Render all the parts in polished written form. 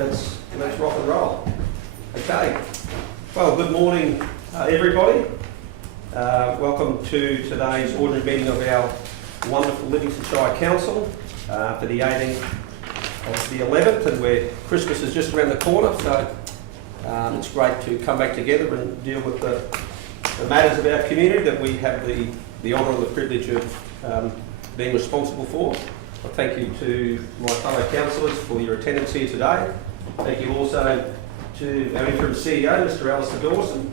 Let's rock and roll. Okay. Well, good morning, everybody. Welcome to today's ordinary meeting of our wonderful Livingstone Shire Council for the 18th of the 11th, and where Christmas is just around the corner, so it's great to come back together and deal with the matters of our community that we have the honour and the privilege of being responsible for. Well, thank you to my fellow councillors for your attendance here today. Thank you also to our interim CEO, Mr. Alistair Dawson,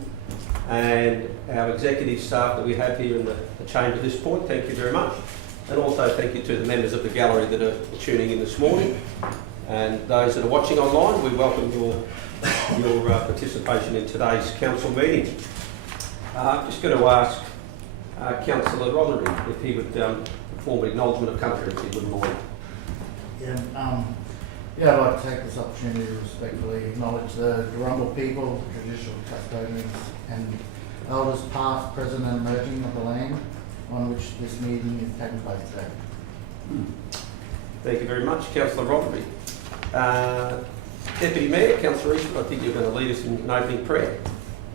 and our executive staff that we have here in the chamber at this point. Thank you very much. And also thank you to the members of the gallery that are tuning in this morning. And those that are watching online, we welcome your participation in today's council meeting. I'm just going to ask Councillor Rotherby if he would perform an acknowledgement of country, if he wouldn't mind. I'd like to take this opportunity to respectfully acknowledge the Durrumbal people, traditional custodians and elders past, present and emerging of the land on which this meeting is taking place today. Thank you very much, Councillor Rotherby. Deputy Mayor, Councillor Eastwood, I think you're going to lead us in an opening prayer.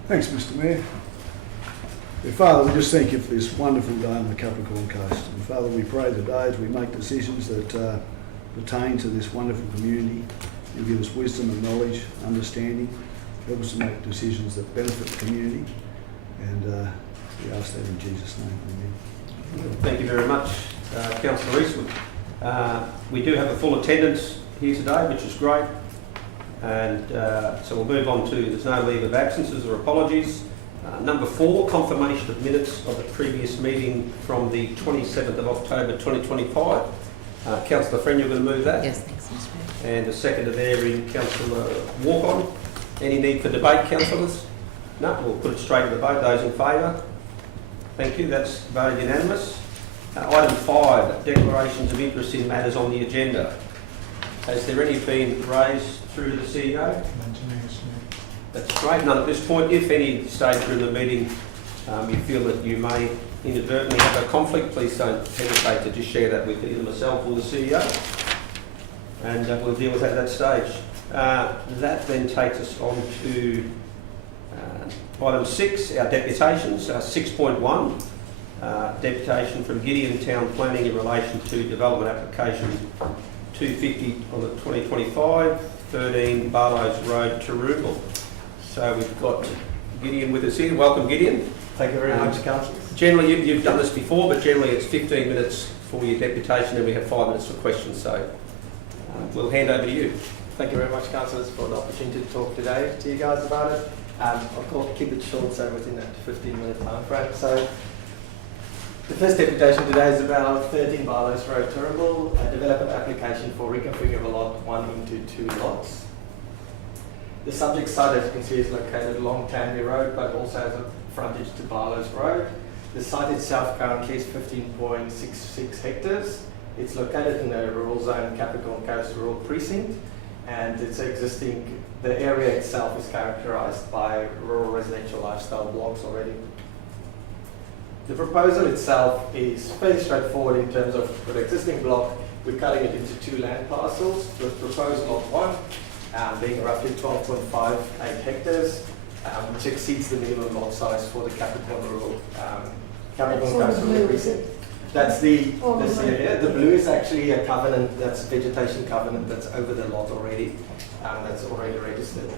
Thanks, Mr. Mayor. Father, we just thank you for this wonderful day on the Capricorn Coast. And Father, we pray today as we make decisions that pertain to this wonderful community, you give us wisdom and knowledge, understanding, help us to make decisions that benefit the community, and we ask that in Jesus' name. Amen. Thank you very much, Councillor Eastwood. We do have a full attendance here today, which is great, and so we'll move on to, there's no leave of absences or apologies. Number 4, confirmation of minutes of the previous meeting from the 27th of October 2025. Councillor Friend, you're going to move that? Yes, thanks, Mr. Mayor. And a seconder there in Councillor Walk-on. Any need for debate, councillors? No, we'll put it straight to the vote. Those in favour? Thank you, that's voted unanimous. Item 5, declarations of interest in matters on the agenda. Has there any been raised through to the CEO? That's great. None at this point. If any stage during the meeting you feel that you may inadvertently have a conflict, please don't hesitate to just share that with either myself or the CEO, and we'll deal with that at that stage. That then takes us on to item 6, our deputations. 6.1, deputation from Gideon Town Planning in relation to development application 250 on the 2025, 13 Barlows Road, Taroomba. So we've got Gideon with us here. Welcome, Gideon. Thank you very much, Councillor. Generally, you've done this before, but generally it's 15 minutes for your deputation and we have 5 minutes for questions. So we'll hand over to you. Thank you very much, Councillors, for the opportunity to talk today to you guys about it. I'll keep it short, so within that 15-minute time frame. So the first deputation today is about 13 Barlows Road, Taroomba, a development application for reconfigure of a lot 1 into 2 lots. The subject site, as you can see, is located along Tanby Road, but also has a frontage to Barlows Road. The site itself currently is 15.66 hectares. It's located in the rural zone, Capricorn Coast Rural Precinct, and it's existing. The area itself is characterised by rural residential lifestyle blocks already. The proposal itself is fairly straightforward in terms of the existing block. We're cutting it into 2 land parcels, with proposed lot 1 being roughly 12.58 hectares, which exceeds the minimum lot size for the Capricorn Coast Rural Precinct. That's the area. The blue is actually a covenant, that's a vegetation covenant that's over the lot already, that's already registered.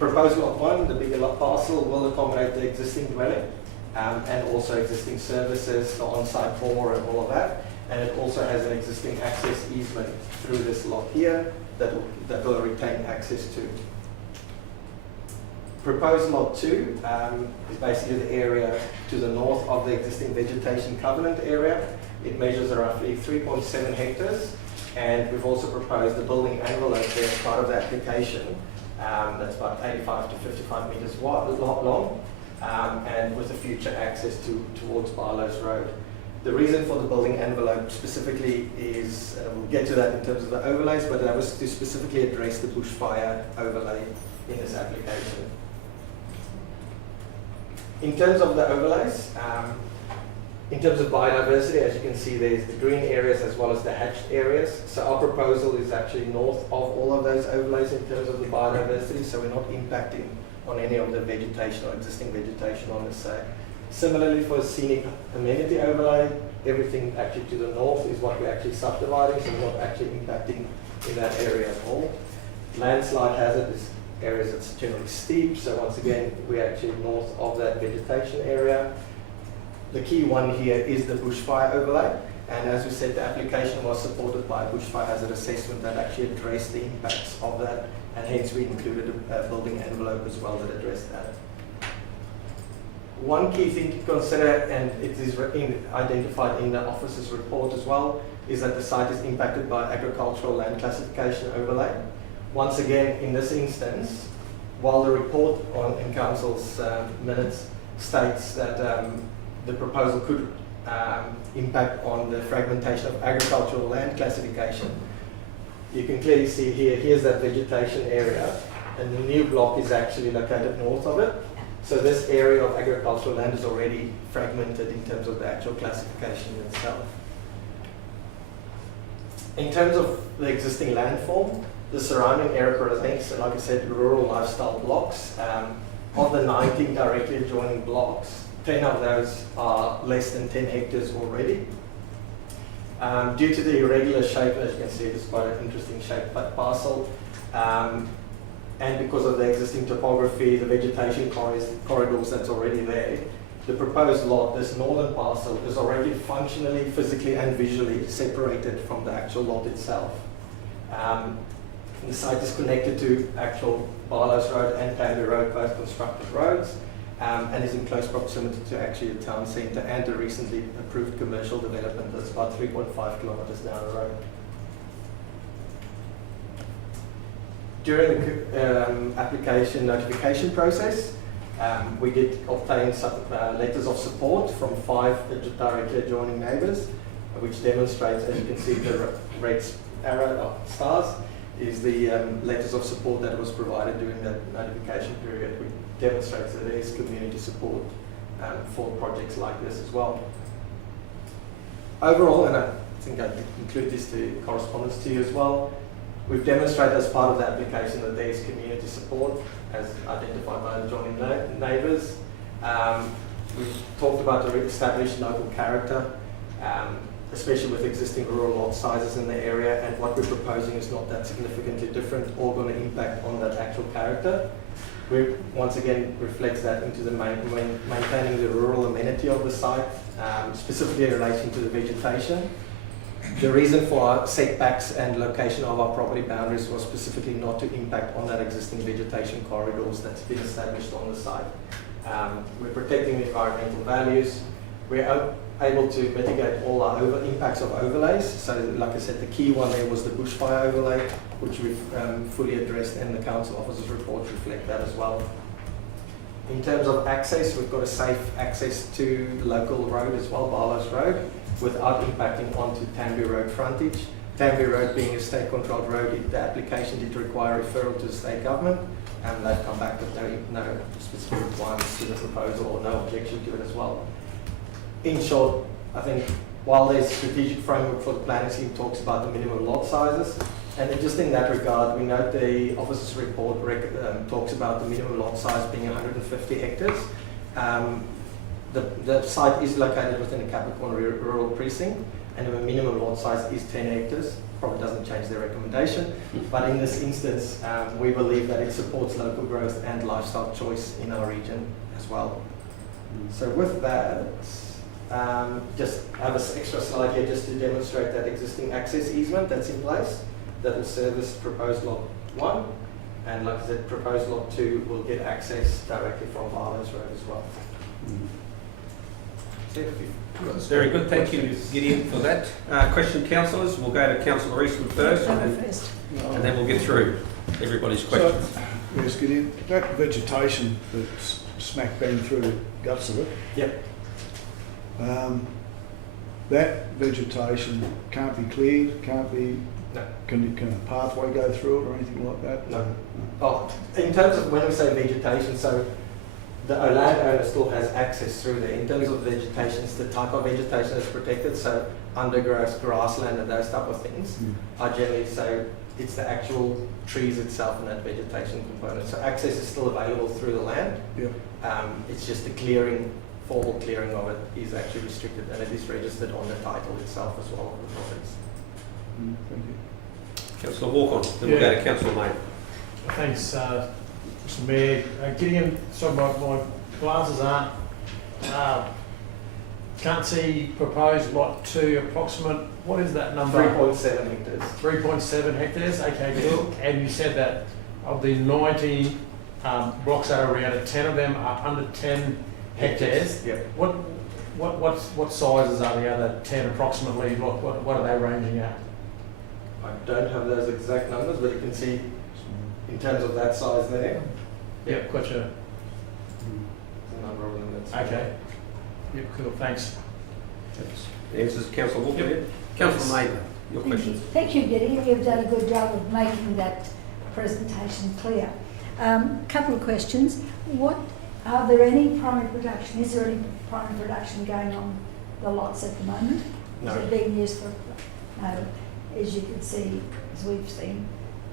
Proposed lot 1, the bigger lot parcel, will accommodate the existing dwelling and also existing services, the on-site bore and all of that. And it also has an existing access easement through this lot here that will retain access to. Proposed lot 2 is basically the area to the north of the existing vegetation covenant area. It measures roughly 3.7 hectares, and we've also proposed the building envelope there as part of the application. That's about 85 to 55 metres long, and with a future access towards Barlows Road. The reason for the building envelope specifically is, we'll get to that in terms of the overlays, but that was to specifically address the bushfire overlay in this application. In terms of the overlays, In terms of biodiversity, as you can see, there's the green areas as well as the hatched areas. So our proposal is actually north of all of those overlays in terms of the biodiversity, so we're not impacting on any of the vegetation or existing vegetation on the site. Similarly, for scenic amenity overlay, everything actually to the north is what we're actually subdividing, so we're not actually impacting in that area at all. Landslide hazard is areas that's generally steep, so once again, we're actually north of that vegetation area. The key one here is the bushfire overlay, and as we said, the application was supported by a bushfire hazard assessment that actually addressed the impacts of that, and hence we included a building envelope as well that addressed that. One key thing to consider, and it is identified in the officer's report as well, is that the site is impacted by agricultural land classification overlay. Once again, in this instance, while the report in council's minutes states that the proposal could impact on the fragmentation of agricultural land classification, you can clearly see here's that vegetation area, and the new block is actually located north of it. So this area of agricultural land is already fragmented in terms of the actual classification itself. In terms of the existing landform, the surrounding area represents, like I said, rural lifestyle blocks. Of the 19 directly adjoining blocks, 10 of those are less than 10 hectares already. Due to the irregular shape, as you can see, it's quite an interesting shaped parcel. And because of the existing topography, the vegetation corridors that's already there, the proposed lot, this northern parcel, is already functionally, physically and visually separated from the actual lot itself. The site is connected to actual Barlows Road and Canby Road, both constructed roads, and is in close proximity to actually the town centre and the recently approved commercial development that's about 3.5 kilometres down the road. During the application notification process, we did obtain some letters of support from 5 directly adjoining neighbours, which demonstrates, as you can see, the red arrow stars is the letters of support that was provided during that notification period, which demonstrates that there is community support for projects like this as well. Overall, and I think I include this to correspondence to you as well, we've demonstrated as part of the application that there is community support as identified by adjoining neighbours. We've talked about the re-established local character, especially with existing rural lot sizes in the area, and what we're proposing is not that significantly different or going to impact on that actual character. We once again reflects that into the maintaining the rural amenity of the site, specifically in relation to the vegetation. The reason for our setbacks and location of our property boundaries was specifically not to impact on that existing vegetation corridors that's been established on the site. We're protecting the environmental values. We're able to mitigate all our impacts of overlays. So like I said, the key one there was the bushfire overlay, which we've fully addressed, and the council officer's reports reflect that as well. In terms of access, we've got a safe access to the local road as well, Barlows Road, without impacting onto Canby Road frontage. Canby Road being a state-controlled road, the application did require referral to the state government, and they've come back with no specific requirements to the proposal or no objection to it as well. In short, I think while there's strategic framework for the planning scheme talks about the minimum lot sizes, and just in that regard, we note the officer's report talks about the minimum lot size being 150 hectares. The site is located within a Capricorn rural precinct, and the minimum lot size is 10 hectares. Probably doesn't change their recommendation, but in this instance, we believe that it supports local growth and lifestyle choice in our region as well. So with that, just have an extra slide here just to demonstrate that existing access easement that's in place that will service proposed lot 1, and like I said, proposed lot 2 will get access directly from Barlows Road as well. Very good, thank you Gideon for that. Question, councillors, we'll go to Councillor Eastwood first, and then we'll get through everybody's questions. So, yes, Gideon, that vegetation that's smack bang through the guts of it, Yep. that vegetation can't be cleared, can't be, No. can a pathway go through it or anything like that? No. Oh, in terms of when we say vegetation, so the landowner still has access through there. In terms of vegetation, it's the type of vegetation that's protected, so undergrowth, grassland and those type of things. I generally say it's the actual trees itself and that vegetation component. So access is still available through the land. Yeah. It's just the clearing, formal clearing of it is actually restricted, and it is registered on the title itself as well of the properties. Thank you. Councillor Walk on, then we'll go to Councillor May. Thanks, Mr Mayor. Gideon, sorry, my glasses aren't, can't see proposed lot 2 approximate, what is that number? 3.7 hectares. 3.7 hectares, okay, cool. And you said that of the 90 blocks that are around it, 10 of them are under 10 hectares. Yeah. What sizes are the other 10 approximately? What are they ranging at? I don't have those exact numbers, but you can see in terms of that size there, Yep, gotcha. there's a number of them that's. Okay. Yep, cool, thanks. Answers Councillor Walk. Councillor May, your questions. Thank you, Gideon. You've done a good job of making that presentation clear. Couple of questions. Are there any primary production? Is there any primary production going on the lots at the moment? No. Is it being used for? No. As you can see, as we've seen,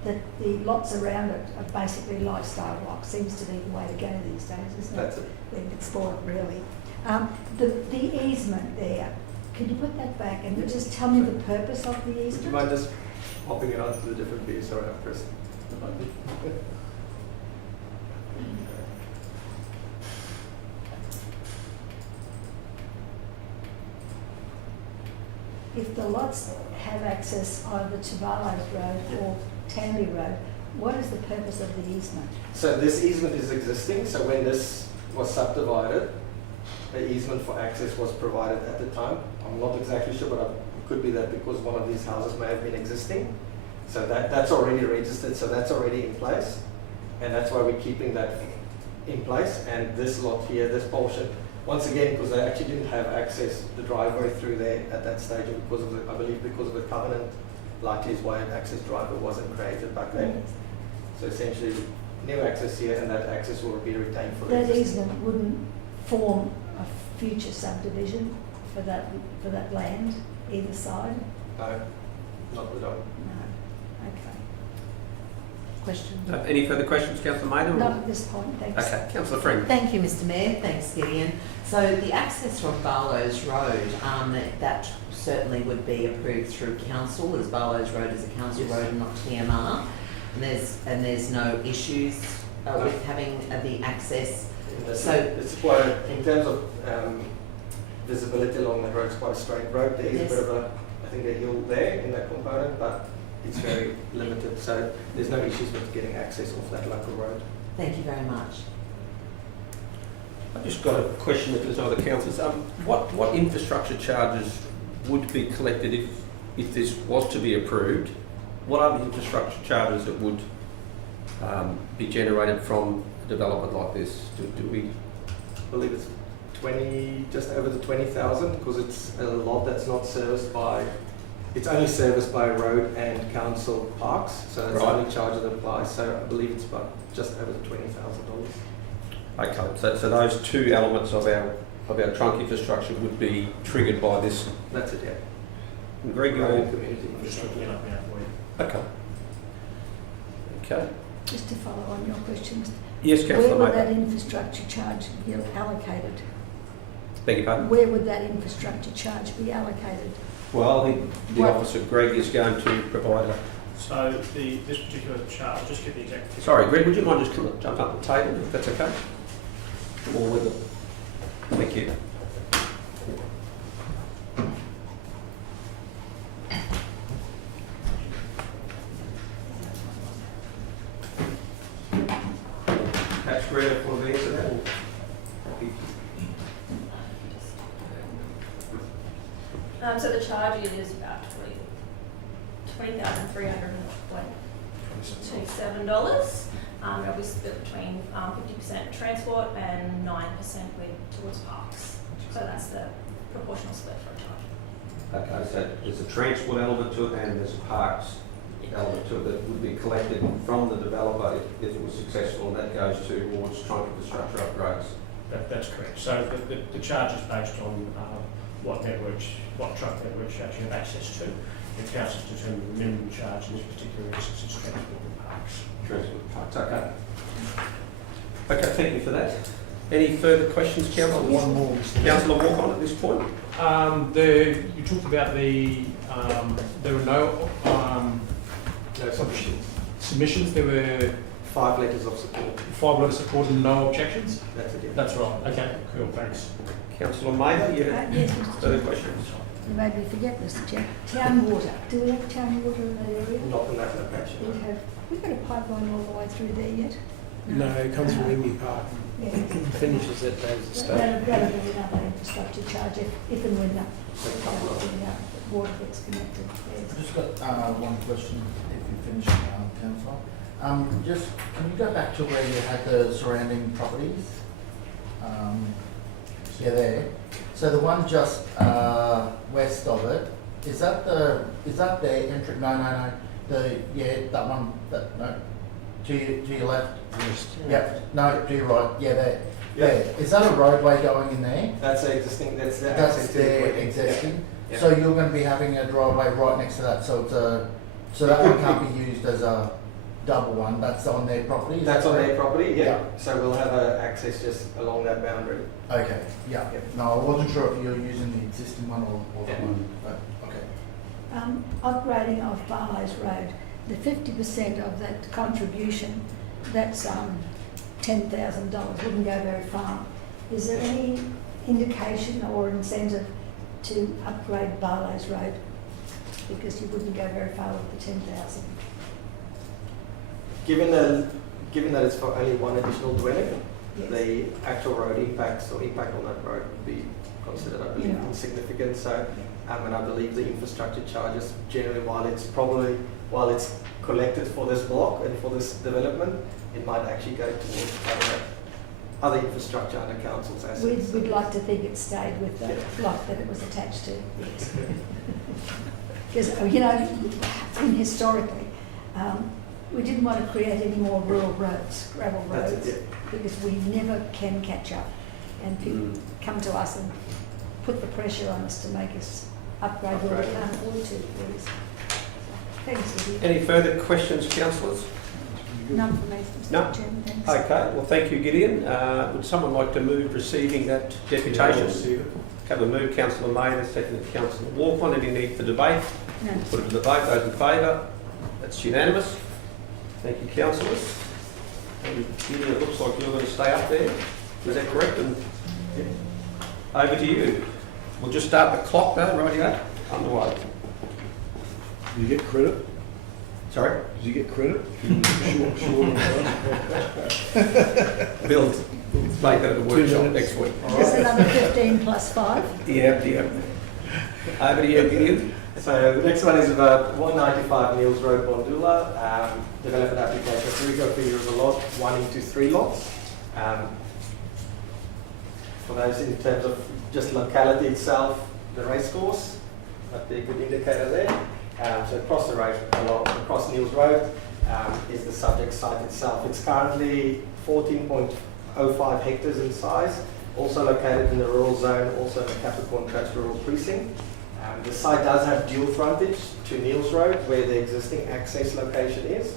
that the lots around it are basically lifestyle blocks. Seems to be the way to go these days, isn't it? That's it. We're a bit spoiled, really. The easement there. Can you put that back and just tell me the purpose of the Would you easement? mind just hopping it onto the different view? Sorry, I've pressed the button. If the lots have access either to Barlows Road or Tanby Road, what is the purpose of the easement? So this easement is existing, so when this was subdivided, the easement for access was provided at the time. I'm not exactly sure, but it could be that because one of these houses may have been existing. So that's already registered, so that's already in place. And that's why we're keeping that in place. And this lot here, this portion, once again, because they actually didn't have access, the driveway through there at that stage, because of the, I believe because of the covenant, likely is why an access driveway wasn't created back then. So essentially, new access here, and that access will be retained for the That existing. easement wouldn't form a future subdivision for that land, either side? No, not the dog. No. Okay. Question? Any further questions, Councillor May? Not at this point, thanks. Okay, Councillor Friend. Thank you, Mr Mayor. Thanks, Gideon. So the access from Barlows Road, that certainly would be approved through council, as Barlows Road is a council road and not TMR. And there's no issues with having the access. So It's quite, in terms of visibility along that road, it's quite a straight road. There is Yes. a bit of a, I think, a hill there in that component, but it's very limited. So there's no issues with getting access off that local road. thank you very much. I've just got a question if there's other councillors. What infrastructure charges would be collected if this was to be approved? What are the infrastructure charges that would be generated from a development like this? Do we? I believe it's 20, just over the 20,000, because it's a lot that's not serviced by, it's only serviced by road and council parks, so that's the Right. only charge that applies. So I believe it's about just over the $20,000. Okay, so those two elements of our trunk infrastructure would be triggered by this. That's it, yeah. And Greg, Road your and community infrastructure. okay. Okay. Just to follow on your questions, Yes, where Councillor would that May. infrastructure charge be allocated? Beg your pardon? Where would that infrastructure charge be allocated? Well, I think the What- officer Greg is going to provide a. So this particular chart, I'll just get the exact figure. Sorry, Greg, would you mind just jump up the table if that's okay? Or with it. Thank you. Perhaps Greg will answer that. So the charge is about $20,327. It'll be split between 50% transport and 9% towards parks. So that's the proportional split for a charge. Okay, so there's a transport element to it and there's a parks element to it that would be collected from the developer if it was successful, and that goes towards trunk infrastructure upgrades. That's correct. So the charge is based on what truck networks you actually have access to. The council's determined the minimum charge in this particular instance is transport and parks. Transport parks, okay. Okay, thank you for that. Any further questions, Councillor? One more. Councillor Walk-on at this point? You talked about there were no submissions. There were 5 letters of support. 5 letters of support and no objections. That's it. Yeah. That's right. Okay, cool. Thanks. Councillor Mather, you Yes, Mr. further Chair. questions? You made me forget, Mr. Chair. Town water. Do we have town water in that area? Not in that location. We've got a pipeline all the way through there yet? No, it comes from Emu Park Yeah. and finishes at Dave's Estate. That'll be another infrastructure charge if and when the water gets connected. Yes. I've just got one question, if you finish, Councillor. Just, can you go back to where you had the surrounding properties? Yeah, there. So the one just west of it, is that the entry? No. That one. No. To your left. Yep. No, to your right. Yeah, there. Yeah. There. Is that a roadway going in there? That's the existing. That's the That's access to there the equipment. existing. Yeah. So you're going to be having a driveway right next to that. So that one can't be used as a double one. That's on their property. is That's that on correct? their property. Yeah. Yeah. So we'll have access just along that boundary. Okay. Yeah. Yeah. No, I wasn't sure if you were using the existing one or the Yeah. one. But okay. Upgrading of Barlows Road, the 50% of that contribution, that's $10,000, wouldn't go very far. Is there any indication or incentive to upgrade Barlows Road? Because you wouldn't go very far with the 10,000. Given that it's for only one additional dwelling, Yes. the actual road impacts or impact on that road would be considered, I believe, Yeah. insignificant. So, and I believe the infrastructure charges generally, while it's collected for this block and for this development, it might actually go towards other infrastructure under council's assets. We'd like to think it stayed with the Yeah. block that it was attached to, yes. Because, historically, we didn't want to create any more rural roads, gravel That's roads, it, because we never can catch up. And people come to us and put the pressure on us to make us upgrade where we Upgrade. can't afford to, please. Thanks, Lydia. Any further questions, councillors? None for me, No. Mr. Chairman, thanks. Okay, well, thank you, Gideon. Would someone like to move receiving that deputation? Have a move, Councillor Mather, seconded Councillor Walk-on. Any need for debate? No. Put it to the vote. Those in favour? That's unanimous. Thank you, councillors. And Gideon, it looks like you're going to stay up there. Is that correct? And over to you. We'll just start the clock though, rightio? Underway. Did you get credit? Sorry? Did you get credit? Bill, make that at a workshop minutes. next week. Is another 15 plus 5? Yeah. Over to you, Gideon. So the next one is about 195 Niels Road, Bondula. Development application. So we go figure of a lot, 1 into 3 lots. For those in terms of just locality itself, the racecourse, might be a good indicator there. So across the road, across Niels Road, is the subject site itself. It's currently 14.05 hectares in size, also located in the rural zone, also in the Capricorn Coast Rural Precinct. The site does have dual frontage to Niels Road, where the existing access location is,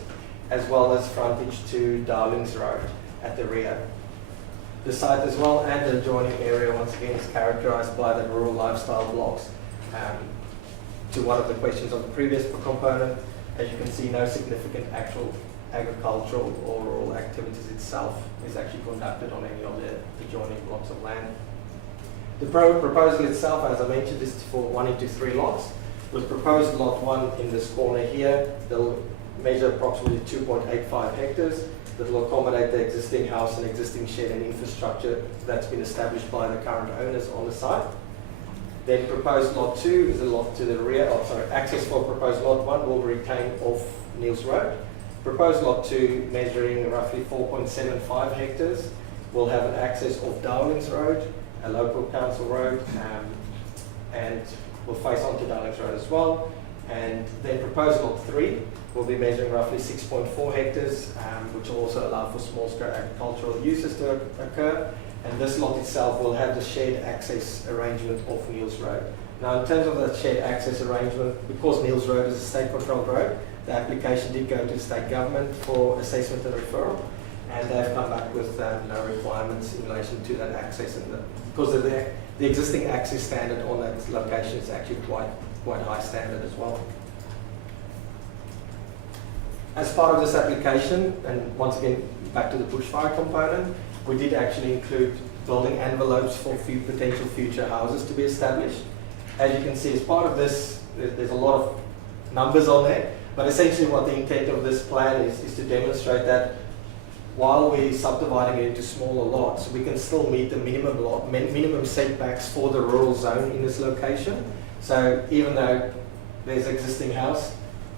as well as frontage to Darlings Road at the rear. The site as well and the adjoining area once again is characterised by the rural lifestyle blocks. To one of the questions of the previous component, as you can see, no significant actual agricultural or rural activities itself is actually conducted on any of the adjoining blocks of land. The proposal itself, as I mentioned, is for 1 into 3 lots. With proposed lot 1 in this corner here, they'll measure approximately 2.85 hectares that will accommodate the existing house and existing shed and infrastructure that's been established by the current owners on the site. Then proposed lot 2 is a lot to the rear, access for proposed lot 1 will retain off Niels Road. Proposed lot 2, measuring roughly 4.75 hectares, will have an access off Darlings Road, a local council road, and will face onto Darlings Road as well. And then proposed lot 3 will be measuring roughly 6.4 hectares, which will also allow for small-scale agricultural uses to occur, and this lot itself will have the shared access arrangement off Neils Road. Now, in terms of the shared access arrangement, because Neils Road is a state-controlled road, the application did go to state government for assessment and referral, and they've come back with no requirements in relation to that access, and because of the existing access standard on that location is actually quite high standard as well. As part of this application, and once again back to the bushfire component, we did actually include building envelopes for potential future houses to be established. As you can see, as part of this, there's a lot of numbers on there, but essentially what the intent of this plan is to demonstrate that while we're subdividing it into smaller lots, we can still meet the minimum setbacks for the rural zone in this location. So even though there's an existing house,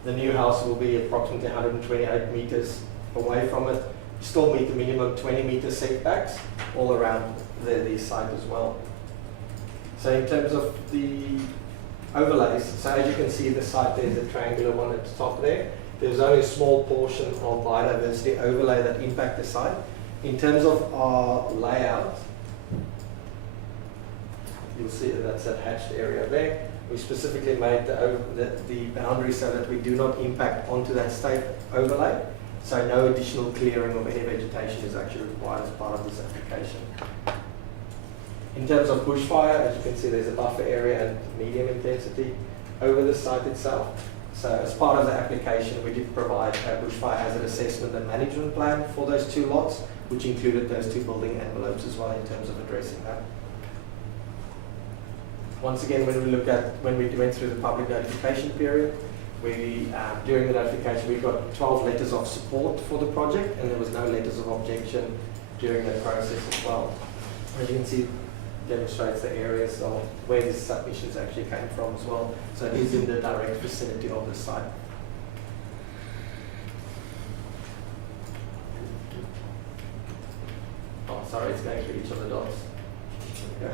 the new house will be approximately 128 meters away from it, still meet the minimum 20 meter setbacks all around the site as well. So in terms of the overlays, so as you can see the site, there's a triangular one at the top there. There's only a small portion of biodiversity overlay that impact the site. In terms of our layout, you'll see that that's that hatched area there. We specifically made the boundary so that we do not impact onto that state overlay. So no additional clearing of any vegetation is actually required as part of this application. In terms of bushfire, as you can see, there's a buffer area and medium intensity over the site itself. So as part of the application, we did provide a bushfire hazard assessment and management plan for those two lots, which included those two building envelopes as well in terms of addressing that. Once again, when we went through the public notification period, during the notification, we got 12 letters of support for the project, and there was no letters of objection during that process as well. As you can see, demonstrates the areas of where these submissions actually came from as well. So it is in the direct vicinity of the site. Oh, sorry, it's going through each of the dots. Okay.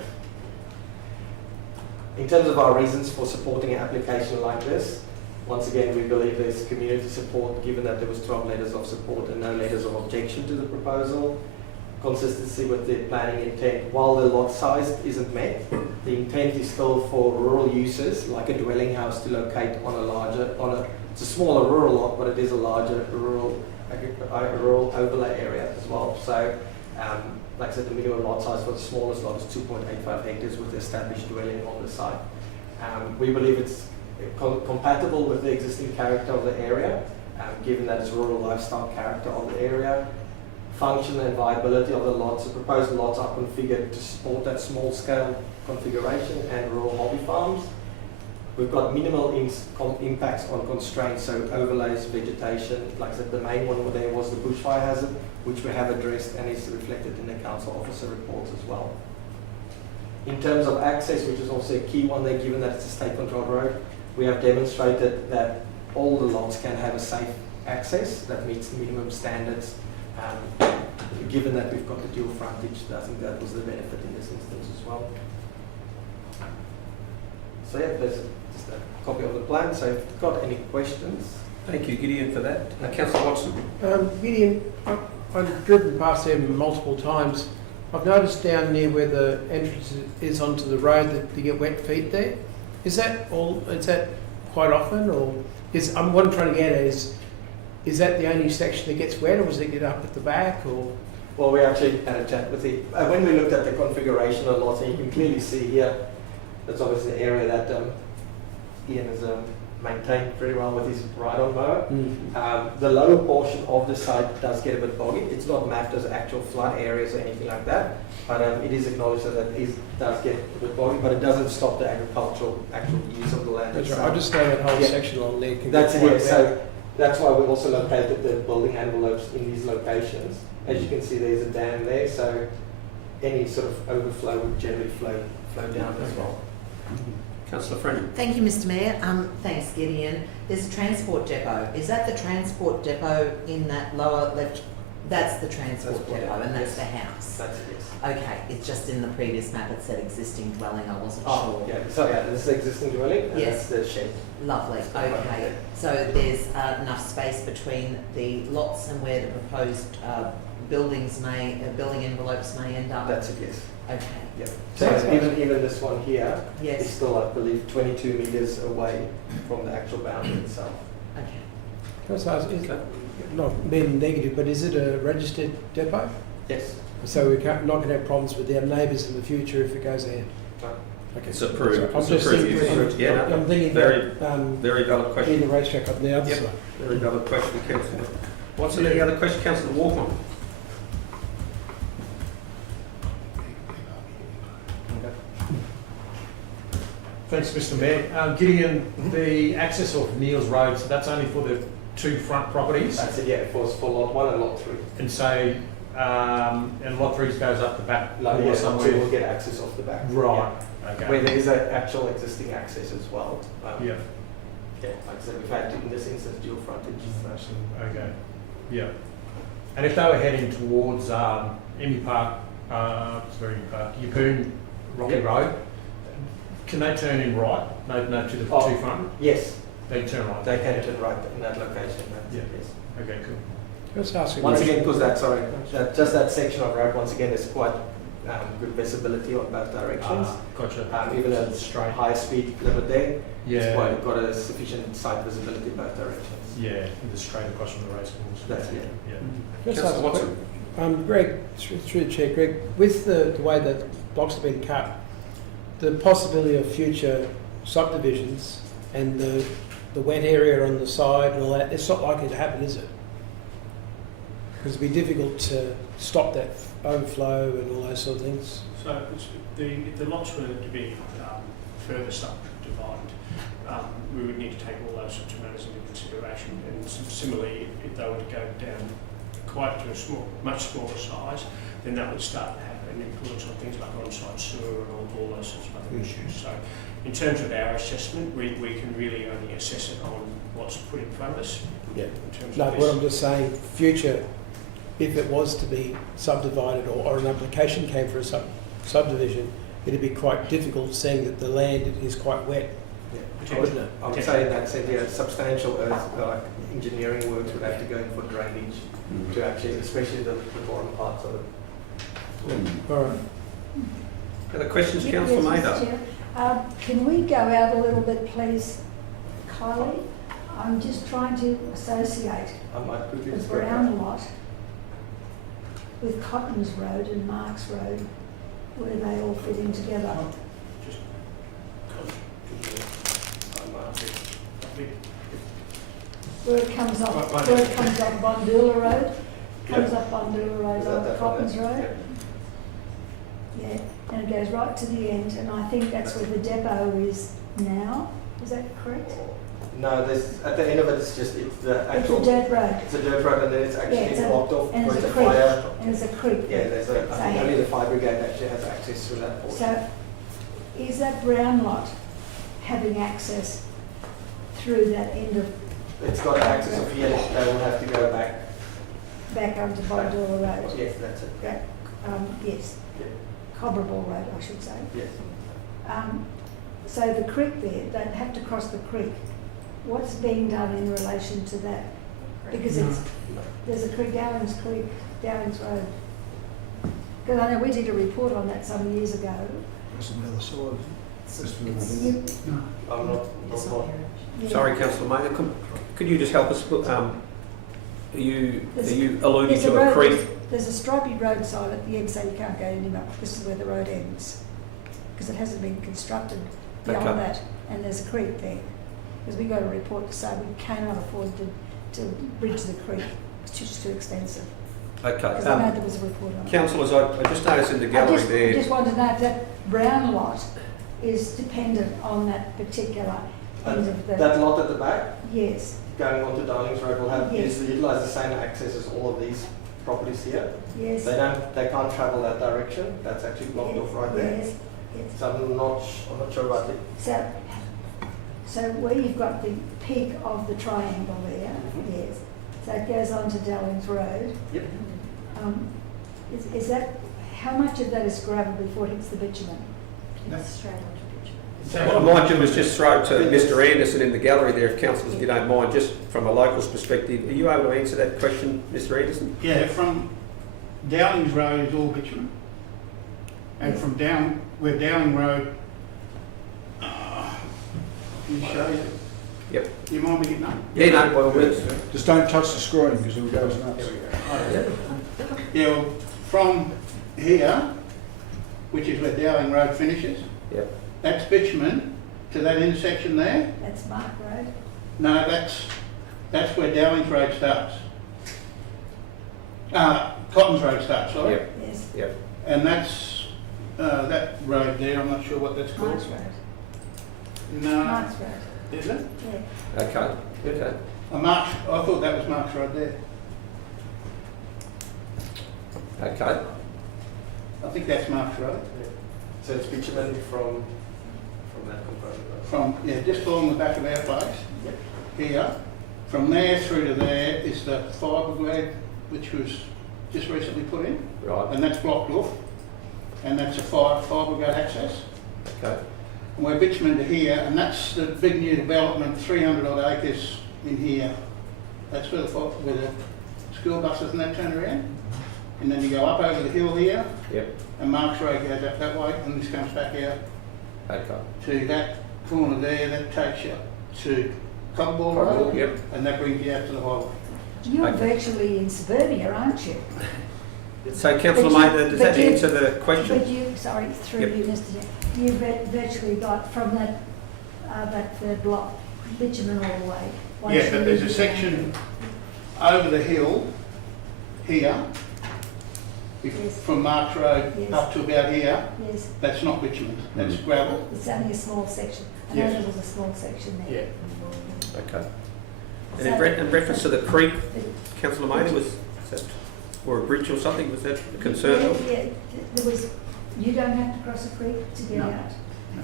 In terms of our reasons for supporting an application like this, once again, we believe there's community support given that there was 12 letters of support and no letters of objection to the proposal. Consistency with the planning intent. While the lot size isn't met, the intent is still for rural uses, like a dwelling house, to locate on it's a smaller rural lot, but it is a larger rural overlay area as well. So, like I said, the minimum lot size for the smallest lot is 2.85 hectares with established dwelling on the site. We believe it's compatible with the existing character of the area, given that it's rural lifestyle character of the area. Function and viability of the lots. The proposed lots are configured to support that small scale configuration and rural hobby farms. We've got minimal impacts on constraints, so overlays, vegetation. Like I said, the main one there was the bushfire hazard, which we have addressed and is reflected in the council officer reports as well. In terms of access, which is also a key one there, given that it's a state-controlled road, we have demonstrated that all the lots can have a safe access that meets the minimum standards. Given that we've got the dual frontage, I think that was the benefit in this instance as well. So yeah, there's just a copy of the plan. So if you've got any questions. Thank you, Gideon, for that. Councillor Watson. Gideon, I've driven past there multiple times. I've noticed down near where the entrance is onto the road that you get wet feet there. Is that quite often, or what I'm trying to get at is that the only section that gets wet, or does it get up at the back, or? Well, we actually had a chat with when we looked at the configuration of lots, and you can clearly see here, that's obviously the area that Ian has maintained very well with his ride-on mower. The lower portion of the site does get a bit boggy. It's not mapped as actual flood areas or anything like that, but it is acknowledged that it does get a bit boggy, but it doesn't stop the agricultural actual use of the land. That's right. I just know that whole section along there. That's it. So that's why we also located the building envelopes in these locations. As you can see, there's a dam there, so any sort of overflow would generally flow down as well. Councillor Freeman. Thank you, Mr. Mayor. Thanks, Gideon. There's a transport depot. Is that the transport depot in that lower left? That's the transport depot, and that's the house. That's it, yes. Okay, it's just in the previous map it said existing dwelling. I wasn't sure. Yeah. So yeah, this is the existing dwelling, and Yes. that's the shed. Lovely. Okay. So there's enough space between the lots and where the proposed building envelopes may end up. That's it, yes. Okay. Yeah. So So it's even this one here is Yes. still, I believe, 22 meters away from the actual boundary itself. Okay. Can I just ask, is, not being negative, but is it a registered depot? Yes. So we're not going to have problems with our neighbours in the future if it goes ahead? No. Okay. It's approved. So I'm It's just approved. thinking, Yeah, no, I'm thinking very- about Very valid being question. the racetrack on the other Yep. side. Very valid question, councillor. What's any other question, councillor Walkman? Thanks, Mr Mayor. Gideon, the access off Neil's Road, so that's only for the two front properties? That's it, yeah, for lot 1 and lot 3. And so, and lot 3 goes up the back Like, or yeah, lot 2 somewhere? will get access off the back. Right, Yeah. okay. Where there is an actual existing access as well. Yeah, Yeah, like I said, we've had in this instance dual frontage. So. okay, yeah. And if they were heading towards Emmy Park, Yeppoon, Rocky Yep. Road, can they turn in right? No, to the Oh. two front? Yes, They turn right? they can turn right in that location. That's Yeah. it, yes. Okay, cool. Let's ask a Once question. again, because just that section of road, once again, there's quite good visibility on both directions. Gotcha. Even at Straight. high speed limit there, it's Yeah, quite got a sufficient sight visibility in both directions. yeah, the straight across from the race course. That's it. Yeah. Let's ask a Councillor que- Watson? Greg, through the chair, Greg, with the way that blocks have been cut, the possibility of future subdivisions and the wet area on the side and all that, it's not likely to happen, is it? Because it'd be difficult to stop that overflow and all those sort of things. So if the lots were to be further subdivided, we would need to take all those sorts of matters into consideration. And similarly, if they were to go down quite to a much smaller size, then that would start to have an influence on things like on-site sewer and all those sorts of other issues. So in terms of our assessment, we can really only assess it on what's put in front of us. Yeah. In terms No, of what I'm this. just saying, future, if it was to be subdivided or an application came for a subdivision, it'd be quite difficult seeing that the land is quite wet, Yeah. wouldn't it? I would say in that sense, yeah, substantial engineering works would have to go in for drainage to actually, especially the bottom parts of it. All right. Other questions, Yes, councillor Mr. Mather? Chair. Can we go out a little bit, please, Kylie? I'm just trying to associate I might quickly the just go Brown lot with Cottons Road and Marks Road, where they all fit in together. Just Where it comes off Bondula Road, comes up Bondula Road Is that on that Cottons one there? Road. Yeah, and it goes right to the end, and I think that's where the depot is now. Is that correct? No, there's, at the end of it, it's the It's a actual, dirt road, it's a dirt road and then it's Yeah, actually it's a- blocked off and with it's the a creek. fire. and there's a creek Yeah, there. there's a, I think So- only the fire brigade actually has access to that portion. So, is that Brown lot having access through that end of, It's got access of here, they will have to go back. back onto Bondula Road? Yes, that's it. Yes, Yeah. Cobberable Road, I should say. Yes. So the creek there, they'd have to cross the creek. What's being done in relation to that? Because there's a creek, Dowling's Road. Because I know we did a report on that some years ago. That's on the other side. Just for It's- the- You- I'm not, It's not, not here. yeah. Sorry, councillor Mather, could you just help us, are you There's- alluding There's a to a road, creek? there's a stripy roadside at the end, so you can't go any more. This is where the road ends. Because it hasn't been constructed beyond Okay. that, and there's a creek there. Because we got a report to say we cannot afford to bridge the creek, it's just too expensive. Okay. Because I know there was a report on it. Councillors, I just noticed in the gallery I there, just want to know if that Brown lot is dependent on that particular end of the, that lot at the back, yes, going onto Darlings Road, will have, Yes. utilize the same access as all of these properties here. yes. They can't travel that direction, that's actually blocked off right there. Yes, yes. So I'm not sure about it. So where you've got the peak of the triangle there, yes, so it goes on to Dellings Road. Yep. Is that, how much of that is gravel before it hits the bitumen? It's straight onto bitumen. what I might do is just throw to Mr Anderson in the gallery there, if councillors, if you don't mind, just from a local's perspective, are you able to answer that question, Mr Anderson? Yeah, from Dowling's Road is all bitumen. And from where Dowling Road, can you show you? Yep. Do you mind me getting up? Yeah, no, by all means. Just don't touch the screen because it'll go nuts. Yeah, well, from here, which is where Dowling Road finishes, Yep. that's bitumen to that intersection there. That's Mark Road. No, that's where Dowling's Road starts. Cotton's Road starts, sorry. Yep. Yes, Yep. And that's that road there. I'm not sure what that's called. Mark's Road. No, Mark's Road, is it? yeah. Okay. Okay. I thought that was Mark's Road there. Okay. I think that's Mark's Road. So it's bitumen from that component. From just along the back of our place. Here, from there through to there is the fire brigade, which was just recently put in, Right. and that's blocked off, and that's a fire brigade access. Okay. And we're bitumen to here, and that's the big new development, 300 odd acres in here. That's where the school buses and that turn around. And then you go up over the hill here, Yep. and Mark's Road goes up that way, and this comes back out Okay. to that corner there. That takes you to Cobbleball Cobbleball, Road, yep. and that brings you out to the highway. You're Okay. virtually in suburbia, aren't you? So, Councillor But you- Mather, does but that you- answer the question? But you, sorry, through Yep. you, Mr. Chair, you've virtually got from that third block, bitumen all the way. Once Yeah, you but there's a leave section over the hill here, Yes. from Mark's Road Yes. up to about here. Yes, That's not bitumen, that's gravel. it's only a small section. I know Yes. there was a small section there. Yeah. Okay. And So- in reference to the creek, Councillor Mather, was that, or a bridge or something, was that a concern? Yeah, there was, you don't have to cross a creek to get No. out. No.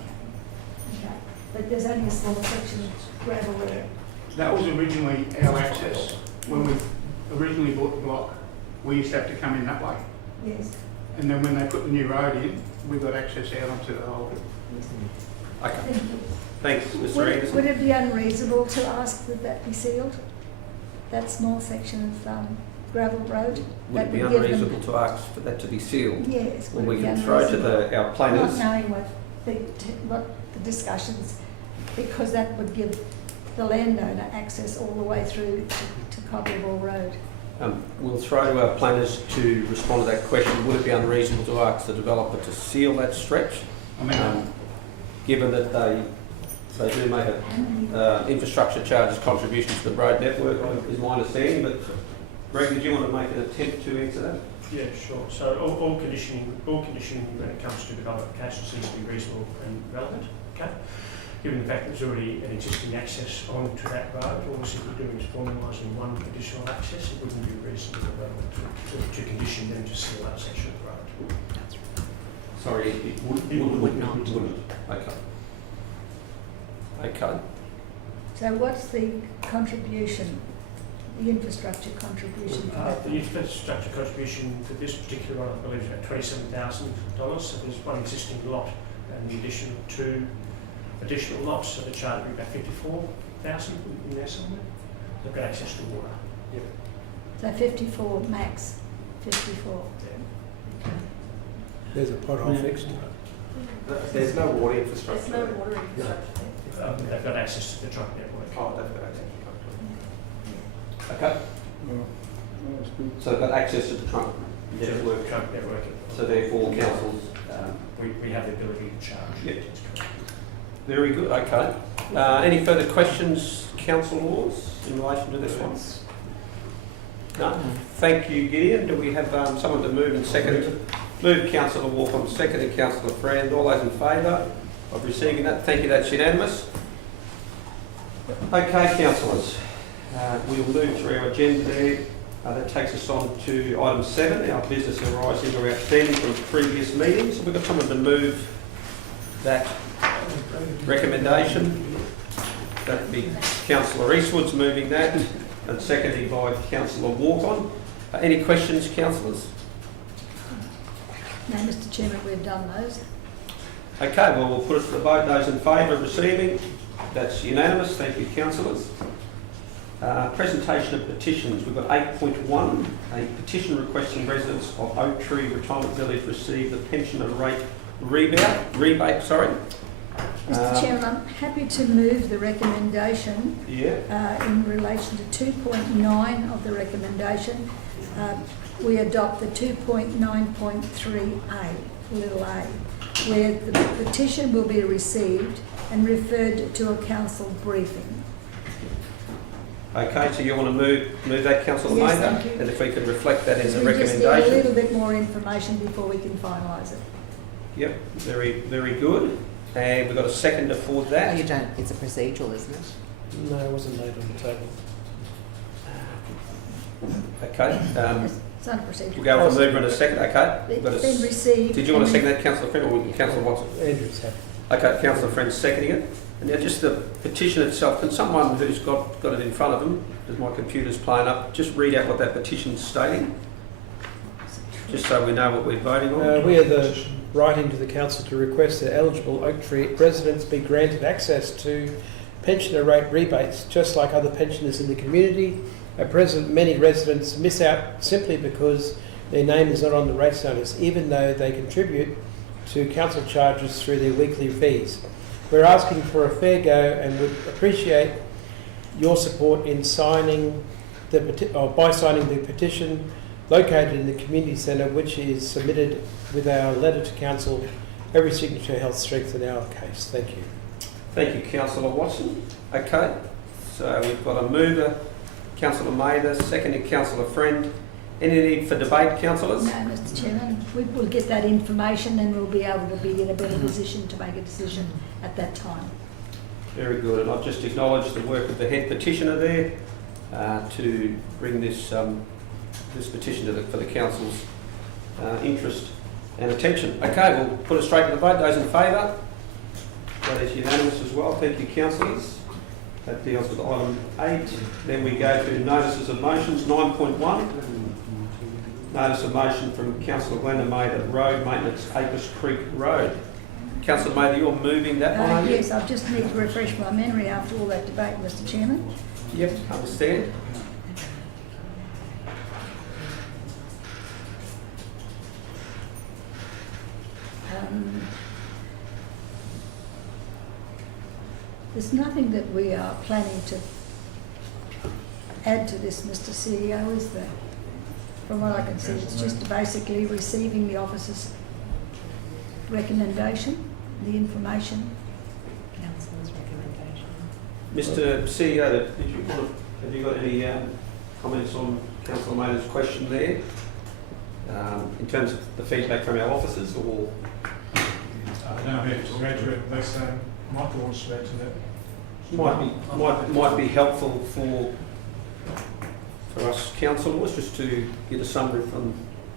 Okay, but there's only a small section of gravel there. That was originally our access. When we originally bought the block, we used to have to come in that way. Yes. And then when they put the new road in, we got access out onto the whole. Okay. Thank you. Thanks, Mr. Would Anderson. it be unreasonable to ask that that be sealed? That small section of gravel road? Would it be That would give them- unreasonable to ask for that to be sealed? Yes. Well, would we it be can throw to unreasonable? our planners. Not knowing what the discussions, because that would give the landowner access all the way through to Cobbleball Road. We'll throw to our planners to respond to that question. Would it be unreasonable to ask the developer to seal that stretch? I mean, Given that they do make a infrastructure charges contribution to the road network, is my understanding, but Greg, did you want to make an attempt to answer that? Yeah, sure. So all conditioning when it comes to development applications needs to be reasonable and relevant. Okay. Given the fact that there's already an existing access onto that road, all we're simply doing is formalising one additional access. It wouldn't be reasonable to condition them to seal that section of the road. Sorry, it Would not. Wouldn't. Okay. Okay. So what's the contribution, the infrastructure contribution for that? The infrastructure contribution for this particular one, I believe, is about $27,000. So there's one existing lot and the addition of two additional lots, so the charge would be about $54,000 in there somewhere. They've got access to water. So 54 max, 54. There's a pothole fixed. There's no water infrastructure. There's no water infrastructure there. They've got access to the truck network. Oh, they've got access. Okay. Well, that's good. So they've got access to the trunk To the network. truck network. So therefore, councils. We have the ability to charge. Yep. Very good. Okay. Any further questions, council laws, in relation to this one? No. Thank you, Gideon. Do we have someone to move and second? Move Councillor Waltham, seconded Councillor Frand. All those in favour of receiving that? Thank you. That's unanimous. Okay, councillors. We'll move through our agenda there. That takes us on to item 7, our business arising or outstanding from previous meetings. We've got someone to move that recommendation. That would be Councillor Eastwood's moving that, and seconded by Councillor Walton. Any questions, councillors? No, Mr Chairman, we've done those. Okay, well, we'll put it to the vote. Those in favour of receiving, that's unanimous. Thank you, councillors. Presentation of petitions. We've got 8.1, a petition requesting residents of Oak Tree Retirement Village receive the pensioner rate rebate. Mr Chairman, I'm happy to move the recommendation Yeah. in relation to 2.9 of the recommendation. We adopt the 2.9.3a, little a, where the petition will be received and referred to a council briefing. Okay, so you want to move that, Councillor Yes, Mather? thank you. And if we could reflect that in the We just need a recommendation. little bit more information before we can finalise it. Yep, very, very good. And we've got a seconder for Oh, that. you don't, it's a procedural, isn't it? No, it wasn't laid on the table. Okay, It's under procedure. we'll go for mover in a second. Okay. We've got a It's been s- received. Did you want to and second that, Councillor Friend, or Councillor Watson? Andrew's happy. Okay, Councillor Friend seconding it. And now just the petition itself, can someone who's got it in front of them, as my computer's playing up, just read out what that petition's stating? Just so we know what we're voting on. We are the writing to the council to request that eligible Oak Tree residents be granted access to pensioner rate rebates, just like other pensioners in the community. At present, many residents miss out simply because their name is not on the rates notice, even though they contribute to council charges through their weekly fees. We're asking for a fair go and would appreciate your support in signing by signing the petition located in the community centre, which is submitted with our letter to council. Every signature helps strengthen our case. Thank you. Thank you, Councillor Watson. Okay, so we've got a mover, Councillor Mather, seconded Councillor Friend. Any need for debate, councillors? No, Mr Chairman, we will get that information and we'll be able to be in a better position to make a decision at that time. Very good, and I've just acknowledged the work of the head petitioner there to bring this this petition for the council's interest and attention. Okay, we'll put it straight to the vote. Those in favour? That is unanimous as well. Thank you, councillors. That deals with item 8. Then we go to notices of motions, 9.1. Notice of motion from Councillor Glenda Mather, road maintenance, Apis Creek Road. Councillor Mather, you're moving that one, are you? Yes, I just need to refresh my memory after all that debate, Mr Chairman. Yep, understand. There's nothing that we are planning to add to this, Mr CEO, is there? From what I can see, it's just basically receiving the officer's recommendation, the information. Councillor's recommendation. Mr CEO, have you got any comments on Councillor Mather's question there? In terms of the feedback from our officers, or? No, I'm here to add to it, unless Michael wants to add to that. Might be helpful for us councillors just to get a summary from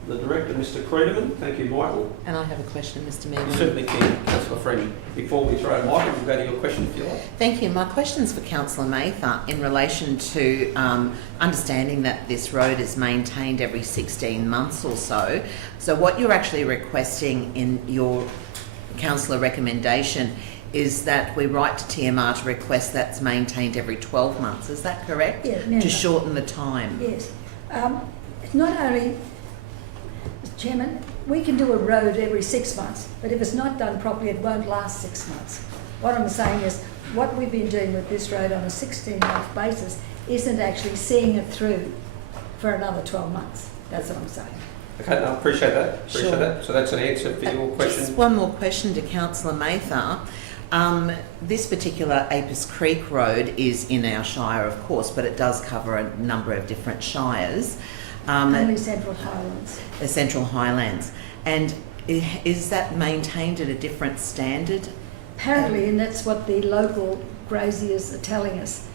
the director, Mr. Creedeman. Thank you, Michael. And I have a question, Mr Mayor. You certainly can, Councillor Friend. Before we throw to Michael, we'll go to your question if you like. Thank you. My question's for Councillor Mather in relation to understanding that this road is maintained every 16 months or so. So what you're actually requesting in your councillor recommendation is that we write to TMR to request that's maintained every 12 months. Is that correct? Yeah, no, To no. shorten the time. Yes. It's not only, Mr Chairman, we can do a road every 6 months, but if it's not done properly, it won't last 6 months. What I'm saying is, what we've been doing with this road on a 16-month basis isn't actually seeing it through for another 12 months. That's what I'm saying. Okay, no, appreciate that. Appreciate Sure. that. So that's an answer for your question. Just one more question to Councillor Mather. This particular Apis Creek Road is in our shire, of course, but it does cover a number of different shires. Only Central Highlands. The Central Highlands. And is that maintained at a different standard? Apparently, and that's what the local graziers are telling us.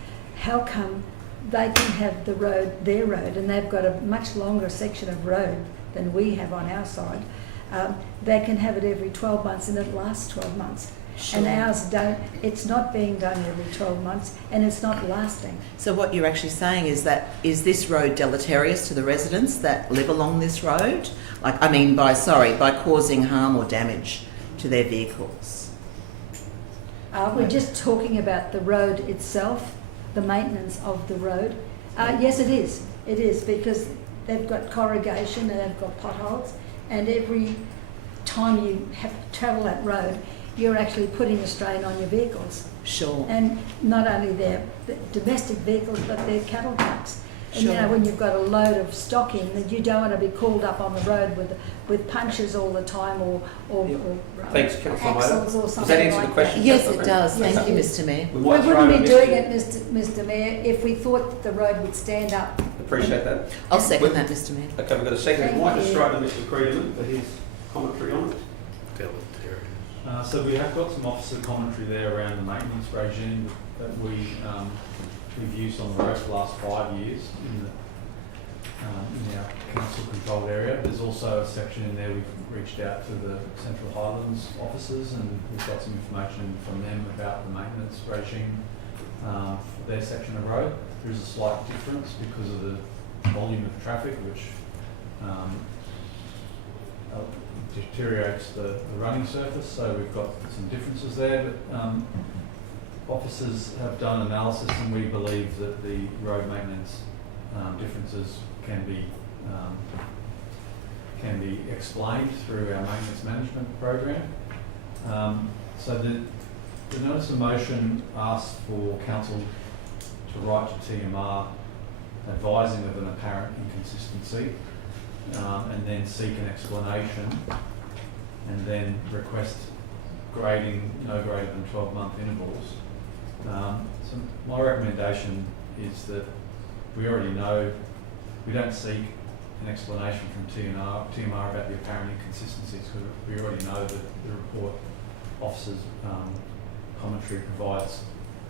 How come they can have the road, their road, and they've got a much longer section of road than we have on our side? They can have it every 12 months and it lasts 12 months. Sure. And ours don't. It's not being done every 12 months and it's not lasting. So what you're actually saying is that, is this road deleterious to the residents that live along this road? By causing harm or damage to their vehicles? We're just talking about the road itself. the maintenance of the road. Yes, it is. It is, because they've got corrugation and they've got potholes, and every time you have to travel that road, you're actually putting a strain on your vehicles. Sure. And not only their domestic vehicles, but their cattle trucks. And you Sure. know, when you've got a load of stock in, that you don't want to be called up on the road with punches all the time, or Thanks, Councillor Maida. axles or Does something that answer like the question? Yes, Councillor it Green? does. Yes, Thank it you, is. Mr Mayor. We We might throw wouldn't to be doing it, Mr Mayor, if we thought that the road would stand up. Appreciate that. I'll second that, Mr Mayor. Okay, we've got a second. We Thank might just you. throw to Mr Creedman for his commentary on it. So we have got some officer commentary there around the maintenance regime that we've used on the road for the last 5 years in our council controlled area. There's also a section in there we've reached out to the Central Highlands officers, and we've got some information from them about the maintenance regime for their section of road. There is a slight difference because of the volume of traffic, which deteriorates the running surface, so we've got some differences there, but officers have done analysis, and we believe that the road maintenance differences can be explained through our maintenance management program. So the notice of motion asks for council to write to TMR advising of an apparent inconsistency, and then seek an explanation, and then request grading no greater than 12-month intervals. So my recommendation is that we already know, we don't seek an explanation from TMR about the apparent inconsistencies, because we already know that the report officer's commentary provides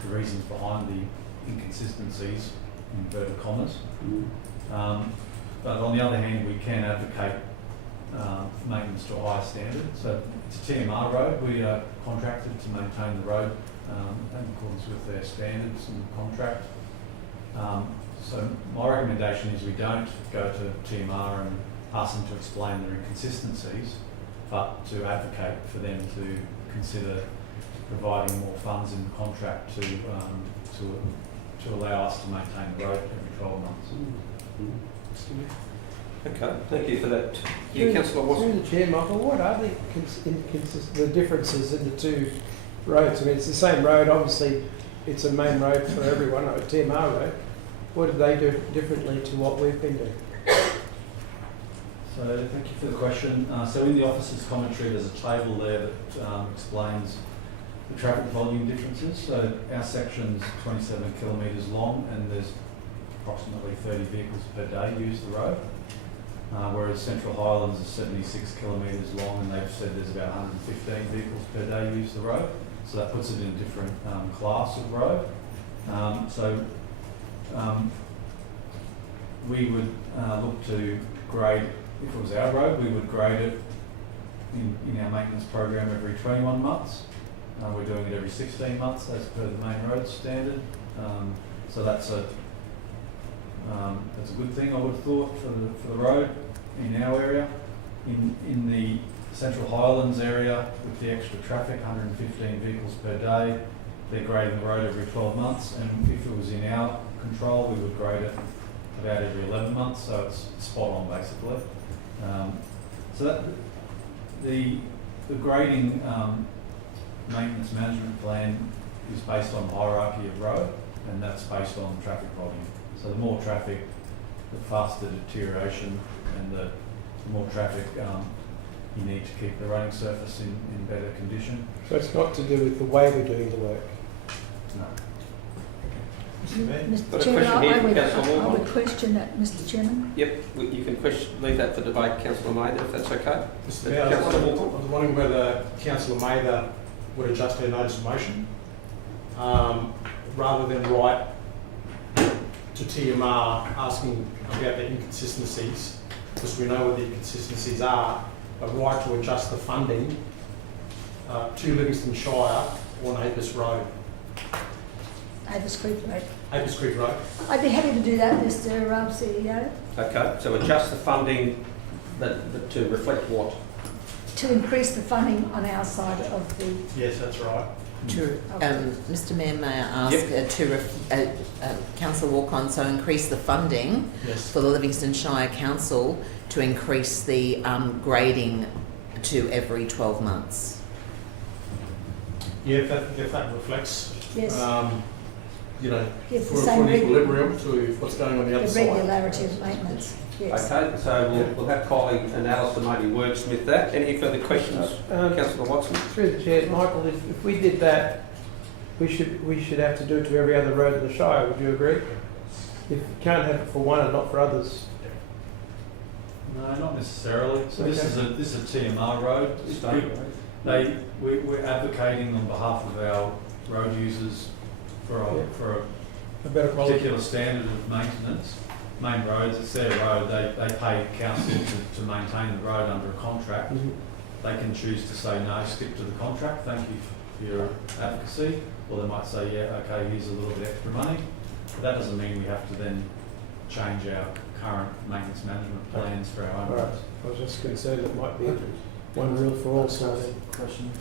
the reasons behind the inconsistencies, in inverted commas. But on the other hand, we can advocate maintenance to a higher standard. So it's a TMR road. We are contracted to maintain the road in accordance with their standards and contract. So my recommendation is we don't go to TMR and ask them to explain their inconsistencies, but to advocate for them to consider providing more funds in the contract to allow us to maintain the road every 12 months. Okay, thank you for that. Yeah, Councillor Watson. Through the chair, Michael, what are the differences in the two roads? I mean, it's the same road, obviously it's a main road for everyone, a TMR road. What do they do differently to what we've been doing? So thank you for the question. So in the officer's commentary, there's a table there that explains the traffic volume differences. So our section's 27 kilometres long, and there's approximately 30 vehicles per day use the road. Whereas Central Highlands is 76 kilometres long, and they've said there's about 115 vehicles per day use the road. So that puts it in a different class of road. We would look to grade, if it was our road, we would grade it in our maintenance program every 21 months. We're doing it every 16 months as per the main road standard. So that's a good thing, I would have thought, for the road in our area. In the Central Highlands area, with the extra traffic, 115 vehicles per day, they're grading the road every 12 months, and if it was in our control, we would grade it about every 11 months, so it's spot on basically. So that the grading maintenance management plan is based on hierarchy of road, and that's based on traffic volume. So the more traffic, the faster deterioration, and the more traffic you need to keep the running surface in better condition. So it's not to do with the way we're doing the work? No. Mr Got a Chairman, question here I from Councillor would Ward. question that, Mr Chairman. Yep, you can leave that for debate, Councillor Maida, if that's okay. Mr Mayor, I Councillor was Walker. wondering whether Councillor Mather would adjust her notice of motion rather than write to TMR asking about the inconsistencies, because we know what the inconsistencies are, but write to adjust the funding to Livingstone Shire on Apis Road. Apis Creek Road. Apis Creek Road. I'd be happy to do that, Mr CEO. Okay, so adjust the funding to reflect what? to increase the funding on our side of the... Yes, that's right. Mr Mayor, may I ask Councillor Walk-on, so increase the funding Yes. for the Livingstone Shire Council to increase the grading to every 12 months? Yeah, if that reflects, Yes. you know, Yes, the for same an equilibrium to what's going on the the other side. regularity of maintenance. Yes. Okay, so we'll have Kylie and Alison maybe wordsmith that. Any further questions, Councillor Watson? Through the chair, Michael, if we did that, we should have to do it to every other road in the Shire, would you agree? If you can't have it for one and not for others. No, not necessarily. So Okay. this is a TMR road, state road. We're advocating on behalf of our road users for A better a quality. particular standard of maintenance. Main roads, it's their road, they pay council to maintain the road under a contract. Mhm. They can choose to say no, stick to the contract, thank you for your advocacy, or they might say, yeah, okay, here's a little bit extra money. But that doesn't mean we have to then change our current maintenance management plans for our own All right. roads. I was just concerned it might be one rule for all, sort of thing. Question.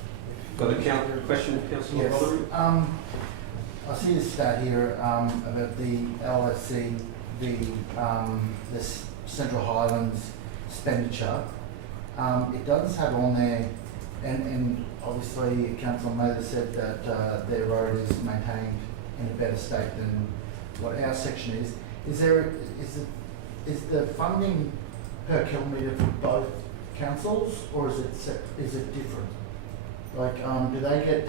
Got a question, Councillor Yes. Roderick? I see this stat here about the LSC, this Central Highlands expenditure. It does have on there, and obviously Councillor Mather said that their road is maintained in a better state than what our section is. Is the funding per kilometre for both councils, or is it different? Like, do they get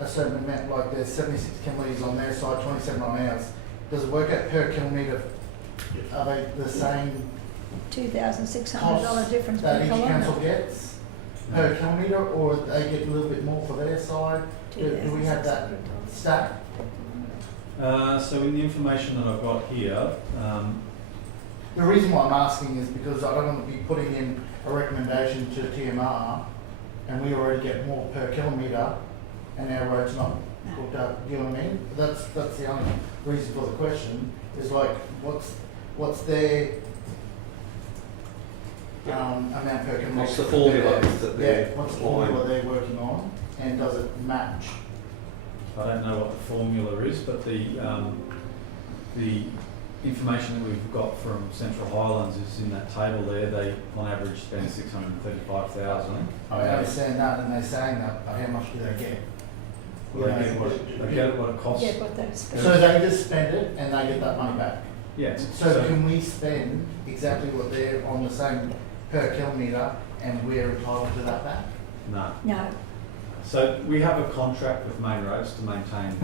a certain amount, like there's 76 kilometres on their side, 27 on ours? Does it work out per kilometre? Are they the same $2,600 difference per that each council kilometre. gets per kilometre, or they get a little bit more for their side? Do we have that stat? So in the information that I've got here, The reason why I'm asking is because I don't want to be putting in a recommendation to TMR and we already get more per kilometre and our road's not hooked up, do you know what I mean? That's the only reason for the question, is like, what's their amount per kilometre? What's the formula that they're Yeah, what's the applying? formula they're working on, and does it match? I don't know what the formula is, but the information that we've got from Central Highlands is in that table there. They, on average, spend 635,000. I understand that, and they're saying that, but how much do they get? They get what it costs. Yeah, but that's... So they just spend it and they get that money back? Yeah. So can we spend exactly what they're on the same per kilometre and we're entitled to that back? No. No, So we have a contract with Main Roads to maintain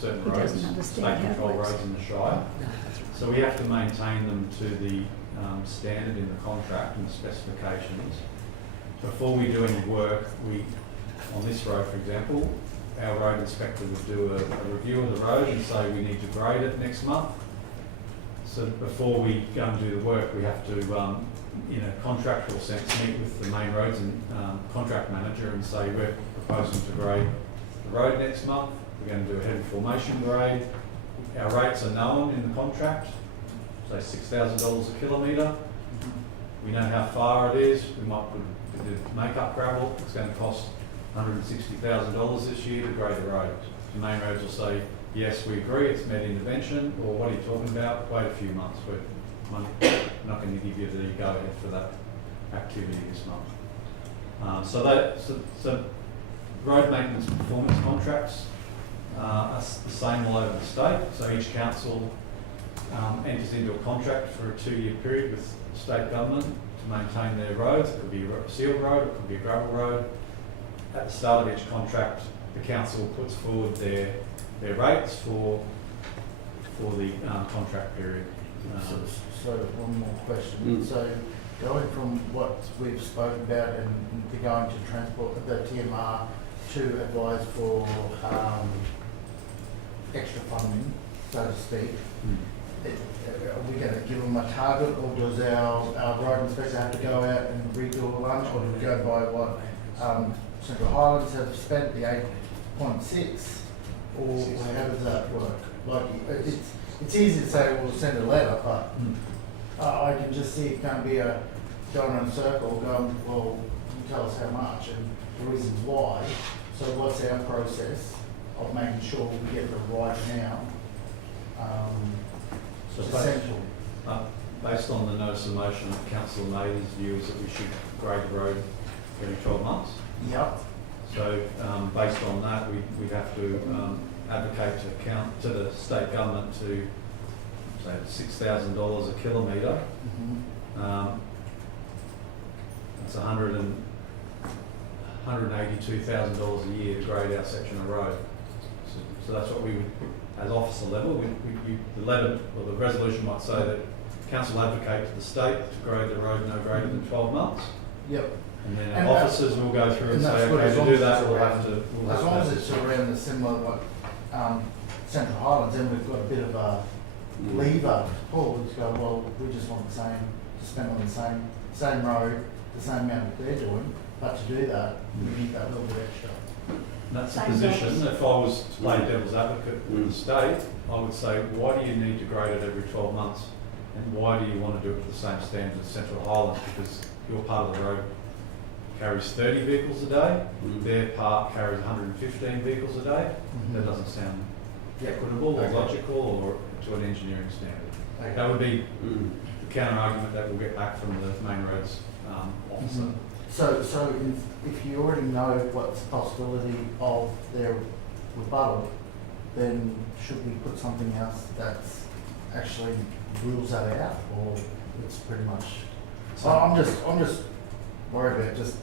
certain He roads, doesn't state understand how it control works. roads in the Shire. So we have to maintain them to the standard in the contract and the specifications. Before we do any work, on this road, for example, our road inspector would do a review of the road and say we need to grade it next month. So before we go and do the work, we have to, in a contractual sense, meet with the Main Roads and contract manager and say we're proposing to grade the road next month. We're going to do a heavy formation grade. Our rates are known in the contract, say $6,000 a kilometre. We know how far it is. We might put the make-up gravel. It's going to cost $160,000 this year to grade the road. The Main Roads will say, yes, we agree, it's met intervention, or what are you talking about? Wait a few months. We're not going to give you the go-ahead for that activity this month. So road maintenance performance contracts are the same all over the state. So each council enters into a contract for a 2-year period with the state government to maintain their roads. It could be a sealed road, it could be a gravel road. At the start of each contract, the council puts forward their rates for the contract period. So one more question. So going from what we've spoken about and to going to transport the TMR to advise for extra funding, so to speak, are we going to give them a target, or does our road inspector have to go out and redo a one, or do we go by what Central Highlands have spent, the 8.6, or how does that work? Like, it's easy to say we'll send a letter, but I can just see it can't be a going in a circle, going, well, tell us how much and the reasons why. So what's our process of making sure we get the right amount? So It's based, essential. based on the notice of motion, Councillor May's view is that we should grade the road every 12 months. Yep. So based on that, we have to advocate to the state government to say $6,000 a kilometre. Mm-hmm. That's $182,000 a year to grade our section of road. So that's what we would, as officer level, the letter or the resolution might say that council advocate to the state to grade the road no greater than 12 months. Yep. And then And our officers will go through and say, that's good, okay, as to long do as that, it's we'll around- have to. As long as it's around the similar, what, Central Highlands, then we've got a bit of a lever to pull, to go, well, we just want the same, to spend on the same road, the same amount that they're doing, but to do that, we need that little bit extra. And that's a Same position, dollars. if I was to play devil's advocate with the state, I would say, why do you need to grade it every 12 months? And why do you want to do it to the same standard as Central Highlands? Because your part of the road carries 30 vehicles a day, their part carries 115 vehicles a day. That doesn't sound equitable or Okay. logical or to an engineering standard. Okay. That would be the counter argument that we'll get back from the main roads officer. Mhm. So if you already know what's the possibility of their rebuttal, then should we put something else that's actually rules that out, or it's pretty much? So I'm just worried about just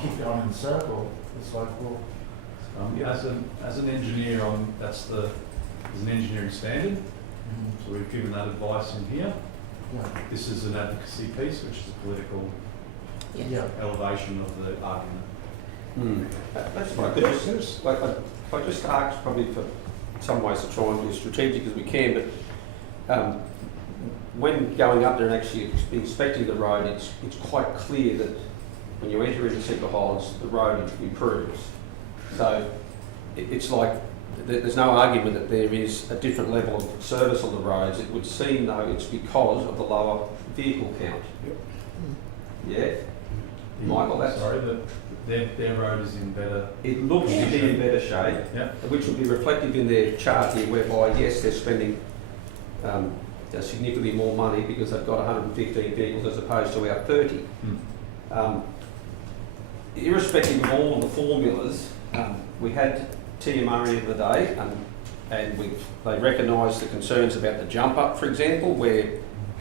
keep going in a circle. It's like, well, As an engineer, there's an engineering standard, so we've given that advice in here. yeah, This is an advocacy piece, which is a political yeah. elevation of the argument. That's what I could just, like, I just asked probably for some ways to try and be as strategic as we can, but when going up there and actually inspecting the road, it's quite clear that when you enter into Central Highlands, the road improves. So it's like there's no argument that there is a different level of service on the roads. It would seem though it's because of the lower vehicle count. Yeah, Michael, that's Sorry, their road is in better. it looks to be in better shape, Yeah. which will be reflective in their chart here, whereby yes, they're spending significantly more money because they've got 115 vehicles as opposed to our 30. Irrespective of all of the formulas, we had TMR the other day, and they recognised the concerns about the jump up, for example, where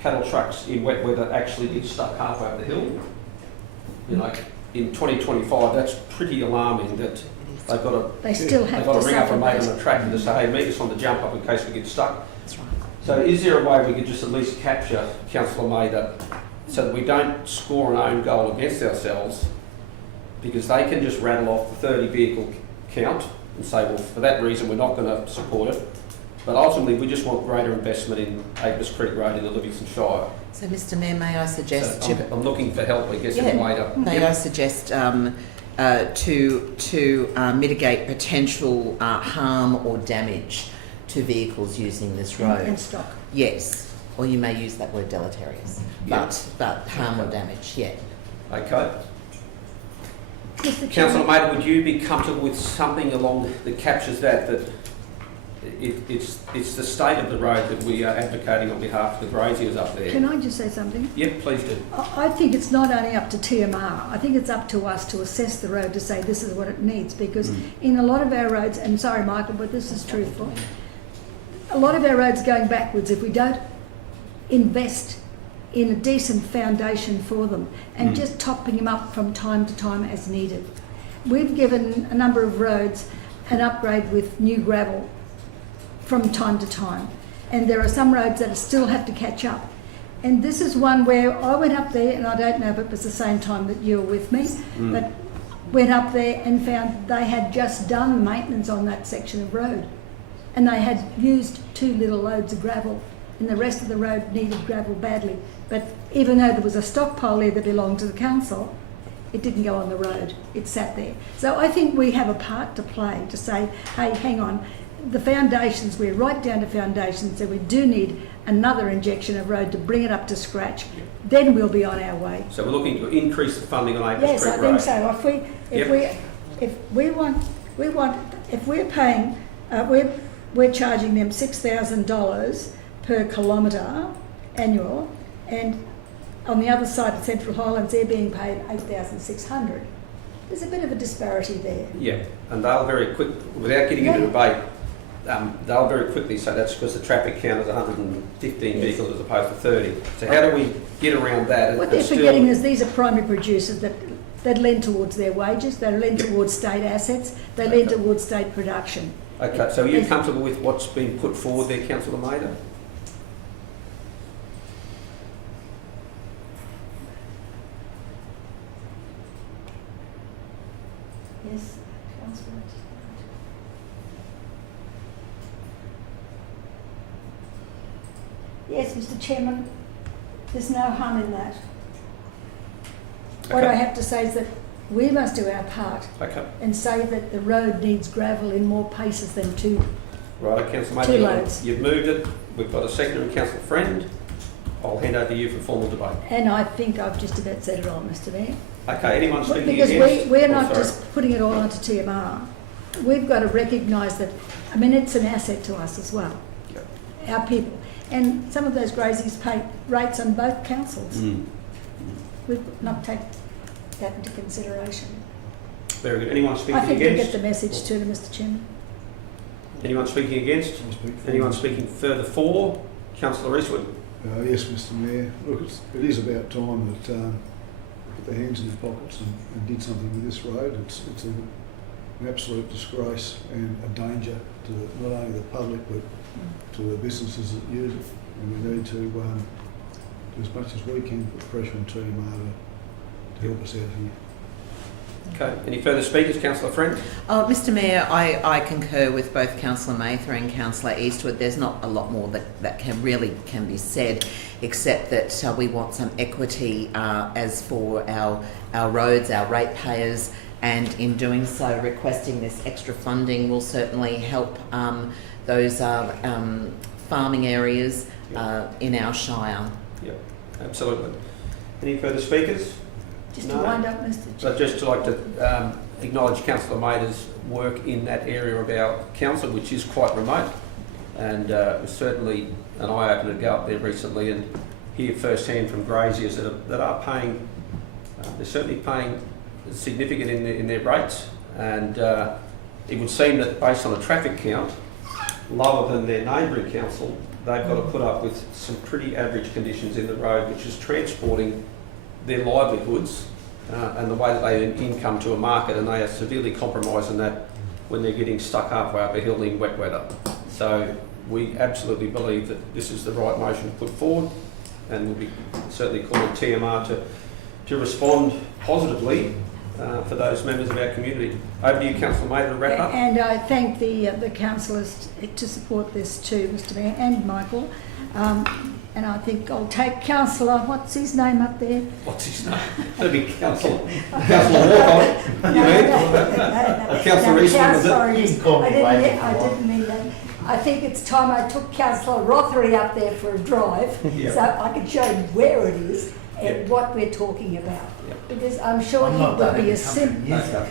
cattle trucks in wet weather actually get stuck half over the hill. You know, in 2025, that's pretty alarming that they've got to They still have ring to up suffer a mate those. on a tractor to say, hey, meet us on the jump up in case we get stuck. That's right. So is there a way we could just at least capture, Councillor May, that so that we don't score an own goal against ourselves, because they can just rattle off the 30 vehicle count and say, well, for that reason we're not going to support it. But ultimately we just want greater investment in Apis Creek Road in the Livingstone Shire. So, Mr Mayor, may I suggest So I'm looking for help, I guess, in a way to... May I suggest to mitigate potential harm or damage to vehicles using this road? And stock. Yes, or you may use that word deleterious, Yeah. but harm or damage, yeah. Okay. Mr. Councillor Chairman, May, would you be comfortable with something along that captures that it's the state of the road that we are advocating on behalf of the graziers up there? can I just say something? Yep, please do. I think it's not only up to TMR, I think it's up to us to assess the road to say this is what it needs, because in a lot of our roads, and sorry Michael, but this is truthful, a lot of our roads are going backwards if we don't invest in a decent foundation for them and just topping them up from time to time as needed. We've given a number of roads an upgrade with new gravel from time to time, and there are some roads that still have to catch up. And this is one where I went up there, and I don't know if it was the same time that you were with me, but went up there and found they had just done maintenance on that section of road, and they had used 2 little loads of gravel, and the rest of the road needed gravel badly. But even though there was a stockpile there that belonged to the council, it didn't go on the road, it sat there. So I think we have a part to play to say, hey, hang on, the foundations, we're right down to foundations, so we do need another injection of road to bring it up to scratch. Then we'll be on our way. So we're looking to increase the funding on Apis Yes, Creek I Road. think so. If we're paying, we're charging them $6,000 per kilometre annual, and on the other side of Central Highlands, they're being paid $8,600. There's a bit of a disparity there. Yeah, and they'll very quick, without getting into debate, they'll very quickly say that's because the traffic count is 115 vehicles as opposed to 30. So how do we get around that? What they're forgetting is these are primary producers that lend towards their wages, they lend towards state assets, they lend towards state production. Okay, so are you comfortable with what's been put forward there, Councillor Maida? Yes, Councillor. Yes, Mr. Chairman, there's no harm in that. What Okay. I have to say is that we must do our part Okay. and say that the road needs gravel in more places than two. Right, Councillor Two Maida, loads. you've moved it. We've got a second from Councillor Friend. I'll hand over to you for formal debate. And I think I've just about said it all, Mr. Mayor. Okay, anyone speaking Because against? we're Oh, not sorry. just putting it all onto TMR. We've got to recognise that, I mean, it's an asset to us as well, Yep. our people. And some of those grazies pay rates on both councils. We've not taken that into consideration. Very good. Anyone speaking I think we against? get the message to them, Mr. Chairman. Anyone speaking against? Anyone speaking further for? Councillor Eastwood? Yes, Mr. Mayor. Look, it is about time that put their hands in their pockets and did something with this road. It's an absolute disgrace and a danger to not only the public but to the businesses that use it. And we need to do as much as we can put pressure on TMR to help us out here. Okay. Any further speakers? Councillor Friend? Mr Mayor, I concur with both Councillor Mather and Councillor Eastwood. There's not a lot more that can be said, except that we want some equity as for our roads, our ratepayers, and in doing so, requesting this extra funding will certainly help those farming areas in our shire. Yep, absolutely. Any further speakers? Just No. to wind up, Mr. So I'd just like to acknowledge Councillor Maida's work in that area of our council, which is quite remote, and it was certainly an eye-opener to go up there recently and hear firsthand from graziers that are paying, they're certainly paying significant in their rates, and it would seem that based on a traffic count, lower than their neighbouring council, they've got to put up with some pretty average conditions in the road, which is transporting their livelihoods and the way that they earn income to a market, and they are severely compromising that when they're getting stuck halfway up a hill in wet weather. So we absolutely believe that this is the right motion to put forward, and we'll be certainly calling TMR to respond positively for those members of our community. Over to you, Councillor Maida, to wrap up. And I thank the councillors to support this too, Mr. Mayor, and Michael. And I think I'll take Councillor, what's his name up there? What's his name? That'd be Councillor Walcott. You mean? Councillor Eastman, was it? Sorry, yes. I didn't mean that. I think it's time I took Councillor Rothery up there for a drive, Yep. so I can show him where it is and Yep. what we're talking about. Yep. Because I'm sure he not would that be in a company simple.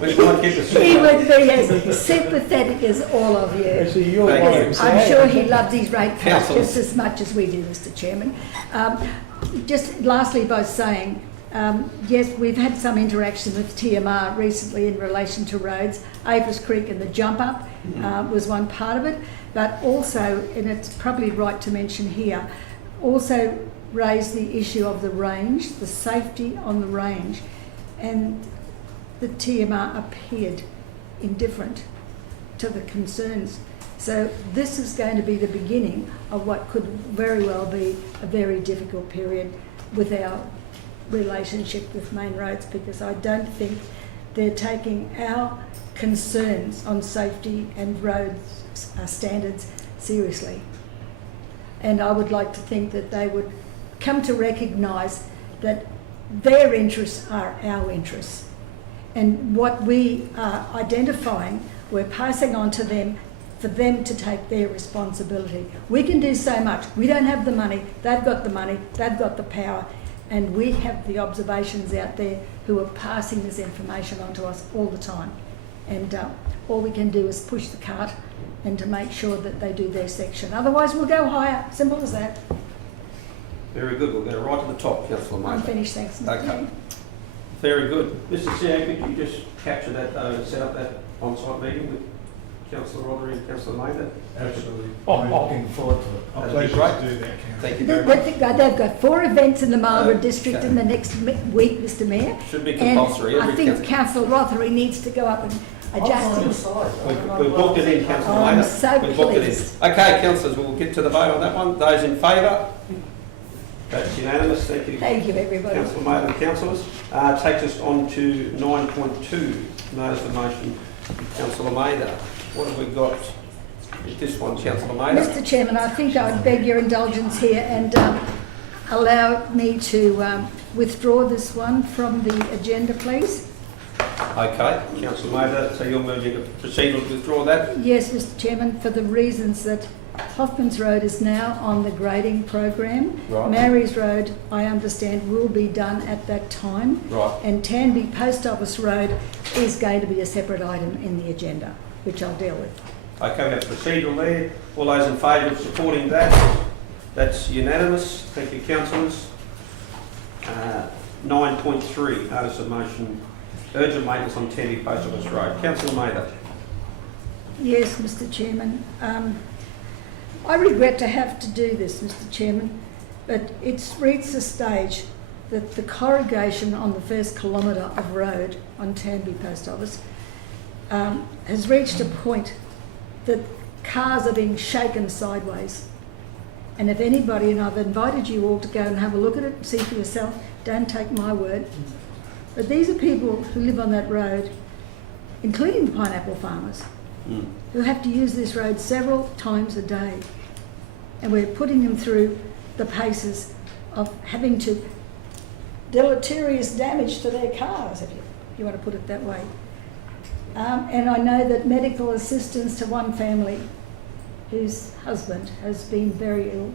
We might keep the He would be as sympathetic as all of you. Actually, you're Thank welcome you. to I'm say. sure he loves his rate cards Councillors. just as much as we do, Mr. Chairman. Just lastly, by saying, yes, we've had some interaction with TMR recently in relation to roads. Apis Creek and the jump up was one part of it, but also, and it's probably right to mention here, also raised the issue of the range, the safety on the range, and the TMR appeared indifferent to the concerns. So this is going to be the beginning of what could very well be a very difficult period with our relationship with Main Roads, because I don't think they're taking our concerns on safety and road standards seriously. And I would like to think that they would come to recognise that their interests are our interests, And what we are identifying, we're passing on to them for them to take their responsibility. We can do so much. We don't have the money, they've got the money, they've got the power, and we have the observations out there who are passing this information on to us all the time. And all we can do is push the cart and to make sure that they do their section. Otherwise, we'll go higher. Simple as that. Very good. We'll go right to the top, Councillor Mather. I'm finished, thanks, Mr. Okay. Chairman. Very good. Mr. Chair, could you just capture that and set up that on-site meeting with Councillor Rodri and Councillor Mather? Absolutely. I'm looking forward to it. That'd be great. do that, Thank you very much. They've got 4 events in the Marlborough Okay. district in the next week, Mr. Mayor. Should be And compulsory. I think Councillor Rothery needs to go up and adjust his... We've booked it in, Councillor Oh, I'm Mather. so We've booked it in. pleased. Okay, councillors, we'll get to the vote on that one. Those in favour? That's unanimous. Thank you. Thank you, everybody. Councillor Mather and councillors. Takes us on to 9.2, notice of motion. Councillor Mather, what have we got with this one, Councillor Mather? Mr. Chairman, I think I would beg your indulgence here and allow me to withdraw this one from the agenda, please. Okay, Councillor Mather, so you're moving to procedural to withdraw that? Yes, Mr. Chairman, for the reasons that Hoffman's Road is now on the grading program. Right. Mary's Road, I understand, will be done at that time. Right. And Tanby Post Office Road is going to be a separate item in the agenda, which I'll deal with. Okay, we have procedural there. All those in favour of supporting that? That's unanimous. Thank you, councillors. 9.3, notice of motion, urgent maintenance on Tanby Post Office Road. Councillor Mather. Yes, Mr. Chairman. I regret to have to do this, Mr. Chairman, but it's reached a stage that the corrugation on the first kilometre of road on Tanby Post Office has reached a point that cars are being shaken sideways. And if anybody, and I've invited you all to go and have a look at it and see for yourself, don't take my word, but these are people who live on that road, including the pineapple farmers, who have to use this road several times a day. And we're putting them through the paces of having to deleterious damage to their cars, if you want to put it that way. And I know that medical assistance to one family whose husband has been very ill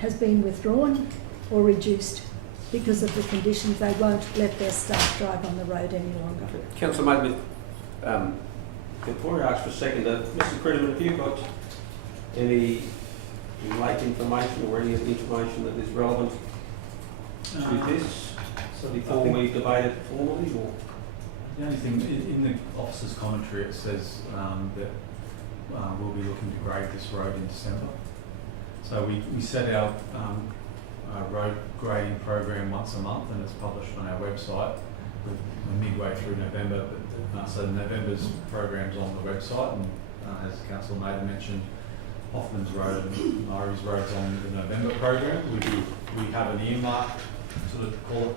has been withdrawn or reduced because of the conditions. They won't let their staff drive on the road any longer. Councillor Mather, before I ask for a second, Mr. Critterman, have you got any late information or any information that is relevant to this before we debate it formally? Or? The only thing, in the officer's commentary, it says that we'll be looking to grade this road in December. So we set our road grading program once a month, and it's published on our website. We're midway through November, but so November's program's on the website, and as Councillor Mather mentioned, Hoffman's Road and Murray's Road's on the November program. We have an earmark, sort of call it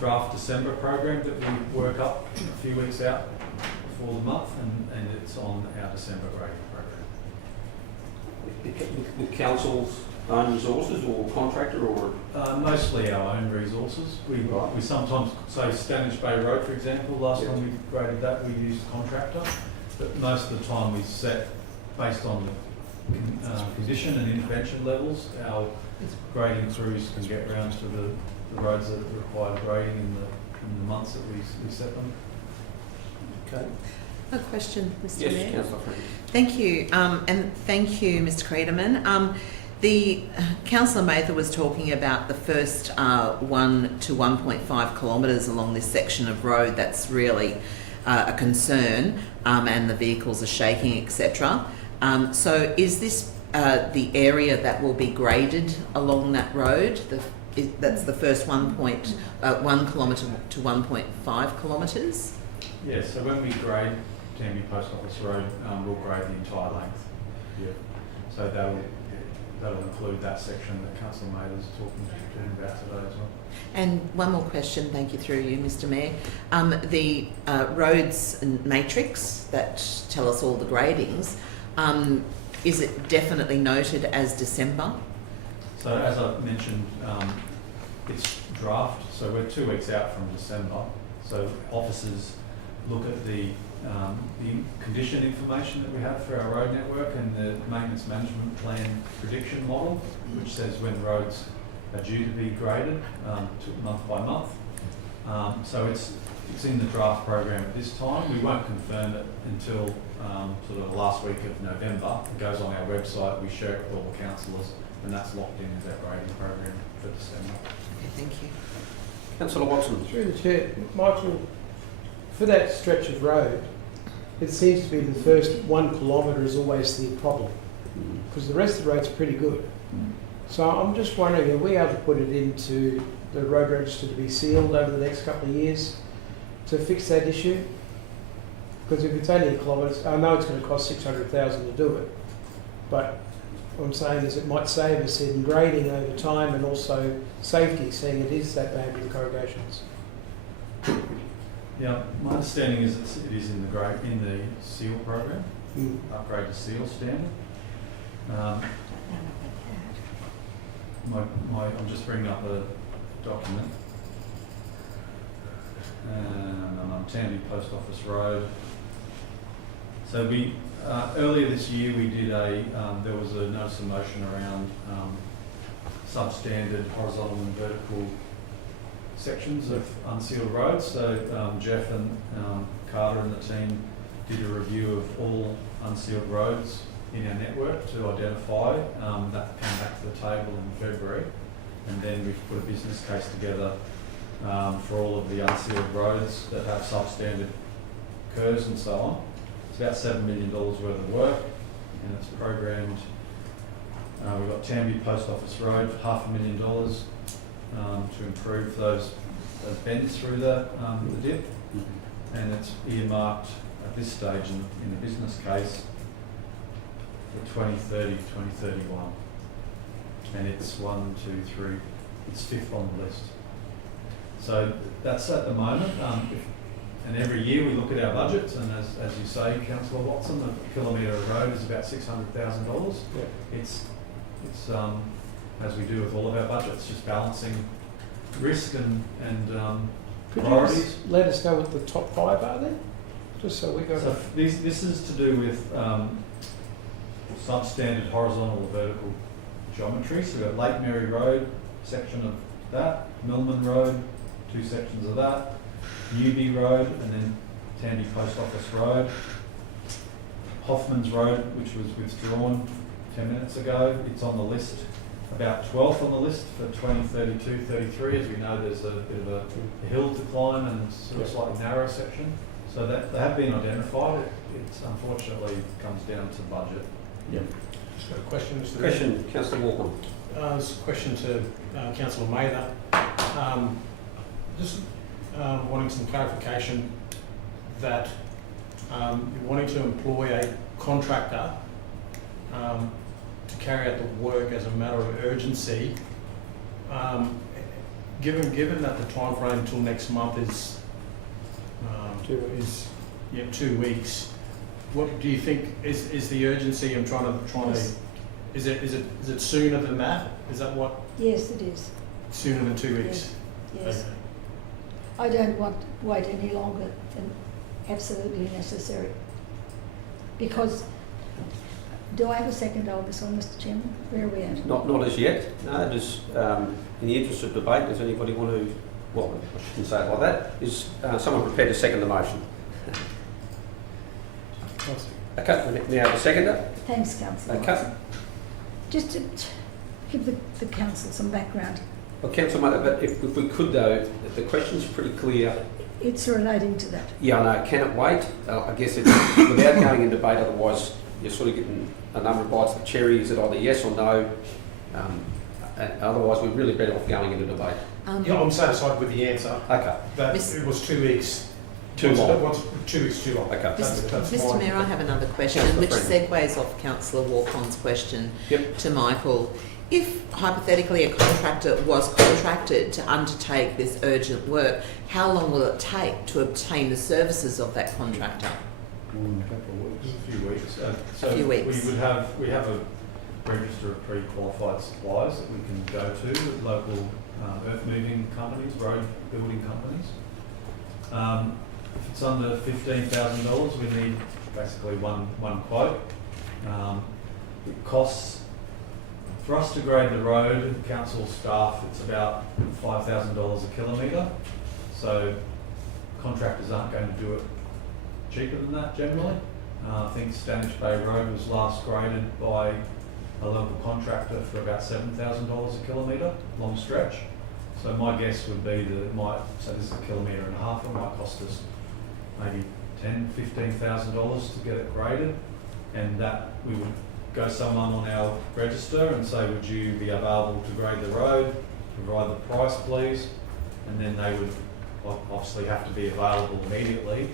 draft December program, that we work up a few weeks out before the month, and it's on our December grading program. With council's own resources or contractor or? Mostly our own resources. We sometimes, say Stanage Bay Road, for example, last time we graded that, we used a contractor, but most of the time we set, based on the condition and intervention levels, our grading crews can get round to the roads that require grading in the months that we set them. Okay. A question, Mr. Yes, Mayor. Councillor Freeman. Thank you, and thank you, Mr. Craterman. The Councillor Mather was talking about the first 1 to 1.5 kilometres along this section of road. That's really a concern, and the vehicles are shaking, etc. So, is this the area that will be graded along that road? That's the first 1 kilometre to 1.5 kilometres. Yes. So when we grade Tanby Post Office Road, we'll grade the entire length. Yeah. So that'll include that section that Councillor Mather's talking about today as well. And one more question, thank you through you, Mr. Mayor. The roads and matrix that tell us all the gradings, is it definitely noted as December? So as I mentioned, it's draft, so we're 2 weeks out from December. So officers look at the condition information that we have for our road network and the maintenance management plan prediction model, which says when roads are due to be graded month by month. So it's in the draft program at this time. We won't confirm it until sort of the last week of November. It goes on our website, we share it with all the councillors, and that's locked in as our grading program for December. Okay, thank you. Councillor Watson. Through the chair, Michael, for that stretch of road, it seems to be the first 1 kilometre is always the problem, because the rest of the road's pretty good. So I'm just wondering, are we able to put it into the road register to be sealed over the next couple of years to fix that issue? Because if it's only a kilometre, I know it's going to cost $600,000 to do it, but what I'm saying is it might save us in grading over time and also safety, seeing it is that bad with the corrugations. Yeah, my understanding is it is in the seal program, upgrade to seal standard. I'm just bringing up a document. And I'm on Tamby Post Office Road. So we earlier this year we did there was a notice of motion around substandard horizontal and vertical sections of unsealed roads. So Jeff and Carter and the team did a review of all unsealed roads in our network to identify. That came back to the table in February, and then we've put a business case together for all of the unsealed roads that have substandard curves and so on. It's about $7 million worth of work, and it's programmed. We've got Tamby Post Office Road for $500,000 to improve those bends through the dip, and it's earmarked at this stage in the business case for 2030 to 2031, and it's it's fifth on the list. So that's at the moment. And every year we look at our budgets, and as you say, Councillor Watson, a kilometre of road is about $600,000. Yeah. It's as we do with all of our budgets, just balancing risk and Could priorities. you just let us know what the top 5 are then? Just so we got So this is to do with substandard horizontal or vertical geometry. So we've got Lake Mary Road, section of that, Millman Road, 2 sections of that, Newby Road, and then Tandy Post Office Road, Hoffman's Road, which was withdrawn 10 minutes ago. It's on the list, about 12th on the list for 2032, 33. As we know, there's a bit of a hill to climb and sort of slightly narrow section. So that they have been identified. It unfortunately comes down to budget. Yeah. Just got a question, Mr. Question, Councillor Walker. This question to Councillor Mather. Just wanting some clarification that you're wanting to employ a contractor to carry out the work as a matter of urgency. Given that the time frame until next month is 2 weeks, what do you think is the urgency? I'm trying to. Is it sooner than that? Is that what? Yes, it is. Sooner than 2 weeks. Yes. Okay. I don't want to wait any longer than absolutely necessary. Because, do I have a second on this one, Mr. Chairman? Where are we at? Not as yet. No, just in the interest of debate, does anybody want to, well, I shouldn't say it like that, is someone prepared to second the motion? Okay, now the seconder. Thanks, Councillor. Okay. Just to give the council some background. Well, Councillor Mather, but if we could though, the question's pretty clear. It's relating to that. Yeah, I know. Can it wait? I guess it's without going in debate, otherwise you're sort of getting a number of bites of the cherry. Is it either yes or no? Otherwise, we're really better off going into debate. Yeah, I'm satisfied with the answer. Okay. That it was 2 weeks. Too long. 2 weeks too long. Okay. Mr. Mayor, I have another question, which segues off Councillor Walkon's question to Michael. If hypothetically a contractor was contracted to undertake this urgent work, how long will it take to obtain the services of that contractor? A few weeks. So a few weeks. We have a register of pre-qualified suppliers that we can go to, with local earth moving companies, road building companies. If it's under $15,000, we need basically one quote. It costs, for us to grade the road, council staff, it's about $5,000 a kilometre. So contractors aren't going to do it cheaper than that generally. I think Stanage Bay Road was last graded by a local contractor for about $7,000 a kilometre, long stretch. So my guess would be that it might, so this is 1.5 kilometres, it might cost us maybe $10,000–15,000 to get it graded, and that we would go someone on our register and say, would you be available to grade the road, provide the price please, and then they would obviously have to be available immediately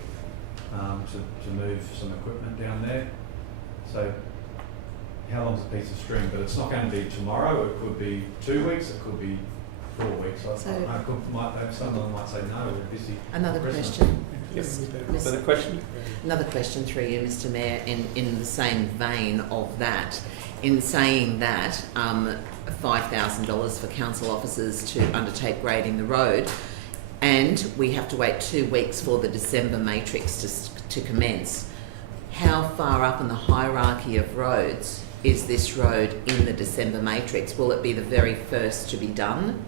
to move some equipment down there. So how long's a piece of string? But it's not going to be tomorrow, it could be 2 weeks, it could be 4 weeks. Someone might say no, we're busy. Another Christmas. question. Yes. Miss- Another question? Another question through you, Mr Mayor, in the same vein of that. In saying that, $5,000 for council officers to undertake grading the road, and we have to wait 2 weeks for the December matrix to commence. How far up in the hierarchy of roads is this road in the December matrix? Will it be the very first to be done?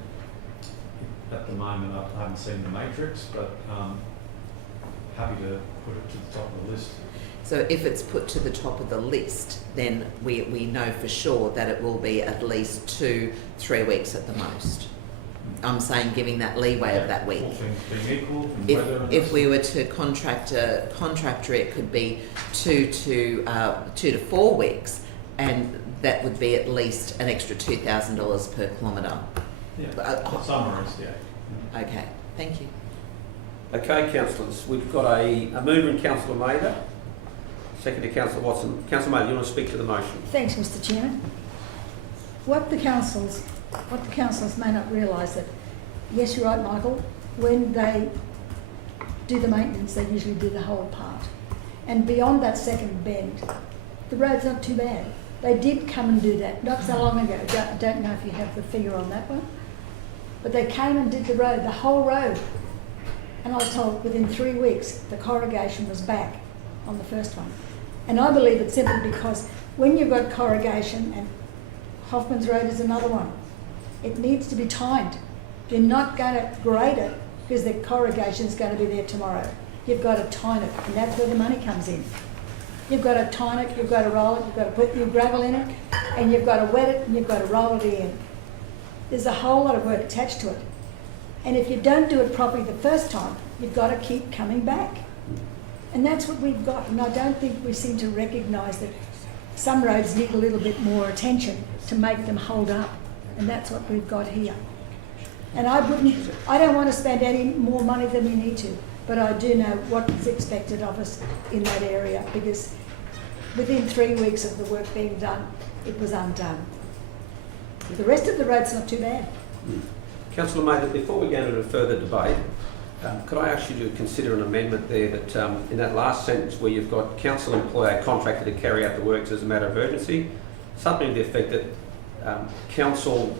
At the moment, I haven't seen the matrix, but happy to put it to the top of the list. So if it's put to the top of the list, then we know for sure that it will be at least 2-3 weeks at the most. I'm saying giving that leeway of that week. All things being equal, and weather and If we were to contract a contractor, it could be 2 to 4 weeks, and that would be at least an extra $2,000 per kilometre. yeah, summarised, yeah. Okay, thank you. Okay, councillors, we've got a mover in Councillor Mather, second to Councillor Watson. Councillor Mather, you want to speak to the motion? Thanks, Mr Chairman. What the councils may not realise that, yes, you're right, Michael, when they do the maintenance, they usually do the whole part. And beyond that second bend, the road's not too bad. They did come and do that, not so long ago. I don't know if you have the figure on that one. But they came and did the road, the whole road. And I was told within 3 weeks, the corrugation was back on the first one. And I believe it's simply because when you've got corrugation, and Hoffman's Road is another one, it needs to be timed. You're not going to grade it because the corrugation is going to be there tomorrow. You've got to time it, and that's where the money comes in. You've got to time it, you've got to roll it, you've got to put your gravel in it, and you've got to wet it, and you've got to roll it in. There's a whole lot of work attached to it. And if you don't do it properly the first time, you've got to keep coming back. And that's what we've got. And I don't think we seem to recognise that some roads need a little bit more attention to make them hold up. And that's what we've got here. And I don't want to spend any more money than we need to, but I do know what is expected of us in that area, because within 3 weeks of the work being done, it was undone. The rest of the road's not too bad. Councillor Mather, before we go into further debate, could I ask you to consider an amendment there that in that last sentence where you've got council employer contracted to carry out the works as a matter of urgency, something to the effect that council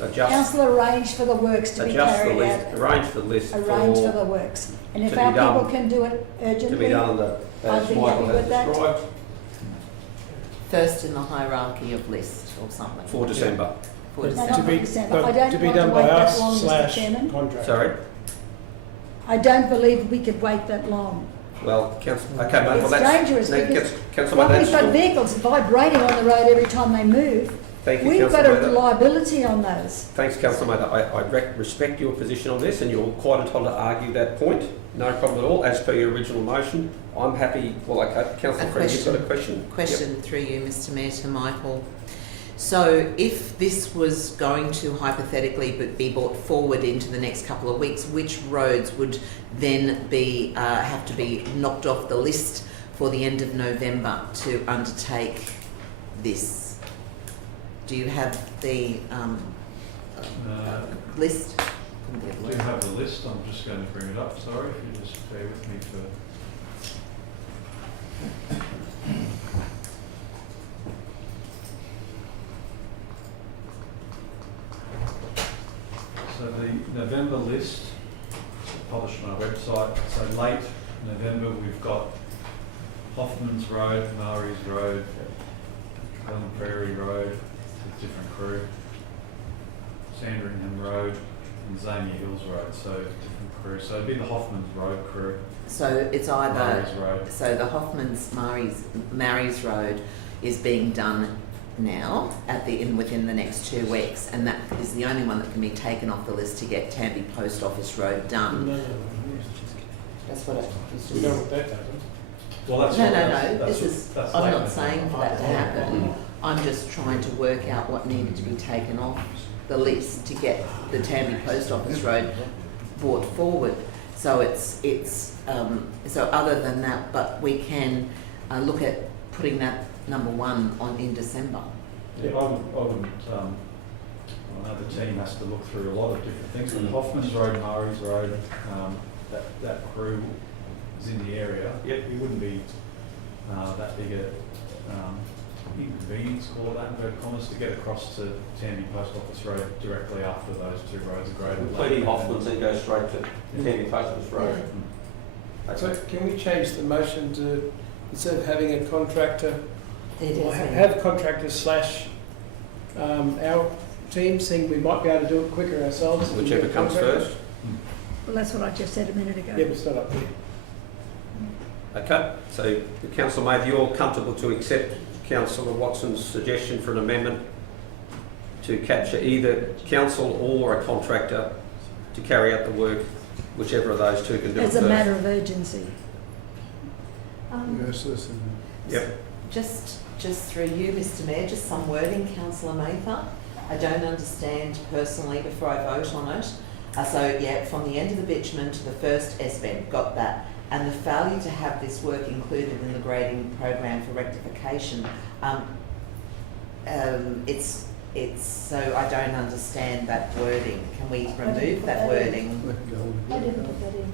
adjusts... Council arrange for the works to be carried out. Arrange for the list. Arrange for the works. And if to our be done- people can do it urgently, to be done I'd as be Michael happy has with that. described First in the hierarchy of list or something. for December. For No, December. not for December. I don't to be want done to by wait that long, us Mr Chairman. /contract. Sorry? I don't believe we could wait that long. Well, Councillor... Okay, mate, It's well, that's... dangerous no, because Councillor Mather, we've got vehicles vibrating on the road every time they move. Thank you, We've got Councillor a Mather. liability on those. Thanks, Councillor Mather. I respect your position on this, and you're quite entitled to argue that point. No problem at all, as per your original motion. I'm happy... Well, okay, Councillor Freeman, you've got a question? Question through you, Mr Mayor, to Michael. So if this was going to hypothetically be brought forward into the next couple of weeks, which roads would then be have to be knocked off the list for the end of November to undertake this? Do you have the list? I do have the list, I'm just going to bring it up, sorry, if you just bear with me for... So the November list website. So late November, we've got Hoffman's Road, Mary's Road, Glen Prairie Road, it's a different crew, Sandringham Road, and Zamia Hills Road, so different crew. So it'd be the Hoffman's Road crew. So it's either, Mary's Road. so the Hoffman's Mary's Road is being done now within the next 2 weeks, and that is the only one that can be taken off the list to get Tamby Post Office Road done. No. That's what it You know what that does? Well, that's I'm late not November. saying for that to happen. I'm just trying to work out what needed to be taken off the list to get the Tamby Post Office Road brought forward. So so other than that, but we can look at putting that number 1 on in December. Yeah, I wouldn't, I know the team has to look through a lot of different things. With Hoffman's Road, Murray's Road, that crew is in the area. Yet we wouldn't be that big a inconvenience, call it that, inverted commas, to get across to Tamby Post Office Road directly after those 2 roads are graded. Completing Hoffman's and go straight to Tamby Post Office Road. So can we change the motion to, instead of having a contractor, or Yeah. have contractors slash our team, saying we might be able to do it quicker ourselves? than Whichever get a comes contractor? first. Well, that's what I just said a minute ago. Yeah, but it's not up here. Okay, so the council may, you're comfortable to accept Councillor Watson's suggestion for an amendment to capture either council or a contractor to carry out the work, whichever of those two can do it As a first. matter of urgency. Yes, listen. Yep. Just through you, Mr Mayor, just some wording, Councillor Mather. I don't understand personally before I vote on it. So yeah, from the end of the bitumen to the first S-bend, got that. And the failure to have this work included in the grading program for rectification, it's so I don't understand that wording. Can we remove that wording? I didn't put that in.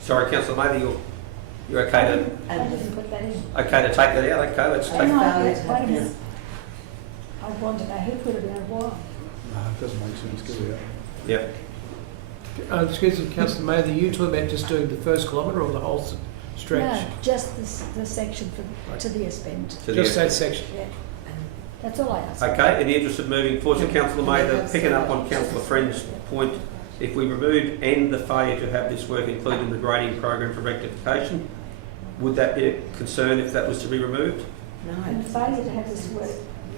Sorry, Councillor Mather, you're okay I didn't put that in. to take that out? Okay, let's Oh, take no, Failure wait to a have minute. this. I want to know who put it in and why. No, it doesn't make sense, get it out. Yep. Excuse me, Councillor Mather, you talking about just doing the first kilometre or the whole stretch? No, just the section to the S-bend. To the Just that end. section. Yeah. That's all I asked. Okay, in the interest of moving forward, so Councillor Mather, picking up on Councillor Friend's point, if we remove and the failure to have this work included in the grading program for rectification, would that be a concern if that was to be removed? And No. failure to have this work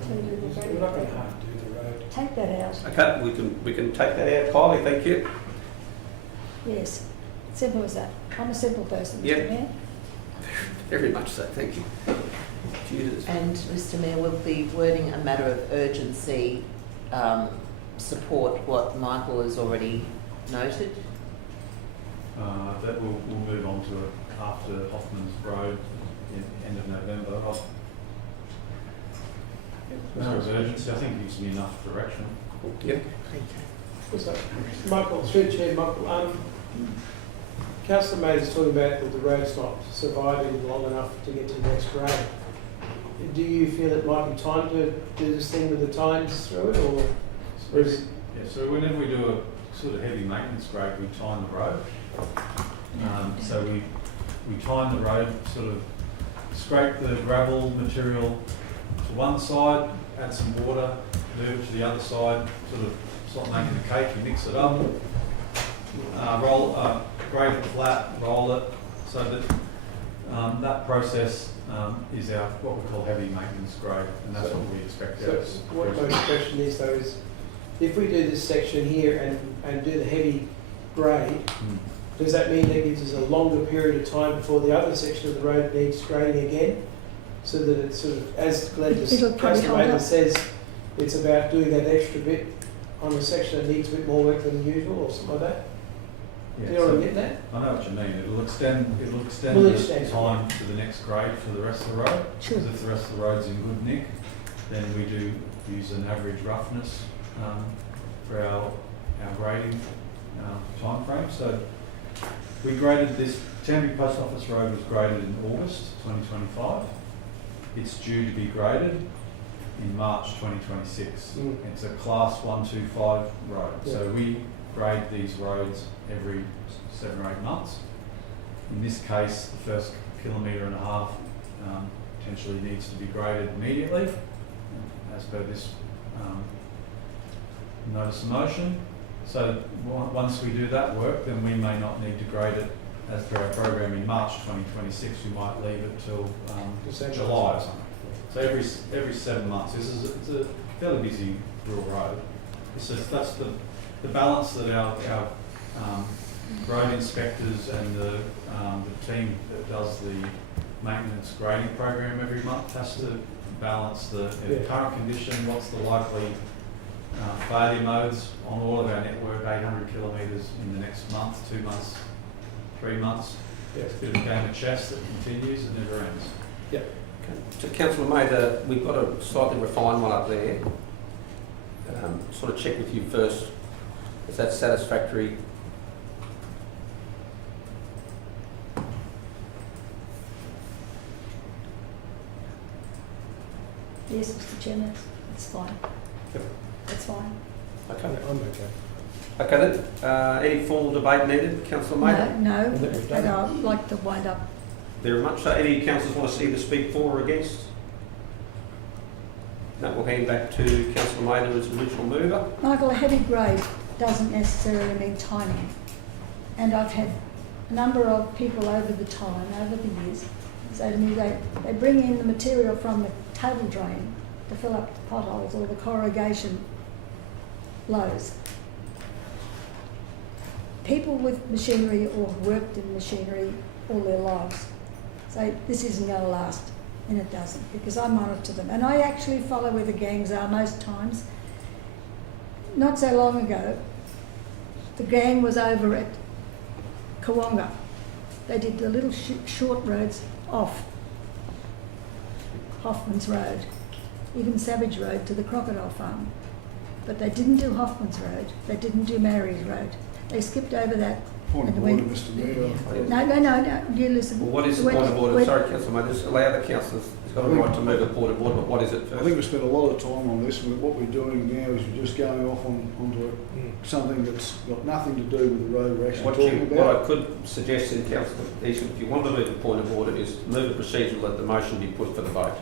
included in the We're grading not going to program. have to do the road. Take that out. Okay, we can take that out. Kylie, thank you. Yes. Simple as that. I'm a simple person, Yeah. Mr Mayor. Very much so, thank you. Judith. And Mr Mayor, will the wording a matter of urgency support what Michael has already noted? That we'll move on to it after Hoffman's Road in end of November. Matter of urgency, I think it gives me enough direction. Yep. So, Michael, through Chair, Michael, Councillor Mather's talking about that the road's not surviving long enough to get to the next grade. Do you feel it might be time to do this thing with the times through it, or is it? Yeah, so whenever we do a sort of heavy maintenance grade, we time the road. So we time the road, sort of scrape the gravel material to one side, add some water, move it to the other side, sort of, it's like making a cake, you mix it up, grade it flat, roll it, so that that process is our, what we call heavy maintenance grade, and that's what we expect out So of what my question is though is, if we do this section here and do the heavy grade, does that mean that gives us a longer period of time before the other section of the road needs grading again? So that it's sort of, as Glenn It'll probably hold up. says, it's about doing that extra bit on a section that needs a bit more work than usual or something like that? Do you already get that? I know what you mean. It'll extend Will the extend. time to the next grade for the rest of the road. Sure. Because if the rest of the road's in good nick, then we do use an average roughness for our grading time frame. So we graded this, Tamby Post Office Road was graded in August 2025. It's due to be graded in March 2026. It's a class 125 road. Yeah. So we grade these roads every 7 or 8 months. In this case, the first 1.5 kilometres potentially needs to be graded immediately, as per this notice of motion. So once we do that work, then we may not need to grade it as per our program in March 2026. We might leave it till July or something. So every 7 months. It's a fairly busy rural road. That's the balance that our road inspectors and the team that does the maintenance grading program every month has to balance the current condition, what's the likely failure modes on all of our network, 800 kilometres in the next month, 2 months, 3 months. It's a bit of a game of chess that continues and never ends. Yep. So Councillor Mather, we've got a slightly refined one up there. Sort of check with you first. Is that satisfactory? Yes, Mr Chairman, it's fine. Yep. It's fine. Okay. I'm okay. Okay then. Any formal debate needed, Councillor Mather? No, and I'd like to wind up. Very much so. Any councillors want to either speak for or against? No, we'll hand back to Councillor Mather as original mover. Michael, a heavy grade doesn't necessarily mean tiny. And I've had a number of people over the years, say to me they bring in the material from the table drain to fill up the potholes or the corrugation lows. People with machinery or have worked in machinery all their lives say this isn't going to last, and it doesn't, because I monitor them. And I actually follow where the gangs are most times. Not so long ago, the gang was over at Kawonga. They did the little short roads off Hoffman's Road, even Savage Road to the Crocodile Farm. But they didn't do Hoffman's Road, they didn't do Mary's Road. They skipped over that. Point of order, Mr Mayor. No, you listen. Well, what is the point of order? Sorry, Councillor Mather, just allow the councillors, he's got a right to move a point of order, but what is it I first? think we spent a lot of time on this. What we're doing now is we're just going off onto something that's got nothing to do with the road we're actually talking about. What I could suggest in Councillor Eastman, if you want to move a point of order, is move a procedural that the motion be put for the vote.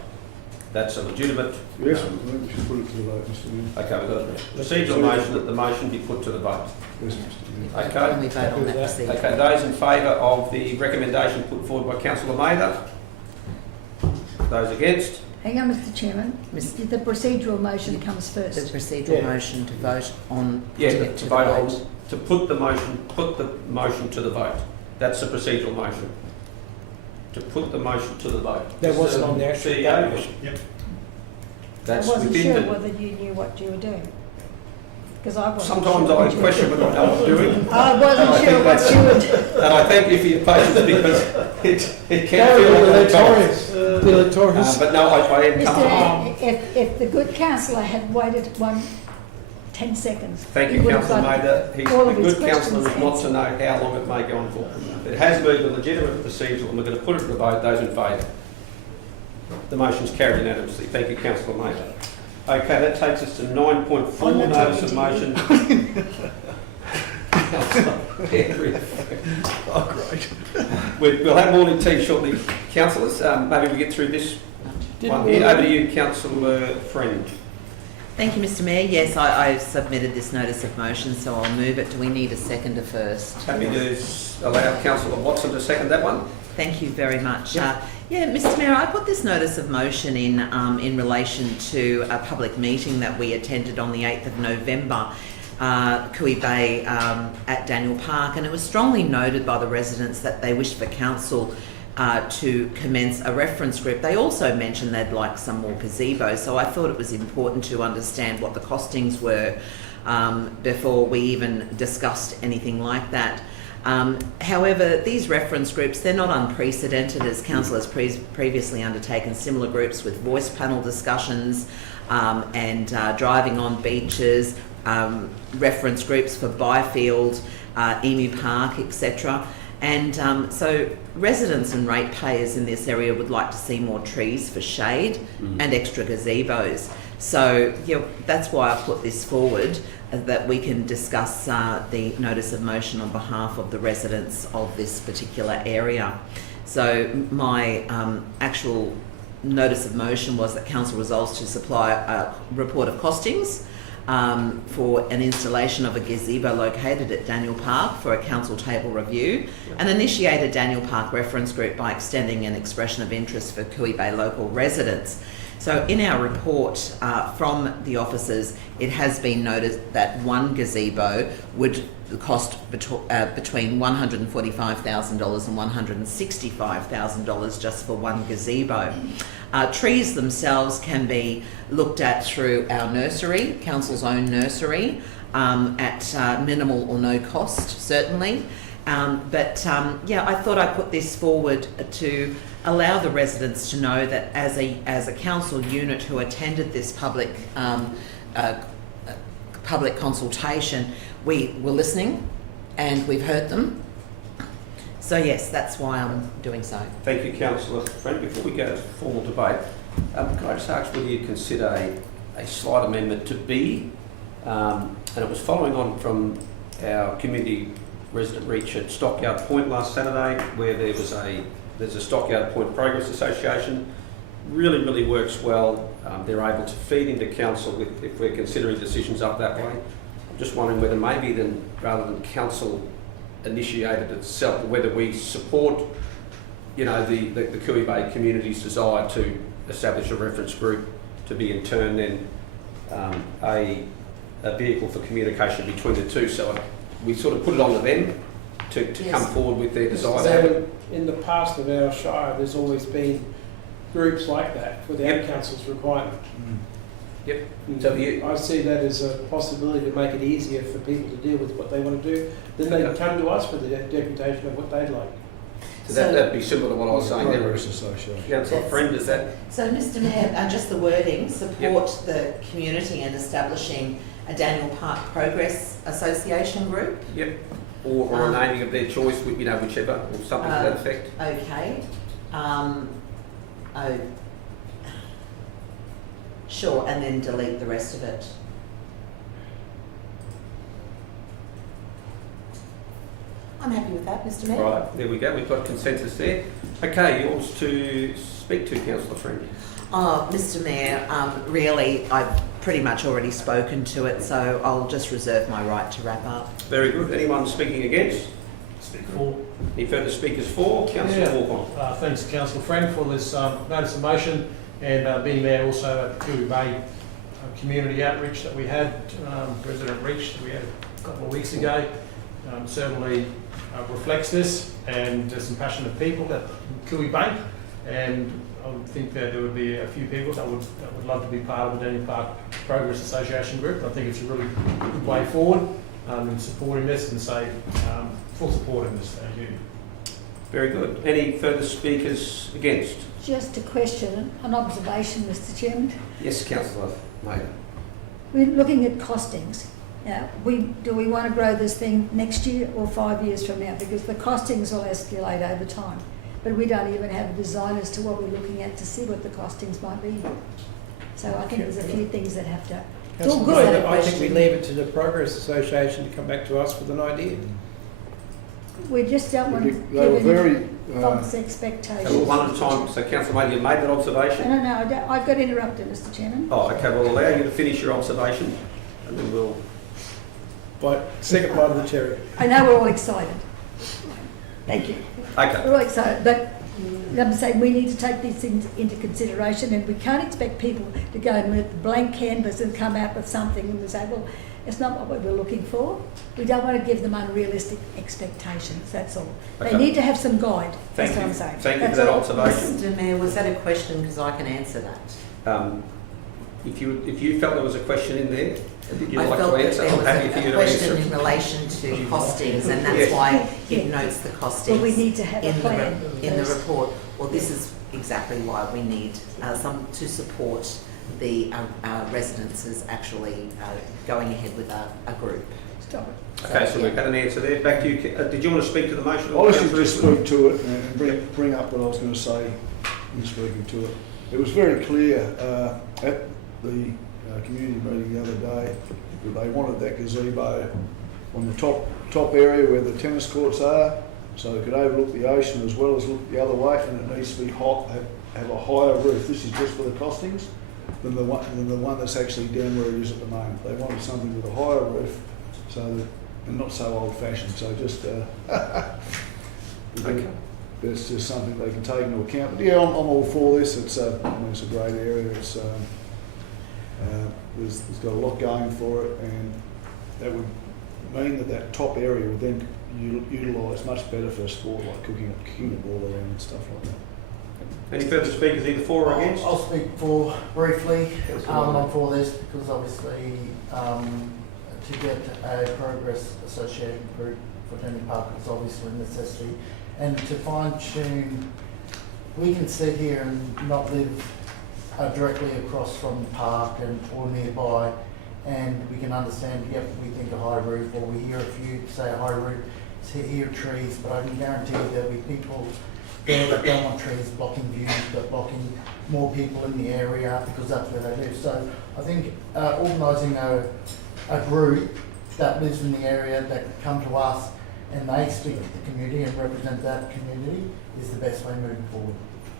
That's a legitimate... Yes, I think we should put it to the vote, Mr Mayor. Okay, we've got a procedural motion that the motion be put to the vote. Yes, Mr Mayor. Okay. Can we vote on that procedure? Okay, those in favour of the recommendation put forward by Councillor Mather? Those against? Hang on, Mr Chairman. The procedural motion comes The first. procedural motion to vote on, Yeah, to to get to the vote on, vote. to put the motion to the vote. That's the procedural motion. To put the motion to the vote. That wasn't on the actual CEO. motion. Yep. I That's wasn't within sure the... whether you knew what you were doing. Because I wasn't Sometimes sure I what you question were what I'm doing. I wasn't sure what you were doing. And I thank you for your patience because it can Very feel like dilatory. Dilatory. but no, I am comfortable. Mr, if the good councillor had waited 10 seconds, Thank he you, would have Councillor got Mather. He's all a of his good councillor questions is not to answered. know how long it may go on for. It has moved a legitimate procedural and we're going to put it to the vote. Those in favour? The motion's carried unanimously. Thank you, Councillor Mather. Okay, that takes us to 9.4, notice of motion. Oh, great. We'll have morning tea shortly, councillors. Maybe we get through this one here. Over to you, Councillor Friend. Thank you, Mr Mayor. Yes, I submitted this notice of motion, so I'll move it. Do we need a seconder first? Happy to allow Councillor Watson to second that one. Thank you very much. Yeah. Mr Mayor, I put this notice of motion in relation to a public meeting that we attended on the 8th of November, Cooey Bay at Daniel Park, and it was strongly noted by the residents that they wished for council to commence a reference group. They also mentioned they'd like some more gazebos, so I thought it was important to understand what the costings were before we even discussed anything like that. However, these reference groups, they're not unprecedented, as council has previously undertaken similar groups with voice panel discussions and driving on beaches, reference groups for Byfield, Emu Park, etc. And so residents and ratepayers in this area would like to see more trees for shade and extra gazebos. So, yeah, that's why I put this forward, that we can discuss the notice of motion on behalf of the residents of this particular area. So my actual notice of motion was that council resolves to supply a report of costings for an installation of a gazebo located at Daniel Park for a council table review, and initiate a Daniel Park reference group by extending an expression of interest for Cooey Bay local residents. So in our report from the officers, it has been noted that one gazebo would cost between $145,000 and $165,000 just for one gazebo. Trees themselves can be looked at through our nursery, council's own nursery, at minimal or no cost, certainly. Yeah, I thought I'd put this forward to allow the residents to know that as a council unit who attended this public consultation, we were listening and we've heard them. So yes, that's why I'm doing so. Thank you, Councillor Friend. Before we go to formal debate, can I just ask whether you consider a slight amendment to B, and it was following on from our community resident reach at Stockyard Point last Saturday, where there's a Stockyard Point Progress Association. Really works well. They're able to feed into council if we're considering decisions up that way. I'm just wondering whether maybe then, rather than council initiated itself, whether we support, you know, the Cooey Bay community's desire to establish a reference group to be in turn then a vehicle for communication between the two. So we sort of put it on to them to come forward with their desire. So in the past of our shire, there's always been groups like that without council's requirement. Yep. So I see that as a possibility to make it easier for people to deal with what they want to do. Then they come to us for the deputation of what they'd like. So that'd be similar to what I was saying there. Councillor Friend, is that? So Mr Mayor, just the wording, support the community in establishing a Daniel Park Progress Association group. Yep. Or a naming of their choice, you know, whichever, or something to that effect. Okay. Sure, and then delete the rest of it. I'm happy with that, Mr Mayor. Right, there we go. We've got consensus there. Okay, yours to speak to, Councillor Friend. Oh, Mr Mayor, really, I've pretty much already spoken to it, so I'll just reserve my right to wrap up. Very good. Anyone speaking against? Speak for. Any further speakers for? Councillor Walcott. Thanks, Councillor Friend, for this notice of motion, and being there also at the Cooey Bay community outreach that we had, resident reach that we had a couple of weeks ago, certainly reflects this, and there's some passionate people at Cooey Bay, and I would think that there would be a few people that would love to be part of the Daniel Park Progress Association group. I think it's a really good way forward in supporting this, and say full support in this. Thank you. Very good. Any further speakers against? Just a question, an observation, Mr Chairman. Yes, Councillor Mayor. We're looking at costings. Now, do we want to grow this thing next year or 5 years from now? Because the costings will escalate over time. But we don't even have a design as to what we're looking at to see what the costings might be. So I think there's a few things that have to... It's all good. I think we leave it to the Progress Association to come back to us with an idea. We just don't want to They were give very any false expectations. So one at a time. So Councillor Mayor, you made that observation? No, I got interrupted, Mr Chairman. Oh, okay. We'll allow you to finish your observation, and then we'll... Second bite of the cherry. I know we're all excited. Thank you. Okay. We're all excited, but I'm saying we need to take these things into consideration, and we can't expect people to go and with a blank canvas and come out with something and we say, well, it's not what we were looking for. We don't want to give them unrealistic expectations, that's all. Okay. They need to have some guide, that's what I'm saying. Thank you for that observation. Mr Mayor, was that a question? Because I can answer that. If you felt there was a question in there, did you I like felt to that answer? there I'm was happy for you a to question answer. in relation to costings, and that's Yes. why it notes the costings Well, we need to have a in plan in the first. report. Well, this is exactly why we need some to support the residents as actually going ahead with a group. Stop it. Okay, so we've had an answer there. Back to you. Did you want to speak to the motion? I was just to speak to it and bring up what I was going to say in speaking to it. It was very clear at the community meeting the other day, that they wanted that gazebo on the top area where the tennis courts are, so it could overlook the ocean as well as look the other way, and it needs to be have a higher roof. This is just for the costings than the one that's actually down where it is at the moment. They wanted something with a higher roof, so that, and not so old-fashioned. So just Okay. that's just something they can take into account. But yeah, I'm all for this. It's I mean, it's a great area. It's there's got a lot going for it, and that would mean that top area would then utilised much better for sport, like kicking the ball around and stuff like that. Any further speakers, either for or against? I'll speak for briefly. I'm for this because obviously to get a progress association group for Denny Park is obviously a necessity, and to fine tune, we can sit here and not live directly across from the park and or nearby, and we can understand, yep, we think a high roof, or we hear a few say a high roof, hear trees, but I can guarantee there'll be people there that don't want trees blocking views, but blocking more people in the area because that's where they live. So I think organising a group that lives in the area that come to us and they speak to the community and represent that community is the best way moving forward.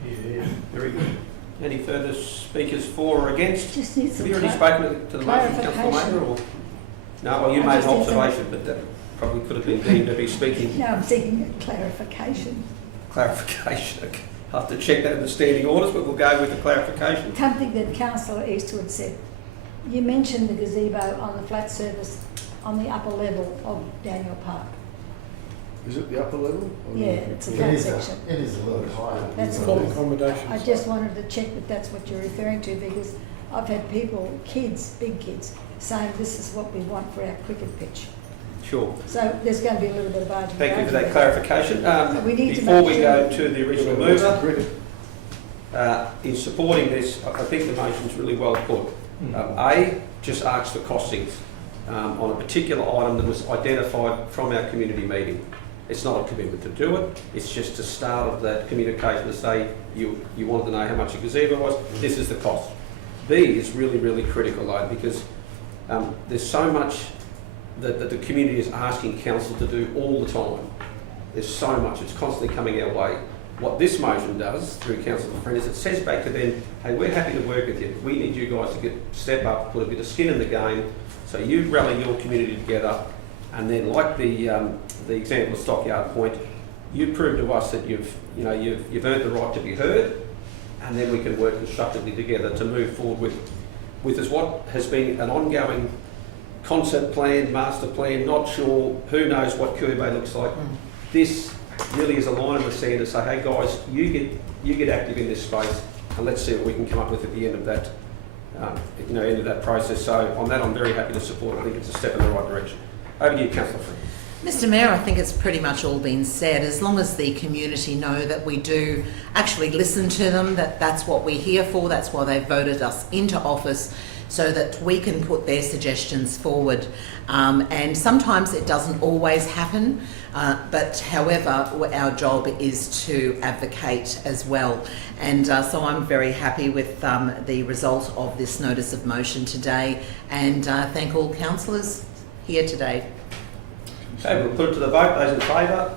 Yeah, very good. Any further speakers for or against? Just need Have some you already spoken to the motion, Councillor clarification. Mayor? Or? No, well, you I made just an need some- observation, but that probably could have been deemed to be speaking. No, I'm seeking clarification. Clarification. Okay. I'll have to check that in the standing orders, but we'll go with the clarification. Something that Councillor Eastwood said. You mentioned the gazebo on the flat surface on the upper level of Daniel Park. Is it the upper level? Or Yeah, the- it's a It flat is section. it is a little higher. That's Full what accommodation. I just wanted to check that that's what you're referring to, because I've had people, kids, big kids, saying this is what we want for our cricket pitch. Sure. So there's going to be a little bit of argument. Thank you for that clarification. We need to Before make we sure go that- to the original mover, in supporting this, I think the motion's really well put. A, just asks for costings on a particular item that was identified from our community meeting. It's not a commitment to do it, it's just a start of that communication to say you wanted to know how much a gazebo was, this is the cost. B is really, really critical though, because there's so much that the community is asking council to do all the time. There's so much, it's constantly coming our way. What this motion does through Council for Friend is it says back to them, hey, we're happy to work with you. We need you guys to step up, put a bit of skin in the game, so you rally your community together, and then like the example of Stockyard Point, you prove to us that you've earned the right to be heard, and then we can work constructively together to move forward with what has been an ongoing concept plan, master plan, not sure, who knows what Kirby looks like. This really is a line in the sand to say, hey guys, you get active in this space, and let's see what we can come up with at the end of that, end of that process. So on that, I'm very happy to support it. I think it's a step in the right direction. Over to you, Councillor Friend. Mr Mayor, I think it's pretty much all been said. As long as the community know that we do actually listen to them, that's what we're here for, that's why they voted us into office, so that we can put their suggestions forward. And sometimes it doesn't always happen, but however, our job is to advocate as well. And so I'm very happy with the result of this notice of motion today, and thank all councillors here today. Okay, we'll put it to the vote. Those in favour?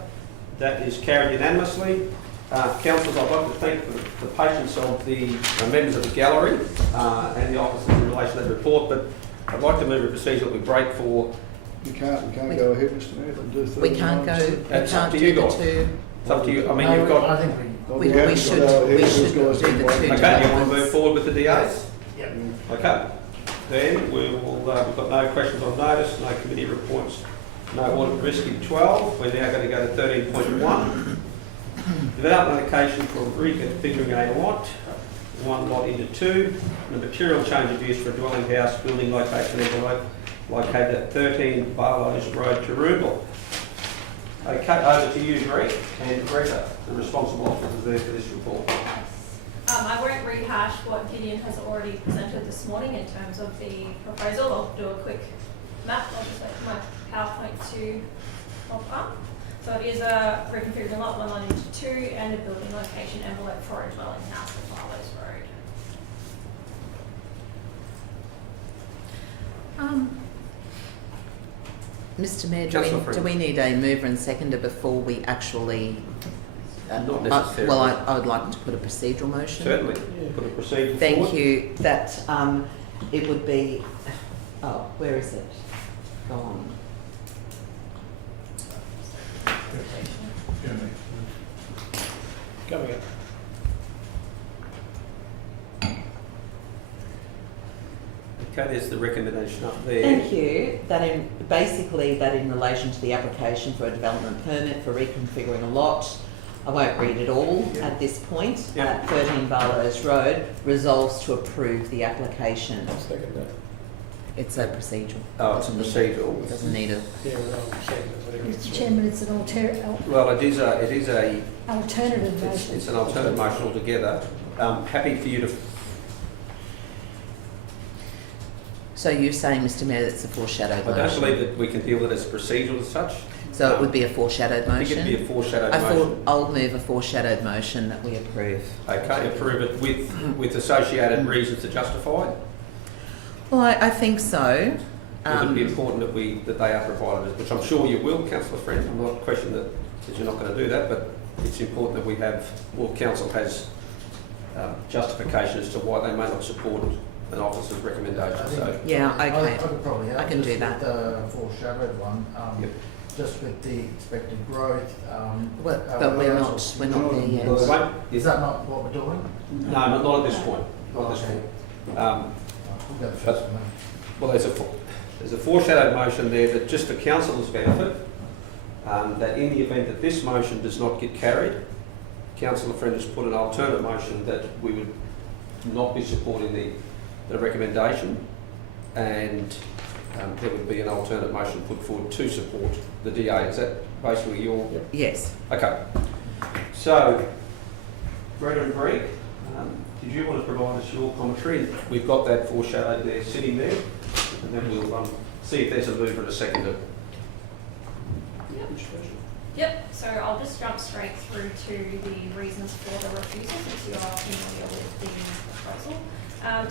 That is carried unanimously. Councillors, I'd like to thank the patience of the members of the gallery and the officers in relation to that report, but I'd like to move a procedural break for... We can't go ahead, Mr Mayor, and do 30 We can't go, minutes. we It's up can't to do you the guys. two. It's up to you. I mean, No, you've got... I think We have to should go ahead, do those the guys can two wait. Okay, you want to move developments. forward with the DAs? Yep. Okay. Then we will, we've got no questions on notice, no committee reports, no audit risk in 12. We're now going to go to 13.1. Development allocation for reconfiguring a lot, one lot into two, and a material change of use for a dwelling house, building location envelope located at 13 Barlows Road, Toowoomba. Okay, over to you, Greg, and Greta, the responsible officers there for this report. I won't rehash what Gideon has already presented this morning in terms of the proposal. I'll do a quick map. I'll just wait for my PowerPoint to pop up. So it is a reconfiguring lot, one lot into two, and a building location envelope for a dwelling house at Barlows Road. Mr Mayor, Councillor do Freeman. we need a mover and seconder before we actually... Not necessarily. Well, I would like to put a procedural motion. Certainly. Put a procedure Thank forward. you. That it would be... Oh, where is it? Go on. Coming up. Okay, there's the recommendation up there. Thank you. That in relation to the application for a development permit for reconfiguring a lot, I won't read it all at this point. Yeah. At 13 Barlows Road, resolves to approve the application. I'll second that. It's a procedural. Oh, it's a procedural. Doesn't need a... Yeah, I'll second it, whatever it's- Mr Chairman, it's an Well, it is alternative motion. it's an alternative motion altogether. Happy for you to, So you're saying, Mr Mayor, that it's a foreshadowed I don't motion? believe that we can deal with it as procedural as such. So it would be a foreshadowed I think it'd be motion? a foreshadowed motion. I'll move a foreshadowed motion that we approve. Okay, approve it with associated reasons to justify it. Well, I think so. It would be important that they are provided, which I'm sure you will, Councillor Friend. I'm not questioning that you're not going to do that, but it's important that we have, well, council has justification as to why they may not support an officer's recommendation. So, Yeah, I okay. could probably help. I can do just that. with the foreshadowed one, Yep. just with the expected growth. But we're not there yet. well, there won't- Is that not what we're doing? no, not at this point. Not at this Okay. point. We'll go first and then. Well, there's a foreshadowed motion there that just for councillors' benefit, that in the event that this motion does not get carried, Councillor Friend has put an alternate motion that we would not be supporting the recommendation, and there would be an alternate motion put forward to support the DA. Is that basically your... Yes. Okay. So, Greta and Greg, did you want to provide us your commentary? We've got that foreshadowed there, sitting there, and then we'll see if there's a mover and a seconder. Yep, so I'll just jump straight through to the reasons for the refusal since you are familiar with the proposal.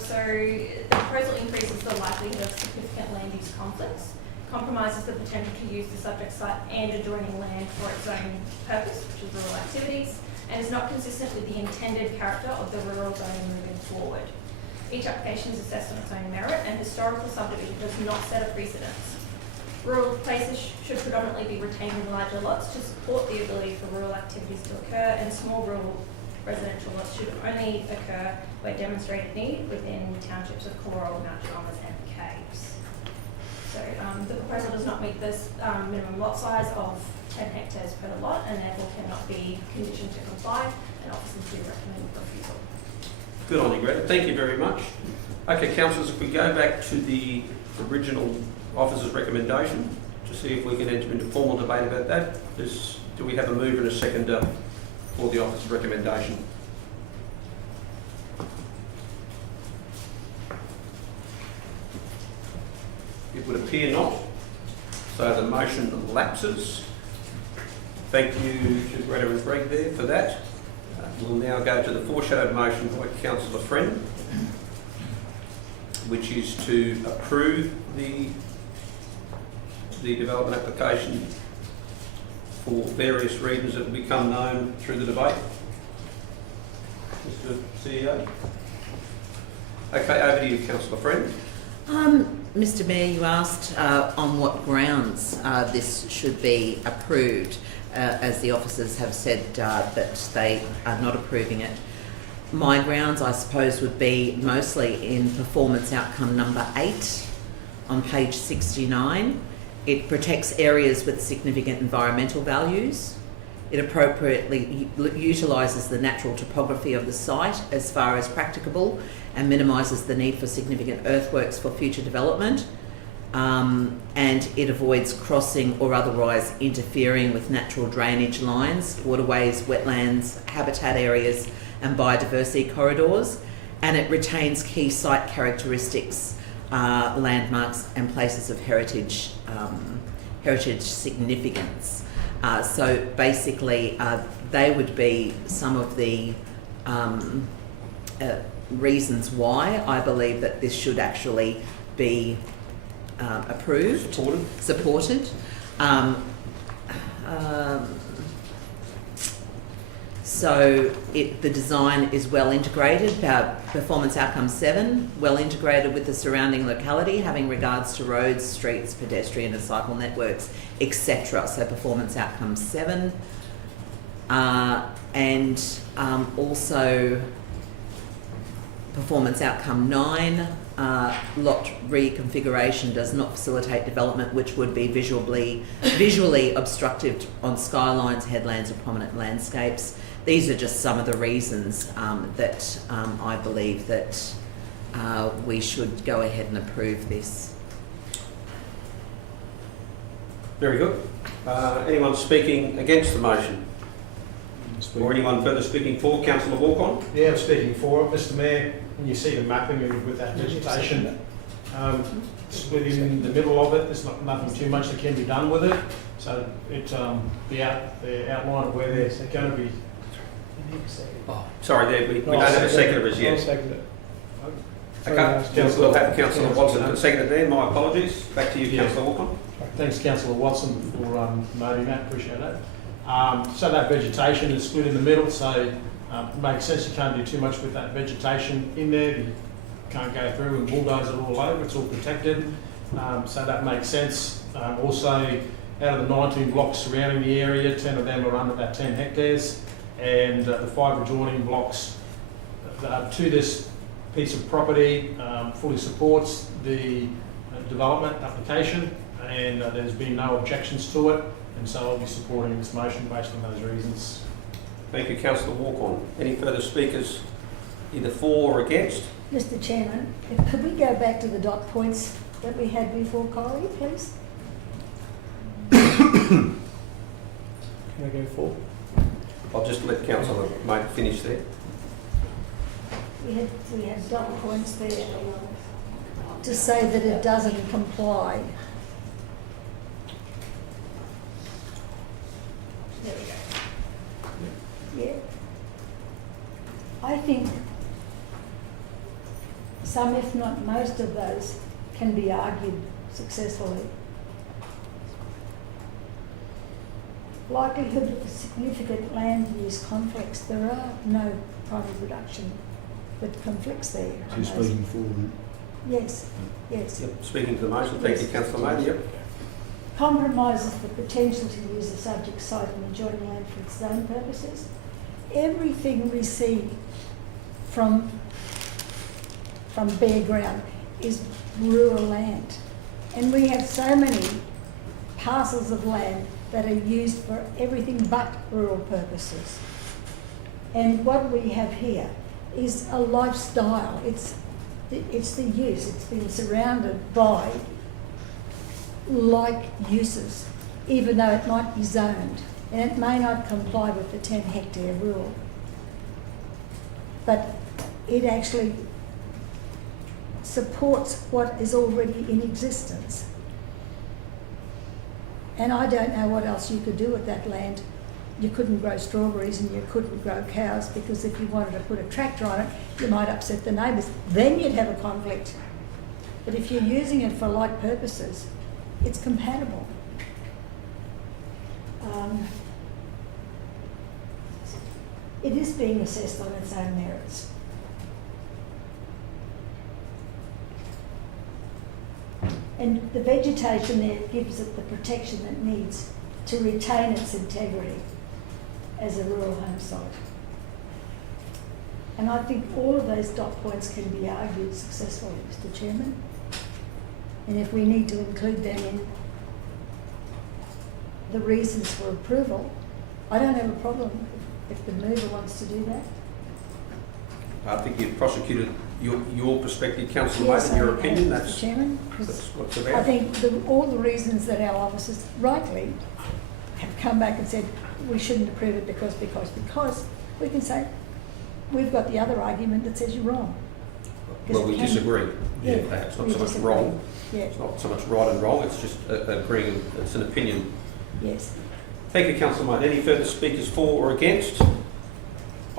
So the proposal increases the likelihood of significant land use conflicts, compromises the potential to use the subject site and adjoining land for its own purpose, which is rural activities, and is not consistent with the intended character of the rural zone moving forward. Each application is assessed on its own merit, and historical subdivision does not set a precedence. Rural places should predominantly be retained in larger lots to support the ability for rural activities to occur, and small rural residential lots should only occur where demonstrated need within townships of Coral, Mount Chalmers and Caves. So the proposal does not meet this minimum lot size of 10 hectares per lot, and therefore cannot be conditioned to comply, and officers do recommend refusal. Good on you, Greta. Thank you very much. Okay, councillors, if we go back to the original officer's recommendation to see if we can enter into formal debate about that. Do we have a mover and a seconder for the officer's recommendation? It would appear not. So the motion lapses. Thank you to Greta and Greg there for that. We'll now go to the foreshadowed motion by Councillor Friend, which is to approve the development application for various reasons that will become known through the debate. Mr. CEO. Okay, over to you, Councillor Friend. Mr Mayor, you asked on what grounds this should be approved, as the officers have said that they are not approving it. My grounds, I suppose, would be mostly in performance outcome number 8 on page 69. It protects areas with significant environmental values. It appropriately utilises the natural topography of the site as far as practicable and minimises the need for significant earthworks for future development. And it avoids crossing or otherwise interfering with natural drainage lines, waterways, wetlands, habitat areas and biodiversity corridors. And it retains key site characteristics, landmarks and places of heritage significance. So basically they would be some of the reasons why I believe that this should actually be approved, supported. So the design is well integrated, performance outcome 7, well integrated with the surrounding locality, having regards to roads, streets, pedestrian and cycle networks, etc. So performance outcome 7. And also performance outcome 9, lot reconfiguration does not facilitate development which would be visually obstructive on skylines, headlands or prominent landscapes. These are just some of the reasons that I believe that we should go ahead and approve this. Very good. Anyone speaking against the motion? Or anyone further speaking for? Councillor Walcon? Yeah, I'm speaking for it, Mr Mayor. And you see the mapping with that vegetation split in the middle of it. There's nothing too much that can be done with it. So the outline of where they're going to be. Oh, sorry, we don't have a seconder as yet. I'll second it. Okay, we'll have Councillor Watson seconded there. My apologies. Back to you, Councillor Walcon. Thanks, Councillor Watson, for noting that. Appreciate that. So that vegetation is split in the middle, so it makes sense. You can't do too much with that vegetation in there. You can't go through and bulldoze it all over. It's all protected, so that makes sense. Also, out of the 19 blocks surrounding the area, 10 of them are under that 10 hectares, and the 5 adjoining blocks to this piece of property fully supports the development application, and there's been no objections to it. And so I'll be supporting this motion based on those reasons. Thank you, Councillor Walcon. Any further speakers, either for or against? Mr Chairman, could we go back to the dot points that we had before, Corey, please? Can I go for? I'll just let Councillor Mate finish there. We had dot points there to say that it doesn't comply. There we go. Yeah. I think some, if not most of those, can be argued successfully. Likelihood of significant land use conflicts. There are no primary production that conflicts there. So you're speaking for them? Yes, yes. Yep. Speaking to the motion, thank you, Councillor Mate. Yep. Compromises the potential to use the subject site and adjoining land for its own purposes. Everything we see from bare ground is rural land. And we have so many parcels of land that are used for everything but rural purposes. And what we have here is a lifestyle. It's the use. It's been surrounded by like uses, even though it might be zoned, and it may not comply with the 10 hectare rule. But it actually supports what is already in existence. And I don't know what else you could do with that land. You couldn't grow strawberries and you couldn't grow cows, because if you wanted to put a tractor on it, you might upset the neighbours. Then you'd have a conflict. But if you're using it for like purposes, it's compatible. It is being assessed on its own merits. And the vegetation there gives it the protection it needs to retain its integrity as a rural home site. And I think all of those dot points can be argued successfully, Mr Chairman. And if we need to include them in the reasons for approval, I don't have a problem if the mover wants to do that. I think you've prosecuted your perspective, Councillor Yes, Mate, and your I opinion. have, That's Mr Chairman, what's I about. think all the reasons that our officers rightly have come back and said we shouldn't approve it because we can say we've got the other argument that says you're wrong. Well, we disagree. Yeah, It's not we so much disagree. wrong. Yeah, It's not so much right and wrong. It's just agreeing. It's an opinion. yes. Thank you, Councillor Mate. Any further speakers for or against?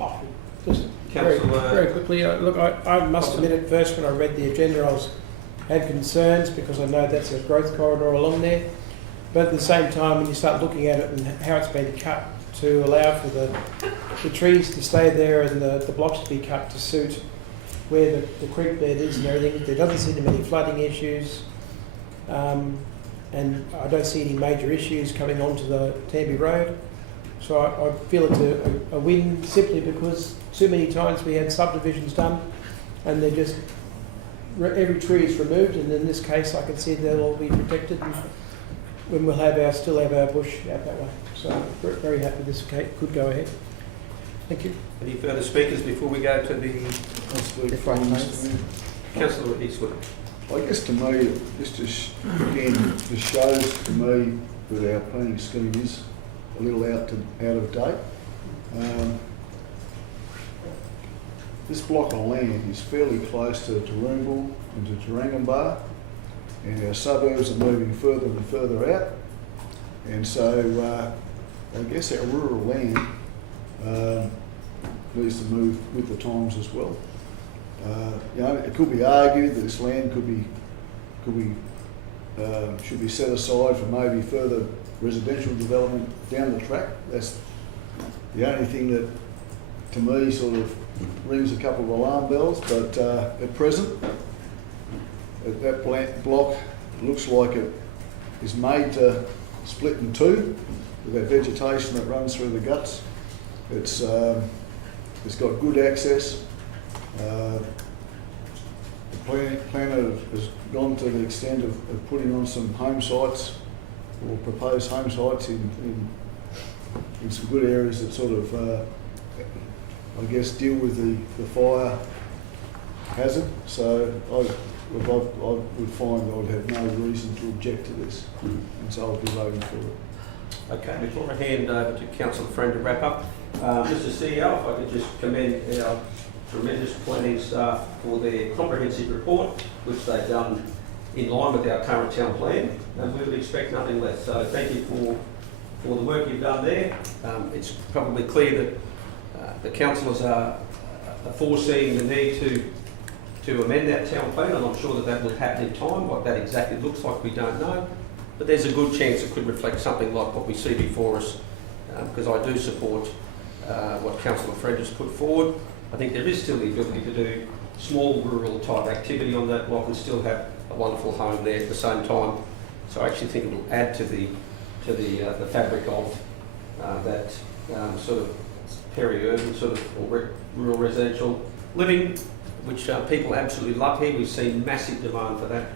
Oh, just very Councillor. quickly, look, I must admit at first when I read the agenda, I was had concerns because I know that's a growth corridor along there. But at the same time, when you start looking at it and how it's been cut to allow for the trees to stay there and the blocks to be cut to suit where the creek bed is and everything, there doesn't seem to be any flooding issues. And I don't see any major issues coming onto the Tamby Road. So I feel it's a win simply because too many times we had subdivisions done and they're just, every tree is removed, and in this case I can see they'll all be protected and when we'll have still have our bush out that way. So very happy this could go ahead. Thank you. Any further speakers before we go to the Councillor Eastwood? I guess to me, again, this shows to me that our planning scheme is a little out of date. This block of land is fairly close to Toowoomba and to Tarangambar, and our suburbs are moving further and further out. And so I guess our rural land needs to move with the times as well. It could be argued that this land should be set aside for maybe further residential development down the track. That's the only thing that, to me, sort of rings a couple of alarm bells. But at present, that block looks like it is made to split in two with that vegetation that runs through the guts. It's got good access. The planner has gone to the extent of putting on some home sites or proposed home sites in some good areas that sort of, I guess, deal with the fire hazard. So I would find I'd have no reason to object to this, and so I'll be voting for it. Okay, before I hand over to Councillor Friend to wrap up, Mr. CEO, if I could just commend our tremendous planning staff for their comprehensive report, which they've done in line with our current town plan, and we would expect nothing less. So thank you for the work you've done there. It's probably clear that the councillors are foreseeing the need to amend that town plan, and I'm sure that will happen in time. What that exactly looks like, we don't know. But there's a good chance it could reflect something like what we see before us, because I do support what Councillor Fred has put forward. I think there is still the ability to do small rural type activity on that block and still have a wonderful home there at the same time. So I actually think it will add to the fabric of that sort of peri-urban sort of or rural residential living, which people absolutely love here. We've seen massive demand for that.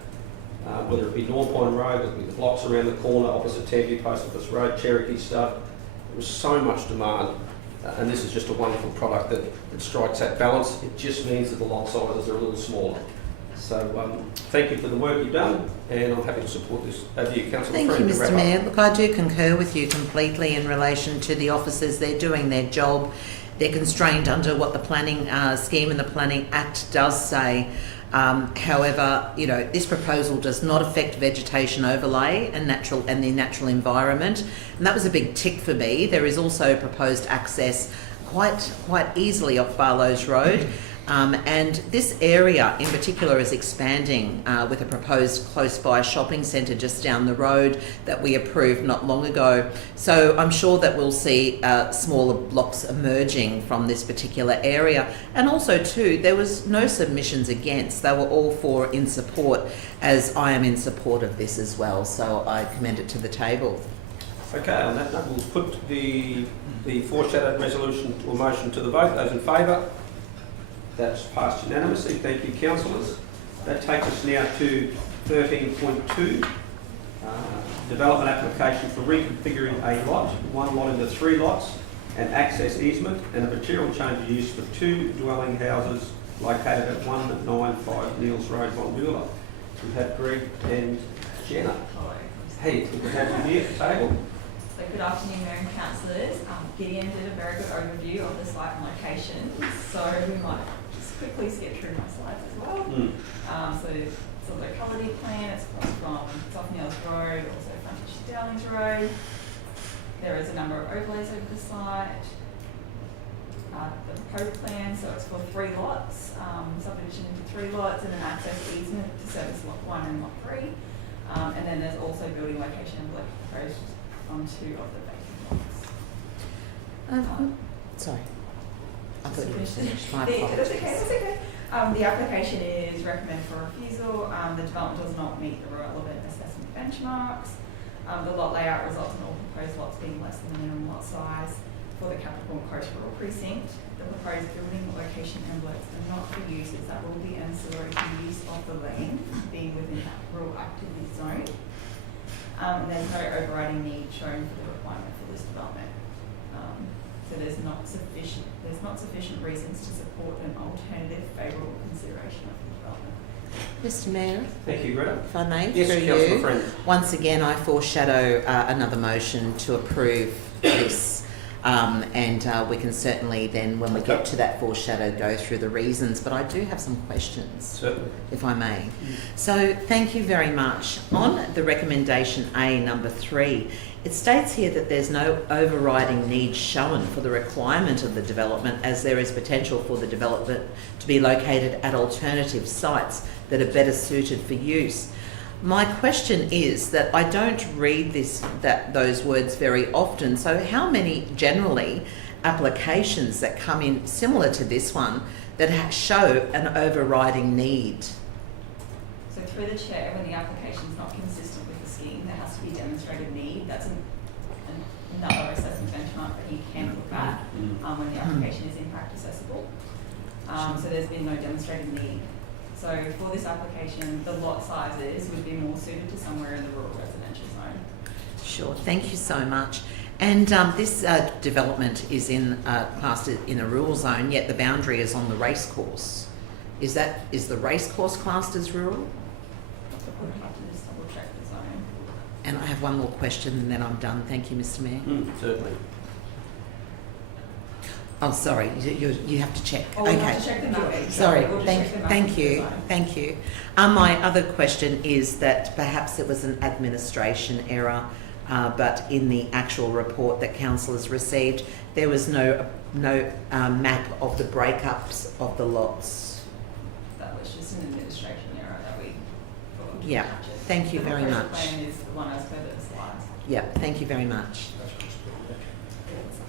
Whether it be North Point Road, whether it be the blocks around the corner opposite Tamby Post Office Road, Cherokee Stud. There was so much demand, and this is just a wonderful product that strikes that balance. It just means that the lot sizes are a little smaller. So thank you for the work you've done, and I'm happy to support this. Over to you, Councillor Thank Friend, you, to wrap Mr up. Mayor. Look, I do concur with you completely in relation to the officers. They're doing their job. They're constrained under what the planning scheme and the Planning Act does say. However, this proposal does not affect vegetation overlay and the natural environment, and that was a big tick for me. There is also proposed access quite easily off Barlow's Road, and this area in particular is expanding with a proposed close by shopping centre just down the road that we approved not long ago. So I'm sure that we'll see smaller blocks emerging from this particular area. And also too, there was no submissions against. They were all for in support, as I am in support of this as well. So I commend it to the table. Okay, on that note, we'll put the foreshadowed resolution or motion to the vote. Those in favour? That's passed unanimously. Thank you, councillors. That takes us now to 13.2, development application for reconfiguring a lot, one lot into 3 lots, and access easement, and a material change of use for 2 dwelling houses located at 195 Neils Road, Bonbula. We have Greg and Jenna. Hey, good to have you here at the table. So good afternoon, Mayor and councillors. Gideon did a very good overview of the site and location, so we might just quickly skip through my slides as well. So it's a locality plan. It's across from South Neils Road, also frontage to Dowlings Road. There is a number of overlays over the site. The code plan, so it's for 3 lots, subdivision into 3 lots, and an access easement to service lot 1 and lot 3. And then there's also building location and block proposed on 2 of the vacant lots. Sorry. I thought you were finished. My That's apologies. okay, that's okay. The application is recommended for refusal. The development does not meet the relevant assessment benchmarks. The lot layout results in all proposed lots being less than the minimum lot size for the Capricorn Coast Rural Precinct. The proposed building location envelopes are not for uses that will be ancillary to use of the land, being within that rural activity zone. And there's no overriding need shown for the requirement for this development. So there's not sufficient reasons to support an alternative favourable consideration of the development. Mr Mayor, Thank you, Greta. if I may, Yes, through Councillor you, Friend. once again I foreshadow another motion to approve this. We can certainly then, when we get to that foreshadow, go through the reasons. But I do have some questions, Certainly. if I may. So thank you very much. On the recommendation A, number 3, it states here that there's no overriding need shown for the requirement of the development, as there is potential for the development to be located at alternative sites that are better suited for use. My question is that I don't read those words very often. So how many generally applications that come in similar to this one that show an overriding need? So through the chair, when the application is not consistent with the scheme, there has to be demonstrated need. That's another assessment benchmark that you can look at when the application is impact accessible. So there's been no demonstrated need. So for this application, the lot sizes would be more suited to somewhere in the rural residential zone. Sure, thank you so much. And this development is classed in a rural zone, yet the boundary is on the racecourse. Is the racecourse classed as rural? We'll have to just double check the zone. And I have one more question and then I'm done. Thank you, Mr Mayor. Certainly. Oh, sorry, you have to check. Oh, we'll have to check the map. Sorry, We'll just check the map thank of the you, zone. thank you. My other question is that perhaps it was an administration error, but in the actual report that council has received, there was no map of the breakups of the lots. That was just an administration error that we forgot to Yeah, capture. thank you The very proposed much. plan is the one as per the slides. Yeah, thank you very much.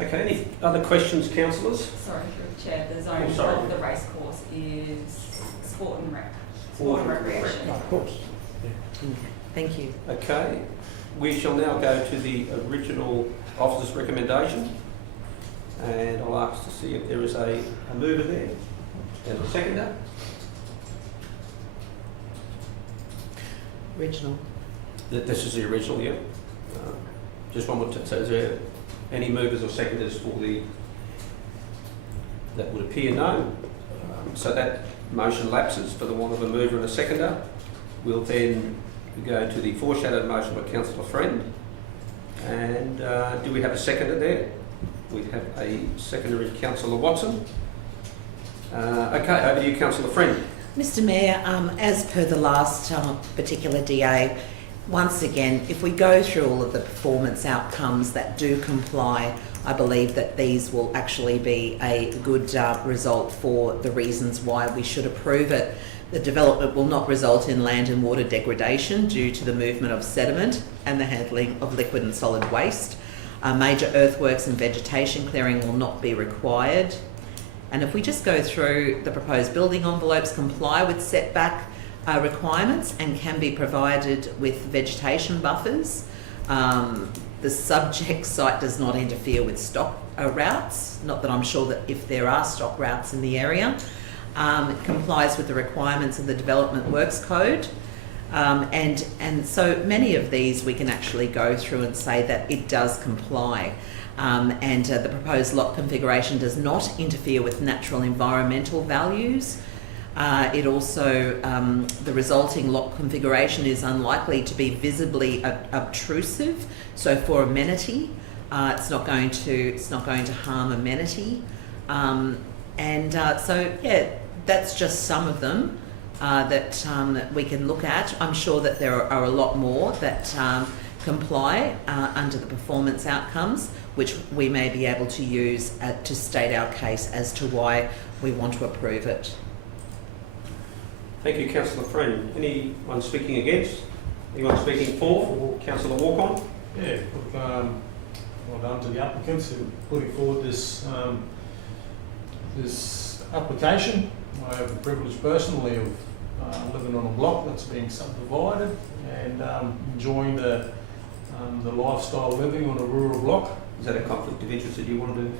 Okay, any other questions, councillors? Sorry, through the chair, the zone Oh, sorry. of the racecourse is sport and Sport and recreation. Of course. Okay, thank you. Okay, we shall now go to the original officer's recommendation. And I'll ask to see if there is a mover there and a seconder. Original. This is the original, yeah. Just one more, so is there any movers or seconders for that would appear no. So that motion lapses for the want of a mover and a seconder. We'll then go to the foreshadowed motion by Councillor Friend. And do we have a seconder there? We have a seconder in Councillor Watson. Okay, over to you, Councillor Friend. Mr Mayor, as per the last particular DA, once again, if we go through all of the performance outcomes that do comply, I believe that these will actually be a good result for the reasons why we should approve it. The development will not result in land and water degradation due to the movement of sediment and the handling of liquid and solid waste. Major earthworks and vegetation clearing will not be required. And if we just go through, the proposed building envelopes comply with setback requirements and can be provided with vegetation buffers. The subject site does not interfere with stock routes, not that I'm sure that if there are stock routes in the area. It complies with the requirements of the Development Works Code. And so many of these we can actually go through and say that it does comply. The proposed lot configuration does not interfere with natural environmental values. It also, the resulting lot configuration is unlikely to be visibly obtrusive. So for amenity, it's not going to harm amenity. So yeah, that's just some of them that we can look at. I'm sure that there are a lot more that comply under the performance outcomes. which we may be able to use to state our case as to why we want to approve it. Thank you, Councillor Friend. Anyone speaking against? Anyone speaking for? Councillor Walk-on? Yeah, look, well done to the applicants who are putting forward this this application. I have the privilege personally of living on a block that's being subdivided and enjoying the lifestyle living on a rural block. Is that a conflict of interest that you wanted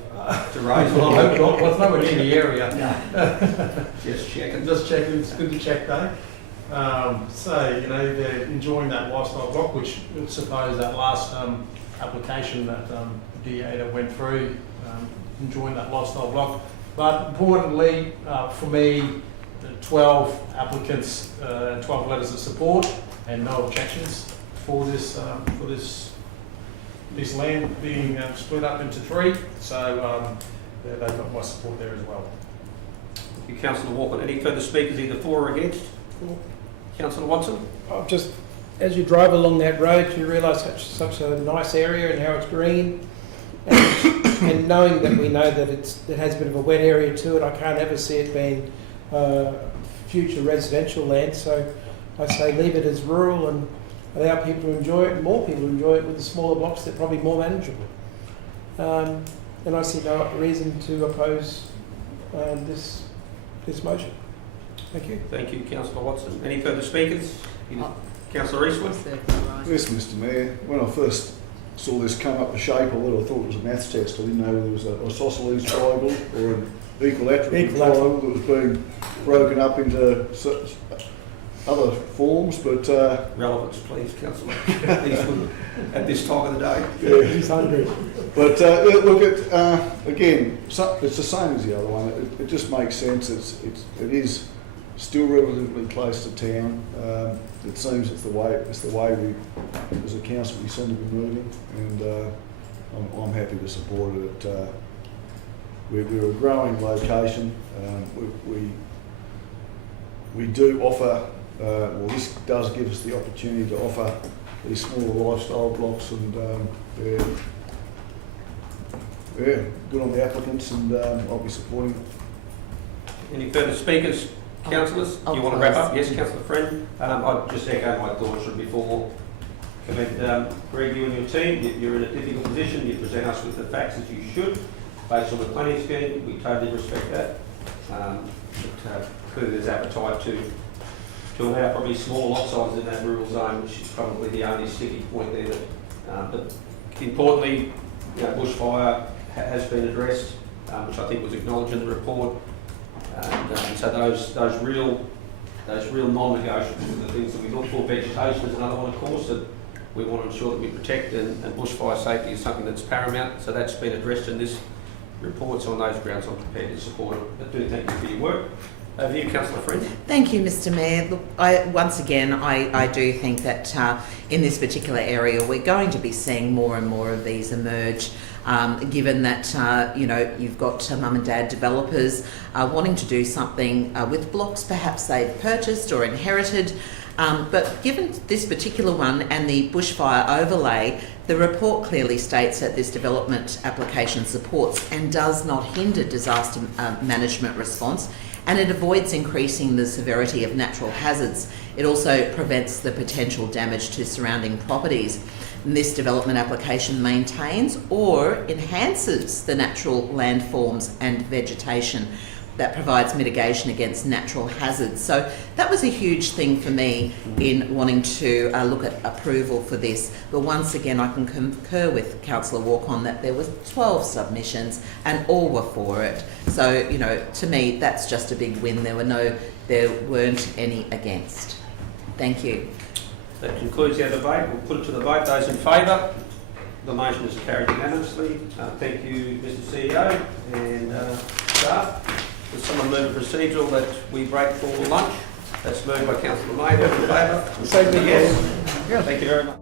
to raise? Well, I hope not. Well, it's nowhere near the area. Just checking. Just checking. It's good to check, though. So, you know, they're enjoying that lifestyle block, which I suppose that last application that DA went through, enjoying that lifestyle block. But importantly, for me, the 12 applicants, 12 letters of support and no objections for this this land being split up into 3. So they've got my support there as well. Thank you, Councillor Walker. Any further speakers, either for or against? Councillor Watson? Just as you drive along that road, you realise such a nice area and how it's green. And knowing that we know that it has a bit of a wet area to it, I can't ever see it being future residential land. So I say leave it as rural and allow people to enjoy it, and more people enjoy it with the smaller blocks that are probably more manageable. And I see no reason to oppose this motion. Thank you. Thank you, Councillor Watson. Any further speakers? Councillor Eastwood? Yes, Mr Mayor. When I first saw this come up the shape of it, I thought it was a maths test. I didn't know whether it was an isosceles triangle or an equilateral triangle that was being broken up into other forms, but... relevance, please, Councillor Eastwood, at this time of the day. Yeah, he's hungry. But look, again, it's the same as the other one. It just makes sense. It is still relatively close to town. It seems it's the way we, as a council, we seem to be moving, and I'm happy to support it. We're a growing location. We do offer. Well, this does give us the opportunity to offer these smaller lifestyle blocks, and yeah, good on the applicants, and I'll be supporting it. Any further speakers, councillors? Do you want to wrap up? Yes, Councillor Friend. I'd just echo my thoughts from before. Commend Greg, you and your team. You're in a difficult position. You present us with the facts as you should, based on the planning scheme. We totally respect that. But clearly there's appetite to allow probably small lot sizes in that rural zone, which is probably the only sticky point there. But importantly, bushfire has been addressed, which I think was acknowledged in the report. And so those real non-negotiables are the things that we look for. Vegetation is another one, of course, that we want to ensure that we protect, and bushfire safety is something that's paramount. So that's been addressed in this report. So on those grounds, I'm prepared to support it. But do thank you for your work. Over to you, Councillor Friend. Thank you, Mr Mayor. Look, once again, I do think that in this particular area we're going to be seeing more and more of these emerge, given that you've got mum and dad developers wanting to do something with blocks perhaps they've purchased or inherited. But given this particular one and the bushfire overlay, the report clearly states that this development application supports and does not hinder disaster management response, and it avoids increasing the severity of natural hazards. It also prevents the potential damage to surrounding properties. And this development application maintains or enhances the natural landforms and vegetation that provides mitigation against natural hazards. So that was a huge thing for me in wanting to look at approval for this. But once again, I can concur with Councillor Walk-on that there was 12 submissions and all were for it. So, to me, that's just a big win. There weren't any against. Thank you. That concludes our debate. We'll put it to the vote. Those in favour? The motion is carried unanimously. Thank you, Mr CEO and staff. Does someone move a procedural that we break for lunch? That's moved by Councillor Mayer. In favour? Yes. Thank you very much.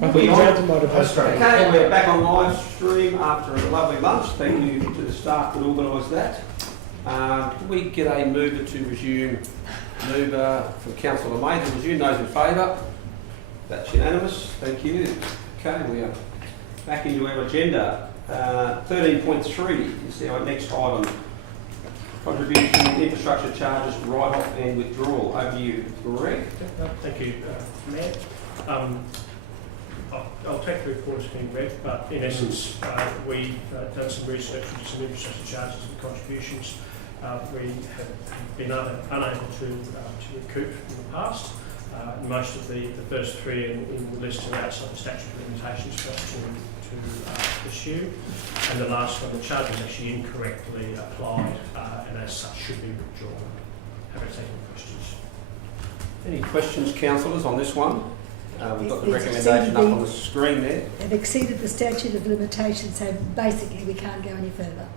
I We think on? Jonathan might have asked. Okay, we're back on live stream after a lovely lunch. Thank you to the staff that organised that. Can we get a mover to resume? Mover from Councillor May to resume. Those in favour? That's unanimous. Thank you. Okay, we are back into our agenda. 13.3 is our next item. Contribution, infrastructure charges, write-off and withdrawal. Over to you, Greg. Thank you, Mayor. I'll take the report as being read, but in essence, we've done some research into some infrastructure charges and contributions. We have been unable to recoup in the past. Most of the first three in the list are outside the statute of limitations for us to pursue. And the last one, the charge is actually incorrectly applied and as such should be withdrawn. Have I taken questions? Any questions, councillors, on this one? We've got the It's recommendation up exceeded on the screen there. They've exceeded the statute of limitations, so basically we can't go any further.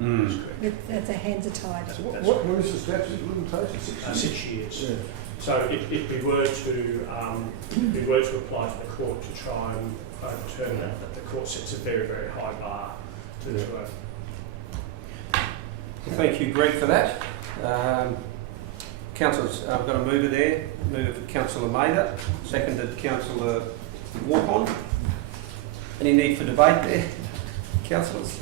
That's correct. That's our hands are tied. What is the statute of limitations? 6 years. Yeah. So if we were to apply to the court to try and overturn that, but the court sets a very, very high bar to Well, thank you, Greg, for that. Councillors, I've got a mover there. Mover for Councillor Maida, seconded Councillor Walk-on. Any need for debate there, councillors?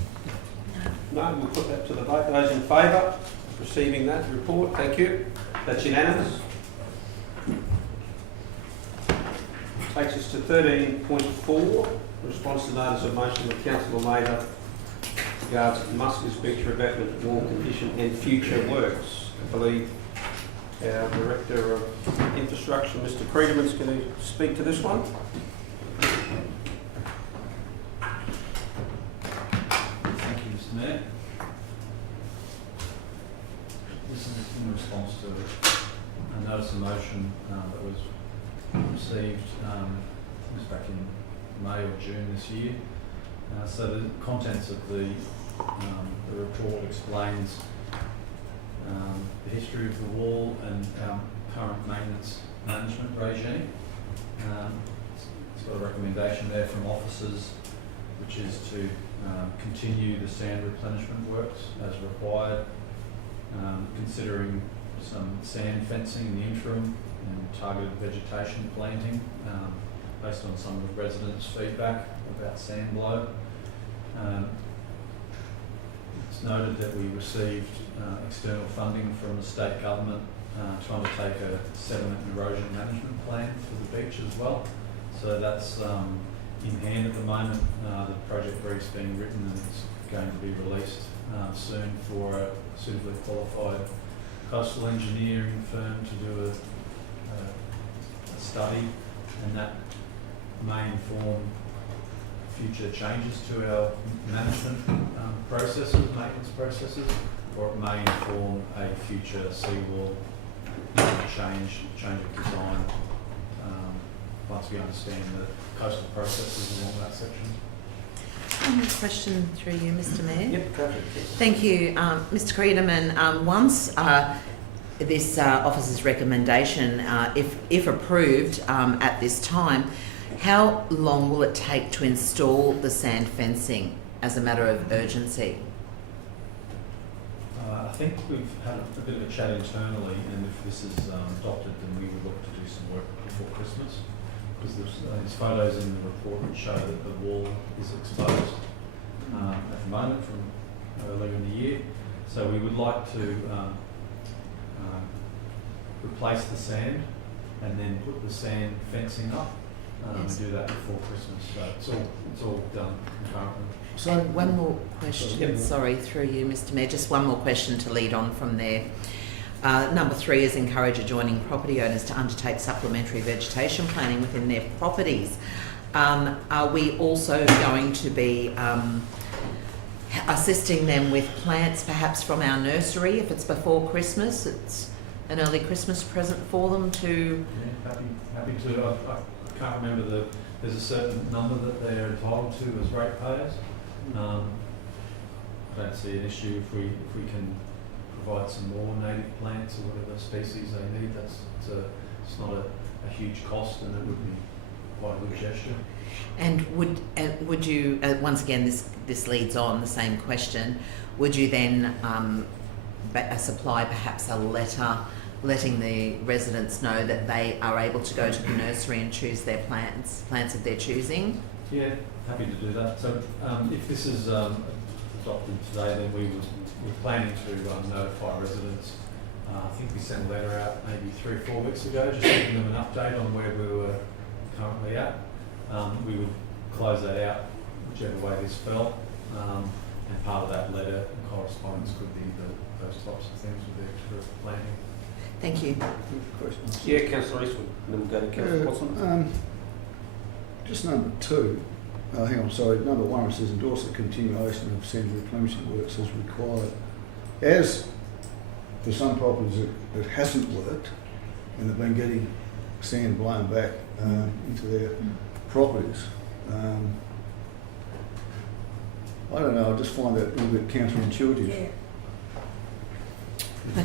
No, we'll put that to the vote. Those in favour of receiving that report, thank you. That's unanimous. Takes us to 13.4, response to notice of motion of Councillor Maida regards Muskers Beach revetment wall condition and future works. I believe our Director of Infrastructure, Mr. Creedman's going to speak to this one. Thank you, Mr. Mayor. This is in response to a notice of motion that was received it was back in May or June this year. So the contents of the report explains the history of the wall and our current maintenance management regime. It's got a recommendation there from officers, which is to continue the sand replenishment works as required, considering some sand fencing in the interim and targeted vegetation planting based on some of the residents' feedback about sand blow. It's noted that we received external funding from the state government to undertake a sediment and erosion management plan for the beach as well. So that's in hand at the moment. The project brief's being written and it's going to be released soon for a suitably qualified coastal engineering firm to do a study, and that may inform future changes to our management processes, maintenance processes, or it may inform a future seawall change of design once we understand the coastal processes along that section. One more question through you, Mr. Mayor. Yep, perfect. Thank you, Mr. Creedman. Once this officer's recommendation, if approved at this time, how long will it take to install the sand fencing as a matter of urgency? I think we've had a bit of a chat internally, and if this is adopted, then we would look to do some work before Christmas, because there's photos in the report that show that the wall is exposed at the moment from earlier in the year. So we would like to replace the sand and then put the sand fencing up and do that before Christmas. So it's all done currently. And one more question, sorry, through you, Mr. Mayor, just one more question to lead on from there. Number 3 is encourage adjoining property owners to undertake supplementary vegetation planning within their properties. Are we also going to be assisting them with plants perhaps from our nursery if it's before Christmas? It's an early Christmas present for them to... Yeah, happy to. I can't remember there's a certain number that they're entitled to as ratepayers. I don't see an issue if we can provide some more native plants or whatever species they need. It's not a huge cost, and it would be quite a good gesture. And would you once again this leads on the same question? Would you then supply perhaps a letter letting the residents know that they are able to go to the nursery and choose their plants of their choosing? Yeah, happy to do that. So if this is adopted today, then we're planning to notify residents. I think we sent a letter out maybe 3 or 4 weeks ago, just giving them an update on where we were currently at. We would close that out whichever way this fell, and part of that letter and correspondence could be those types of things with the extra planning. Thank you. Questions? Yeah, Councillor Eastwood, and then we'll go to Councillor Watson. Just number 2, hang on, sorry, number 1 it says endorse the continuation of sand replenishment works as required. As for some properties it hasn't worked and they've been getting sand blown back into their properties, I don't know, I just find that a little bit counterintuitive. Yeah.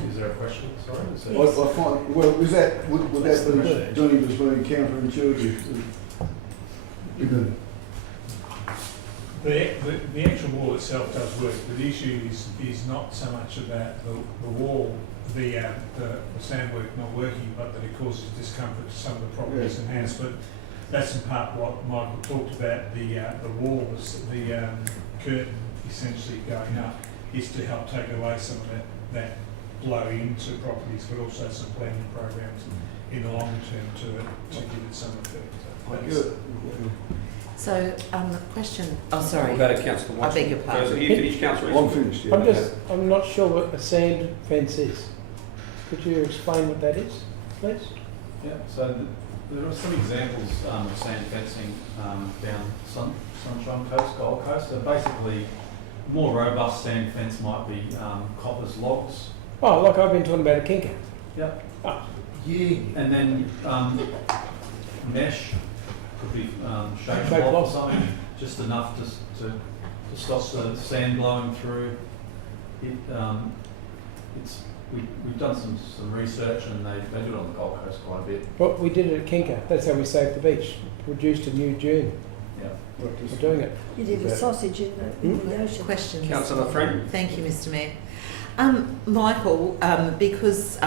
Is there a question? Sorry? Is that- Yes. I find, well, is that, would That's that the be question. deemed as being counterintuitive? The actual wall itself does work, but the issue is not so much about the wall, the sand work not working, but that it causes discomfort to some of the properties in house. But that's in part what Michael talked about, the walls, the curtain essentially going up is to help take away some of that blow into properties, but also some planning programs in the long term to give it some effect. Good. So, question. Oh, sorry. We'll go to Councillor Watson. I beg your pardon. So you finish, Councillor I'm Eastwood? finished, yeah. I'm not sure what a sand fence is. Could you explain what that is, please? Yeah, so there are some examples of sand fencing down Sunshine Coast, Gold Coast. So basically, more robust sand fence might be coppice logs. Oh, like I've been talking about a kinker. Yep. Oh. Yeah. And then mesh could be shade Shade block or block. something, just enough to stop the sand blowing through. We've done some research and they do it on the Gold Coast quite a bit. Well, we did it at Kinker. That's how we saved the beach. Produced a new dune Yeah. for doing it. You did a sausage in the ocean. Questions? Councillor Friend? Thank you, Mr. Mayor. Michael, because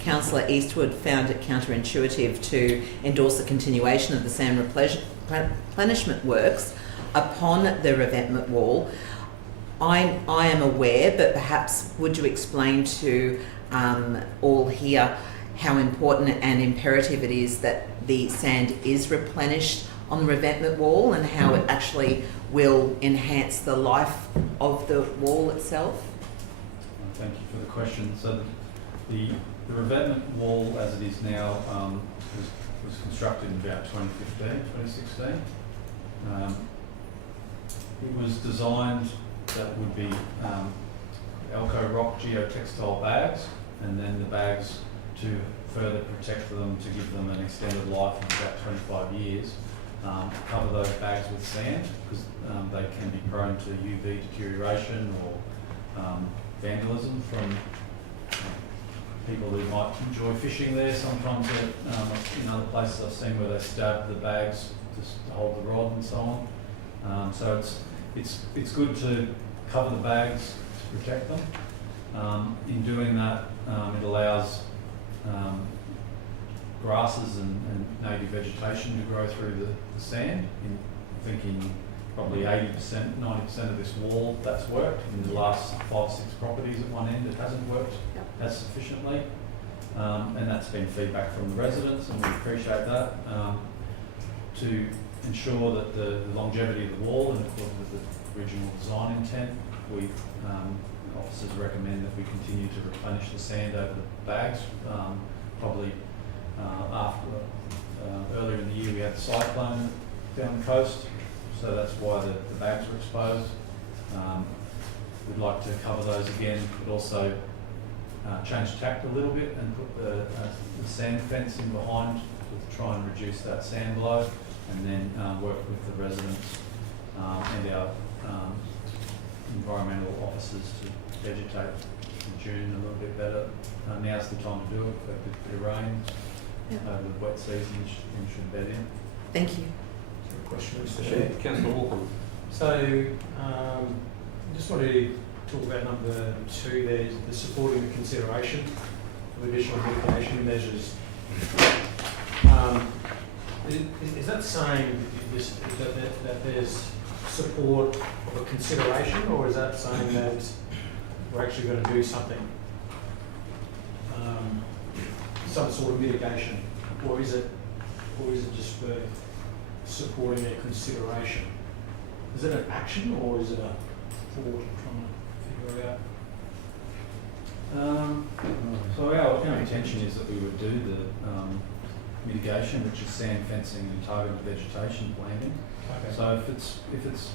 Councillor Eastwood found it counterintuitive to endorse the continuation of the sand replenishment works upon the revetment wall, I am aware, but perhaps would you explain to all here how important and imperative it is that the sand is replenished on the revetment wall and how it actually will enhance the life of the wall itself? Thank you for the question. So the revetment wall as it is now was constructed in about 2016. It was designed that would be Elco Rock geotextile bags, and then the bags to further protect them, to give them an extended life of about 25 years. Cover those bags with sand because they can be prone to UV deterioration or vandalism from people who might enjoy fishing there. Sometimes in other places I've seen where they stab the bags to hold the rod and so on. So it's good to cover the bags to protect them. In doing that, it allows grasses and native vegetation to grow through the sand. I'm thinking probably 80%, 90% of this wall that's worked. In the last 5 or 6 properties at one end it hasn't worked as sufficiently. And that's been feedback from the residents and we appreciate that. To ensure that the longevity of the wall and according with the original design intent, officers recommend that we continue to replenish the sand over the bags. Probably after earlier in the year we had a cyclone down the coast, so that's why the bags were exposed. We'd like to cover those again, but also change tact a little bit and put the sand fence in behind to try and reduce that sand blow, and then work with the residents and our environmental officers to vegetate in June a little bit better. Now's the time to do it. If a bit of rain over the wet season, things should bed in. Thank you. Question, Mr. Sure. Chair. Councillor Walker. So, just want to talk about number 2 there, the supporting the consideration of additional mitigation measures. Is that saying that there's support of a consideration, or is that saying that we're actually going to do something? Some sort of mitigation, or is it just for supporting their consideration? Is it an action or is it a thought? I'm trying to figure out. So our intention is that we would do the mitigation, which is sand fencing and targeted vegetation planting. Okay. So if it's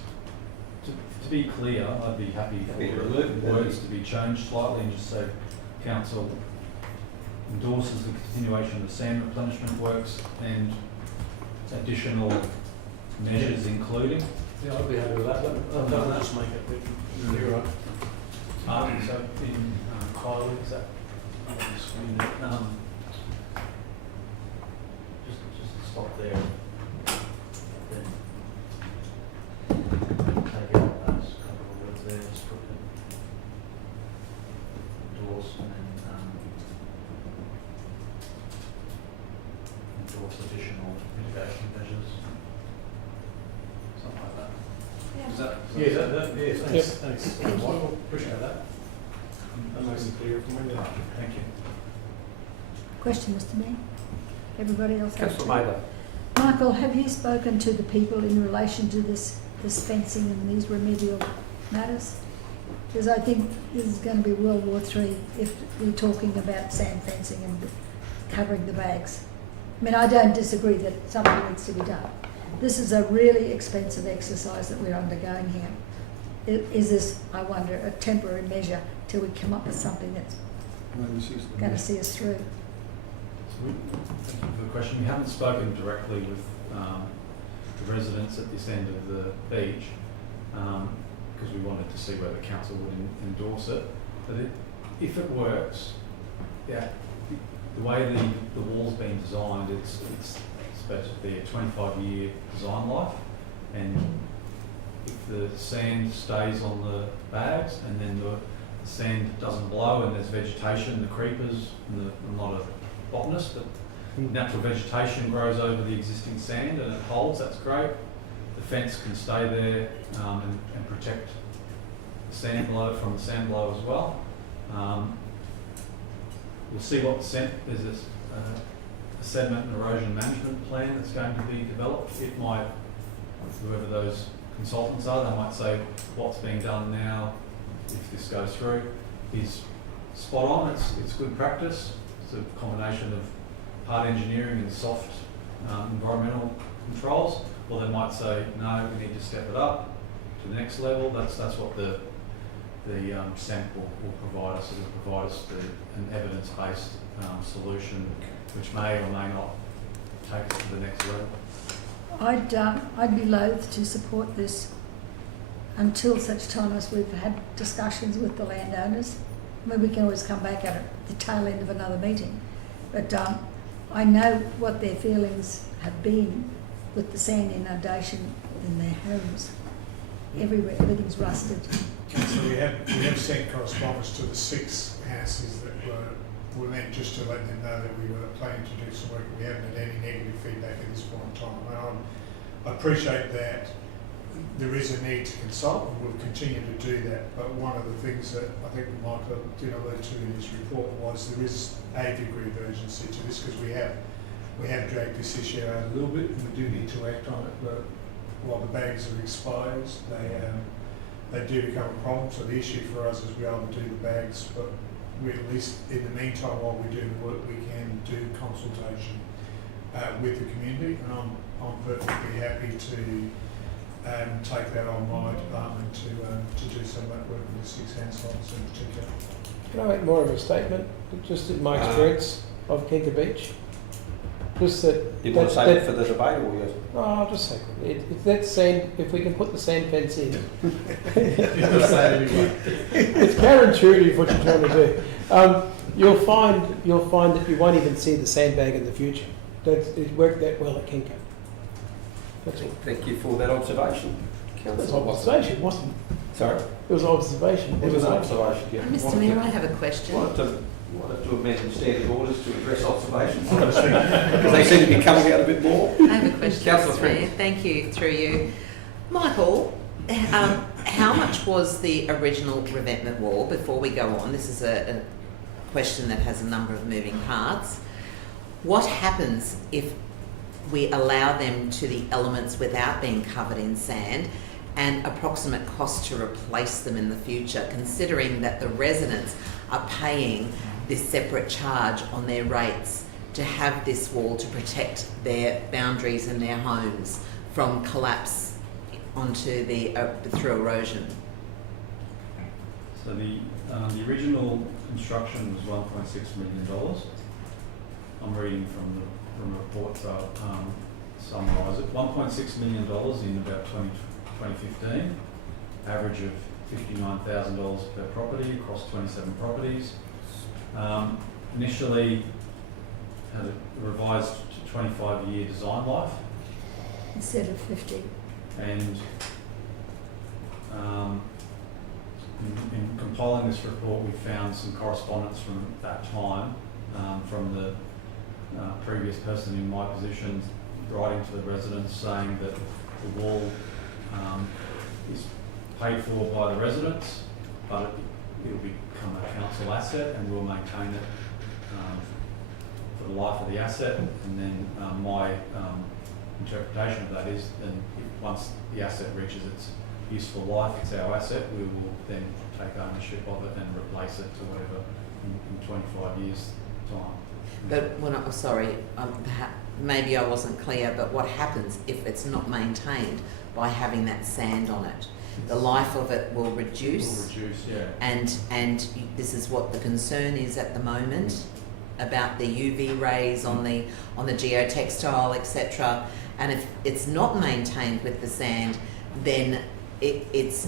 to be clear, I'd be happy for the words to be changed slightly and just say council endorses the continuation of the sand replenishment works and additional measures including. Yeah, I'd be happy with that. That'll just make it a bit clearer. So in Kylie, is that on the screen? Just stop there. Then take out those couple of words there. Just put the endorse and then endorse additional mitigation measures. Something like that. Yeah. Is that? Yeah, thanks. Michael, appreciate that. That makes it clear for me. Thank you. Question, Mr Mayor? Everybody else? have Councillor to- Mather. Michael, have you spoken to the people in relation to this fencing and these remedial matters? Because I think this is going to be World War III if we're talking about sand fencing and covering the bags. I mean, I don't disagree that something needs to be done. This is a really expensive exercise that we're undergoing here. Is this, I wonder, a temporary measure till we come up with something that's going to see us through? Thank you for the question. We haven't spoken directly with the residents at this end of the beach because we wanted to see whether the council would endorse it. But if it works, yeah, the way the wall's been designed, it's supposed to be a 25-year design life, and if the sand stays on the bags and then the sand doesn't blow and there's vegetation, the creepers, and I'm not a botanist, but natural vegetation grows over the existing sand and it holds, that's great. The fence can stay there and protect the sand blow from the sand blow as well. We'll see what there's a sediment and erosion management plan that's going to be developed. It might, whoever those consultants are, they might say what's being done now, if this goes through, is spot on, it's good practice. It's a combination of hard engineering and soft environmental controls. Or they might say, no, we need to step it up to the next level. That's what the SAMP will provide us. It will provide us an evidence-based solution, which may or may not take us to the next level. I'd be loath to support this until such time as we've had discussions with the landowners. I mean, we can always come back at the tail end of another meeting, but I know what their feelings have been with the sand inundation in their homes. Everywhere, everything's rusted. So we have sent correspondence to the 6 houses that were meant just to let them know that we were planning to do some work. We haven't had any negative feedback at this point in time. And I appreciate that there is a need to consult, and we'll continue to do that. But one of the things that I think Michael did allude to in his report was there is a degree of urgency to this, because we have dragged this issue out a little bit, and we do need to act on it. But while the bags are expired, they do become a problem. So the issue for us is we are able to do the bags, but we at least in the meantime, while we do the work, we can do consultation with the community, and I'm perfectly happy to take that on my department to do some of that work with the 6 households in particular. Can I make more of a statement, just in my experience of Kinka Beach? Just that. You want to say it for the debate, or yes? Oh, I'll just say if that sand, if we can put the sand fence in, it's counterintuitive what you're trying to do. You'll find that you won't even see the sandbag in the future. It worked that well at Kinka. Councillor Mather. Can I make more of a statement, just in my experience of Kinka Beach? Just that if we can put the sand fence in, if that sand, if we can put the sand fence in, you'll find that you won't even see the sandbag in the future. It worked that well at Kinka. That's all. Thank you for that observation, It was Councillor. observation, wasn't it? Sorry? It was observation. It was an wasn't observation, yeah. Mr Mayor, I have a question. Wanted to amend the standing orders to address observations, so to speak, because they seem to be coming out a bit more. I have a question, Councillor Mr Mayor. Thank you, through you. Michael, how much was the original revetment wall, before we go on? This is a question that has a number of moving parts. What happens if we allow them to the elements without being covered in sand, and approximate cost to replace them in the future, considering that the residents are paying this separate charge on their rates to have this wall to protect their boundaries and their homes from collapse onto the through erosion? So the original construction was $1.6 million. I'm reading from the report, so I'll summarise it. $1.6 million in about 2015, average of $59,000 per property across 27 properties. Initially had a revised to 25-year design life, Instead of 50. and in compiling this report, we found some correspondence from that time from the previous person in my position writing to the residents saying that the wall is paid for by the residents, but it'll become a council asset and we'll maintain it for the life of the asset. And then my interpretation of that is then once the asset reaches its useful life, it's our asset, we will then take ownership of it and replace it to whatever in 25 years' time. But when perhaps maybe I wasn't clear, but what happens if it's not maintained by having that sand on it? The life of it will reduce. Will reduce, yeah. And this is what the concern is at the moment about the UV rays on the geotextile, etc. And if it's not maintained with the sand, then it's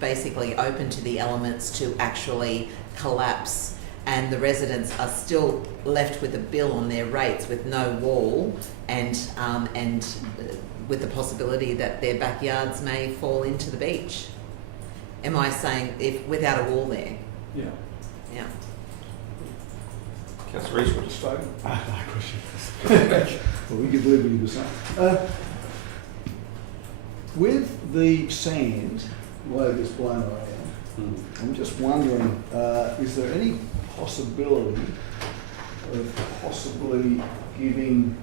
basically open to the elements to actually collapse, and the residents are still left with a bill on their rates with no wall, and with the possibility that their backyards may fall into the beach. Am I saying if without a wall there? Yeah. Yeah. Councillor Rees, would you spoke? No question. Well, we could live with the same. With the sand, the way it gets blown around, I'm just wondering, is there any possibility of possibly giving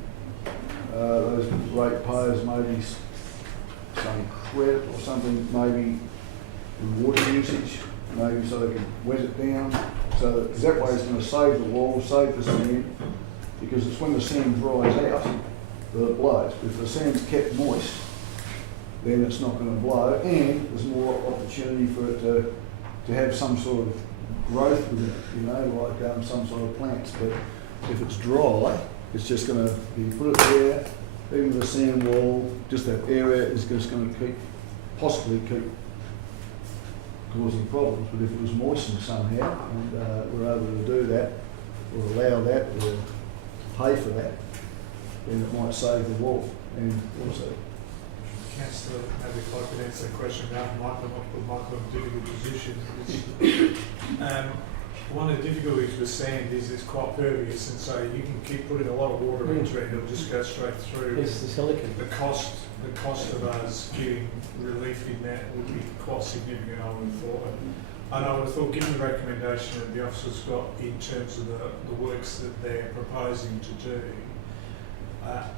those ratepayers maybe some credit or something, maybe in water usage, maybe so they can wet it down, so that, because that way it's going to save the wall, save the sand, because it's when the sand dries out that it blows. If the sand's kept moist, then it's not going to blow, and there's more opportunity for it to have some sort of growth within it, you know, like some sort of plants. But if it's dry, it's just going to, you put it there, even the sand wall, just that area is just going to possibly keep causing problems. But if it was moistened somehow, and we're able to do that, or allow that, or pay for that, then it might save the wall. And also, Councillor, maybe if I could answer the question about Michael, not put Michael in a difficult position. One of the difficulties with sand is it's quite pervious, and so you can keep putting a lot of water into it, it'll just go straight through. It's the silicon. The cost of us giving relief in that would be quite significant, I would have thought. And I would have thought, given the recommendation that the officers got in terms of the works that they're proposing to do,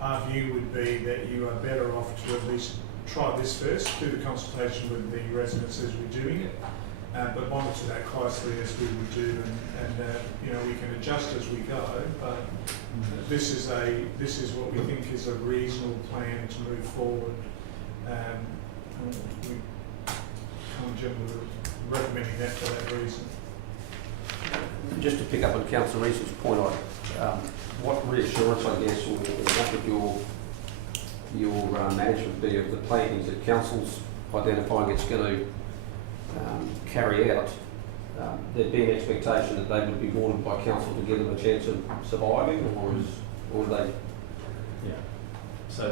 our view would be that you are better off to at least try this first, do the consultation with the residents as we're doing it, but monitor that closely as we would do, and you know, we can adjust as we go. But this is what we think is a reasonable plan to move forward. We come generally recommending that for that reason. Just to pick up on Councillor Rees's point, what reassurance, I guess, or what would your management be of the plantings that council's identifying it's going to carry out? There'd be an expectation that they would be warned by council to give them a chance of surviving, or do they? Yeah. So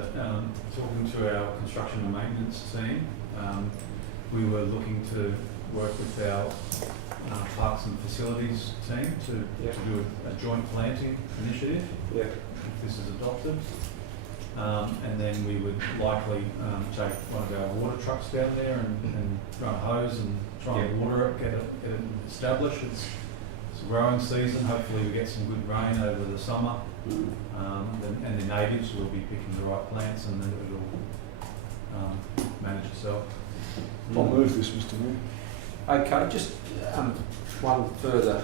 talking to our construction and maintenance team, we were looking to work with our parks and facilities team to do a joint planting initiative if this is adopted. And then we would likely take one of our water trucks down there and run a hose and try and water it, get it established. It's a growing season. Hopefully we get some good rain over the summer. And the natives will be picking the right plants, and then it will manage itself. I'll move this, Mr Mayor. Okay, just one further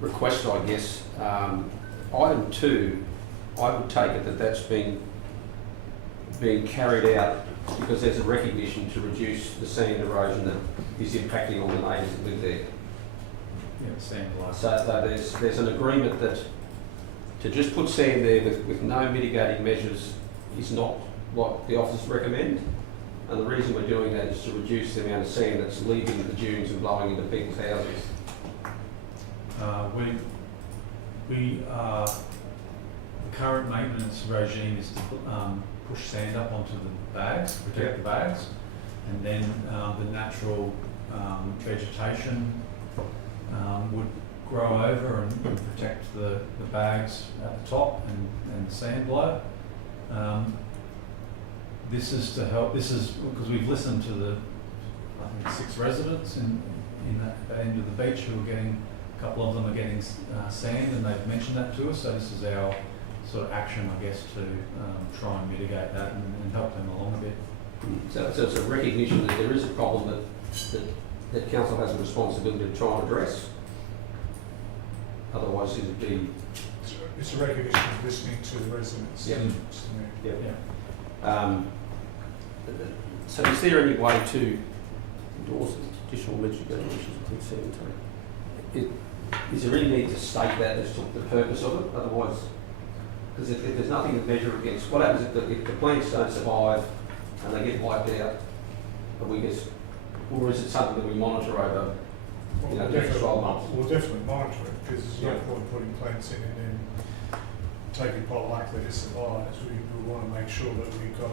request, I guess. Item 2, I would take it that that's being carried out because there's a recognition to reduce the sand erosion that is impacting on the neighbours that live there. Yeah, sand like. So there's an agreement that to just put sand there with no mitigating measures is not what the officers recommend. And the reason we're doing that is to reduce the amount of sand that's leaving the dunes and blowing into people's houses. The current maintenance regime is to push sand up onto the bags, protect the bags, and then the natural vegetation would grow over and protect the bags at the top and the sand blow. This is to help. This is because we've listened to I think 6 residents in that end of the beach who are getting. A couple of them are getting sand, and they've mentioned that to us. So this is our sort of action, I guess, to try and mitigate that and help them along a bit. So it's a recognition that there is a problem that council has a responsibility to try and address. Otherwise, it would be. It's a recognition of listening to the residents. Yeah. Yeah. So is there any way to endorse additional mitigating measures? Is there any need to state that as to the purpose of it? Otherwise, because if there's nothing to measure against, what happens if the plants don't survive and they get wiped out? Or is it something that we monitor over the next 12 months? We'll definitely monitor it because there's no point putting plants in and then taking pot likely to survive. We want to make sure that we've got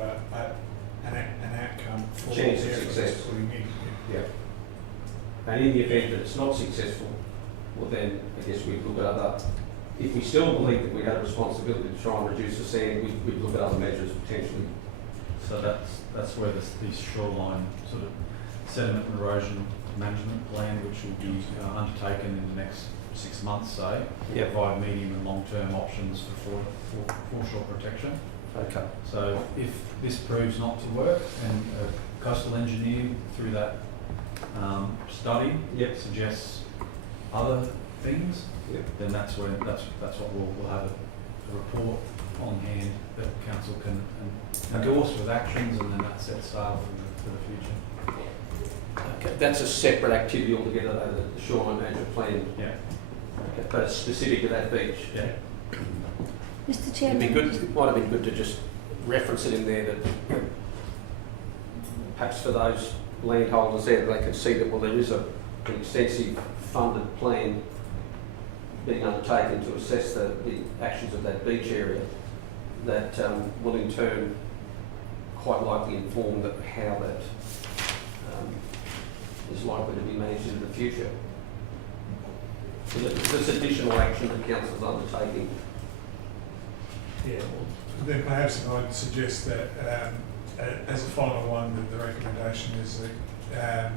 an outcome for the Chance of effort success. that's putting in. Yeah. And in the event that it's not successful, well then I guess we'd look at other. If we still believe that we had a responsibility to try and reduce the sand, we'd look at other measures potentially. So that's where these shoreline sort of sediment and erosion management plan, which will be undertaken in the next 6 months, say, provide medium and long-term options for foreshore protection. Okay. So if this proves not to work, and a coastal engineer through that study suggests other things, then that's what we'll have a report on hand that council can endorse with actions, and then that sets sail for the future. Okay, that's a separate activity altogether, though, the shoreline management plan. Yeah. Okay, but it's specific to that beach. Yeah. Mr. Chairman. It might have been good to just reference it in there that perhaps for those landholders there, they could see that, well, there is an extensive funded plan being undertaken to assess the actions of that beach area that will in turn quite likely inform how that is likely to be managed in the future. So this additional action that council is undertaking. Yeah, well, then perhaps I'd suggest that as a final one, that the recommendation is that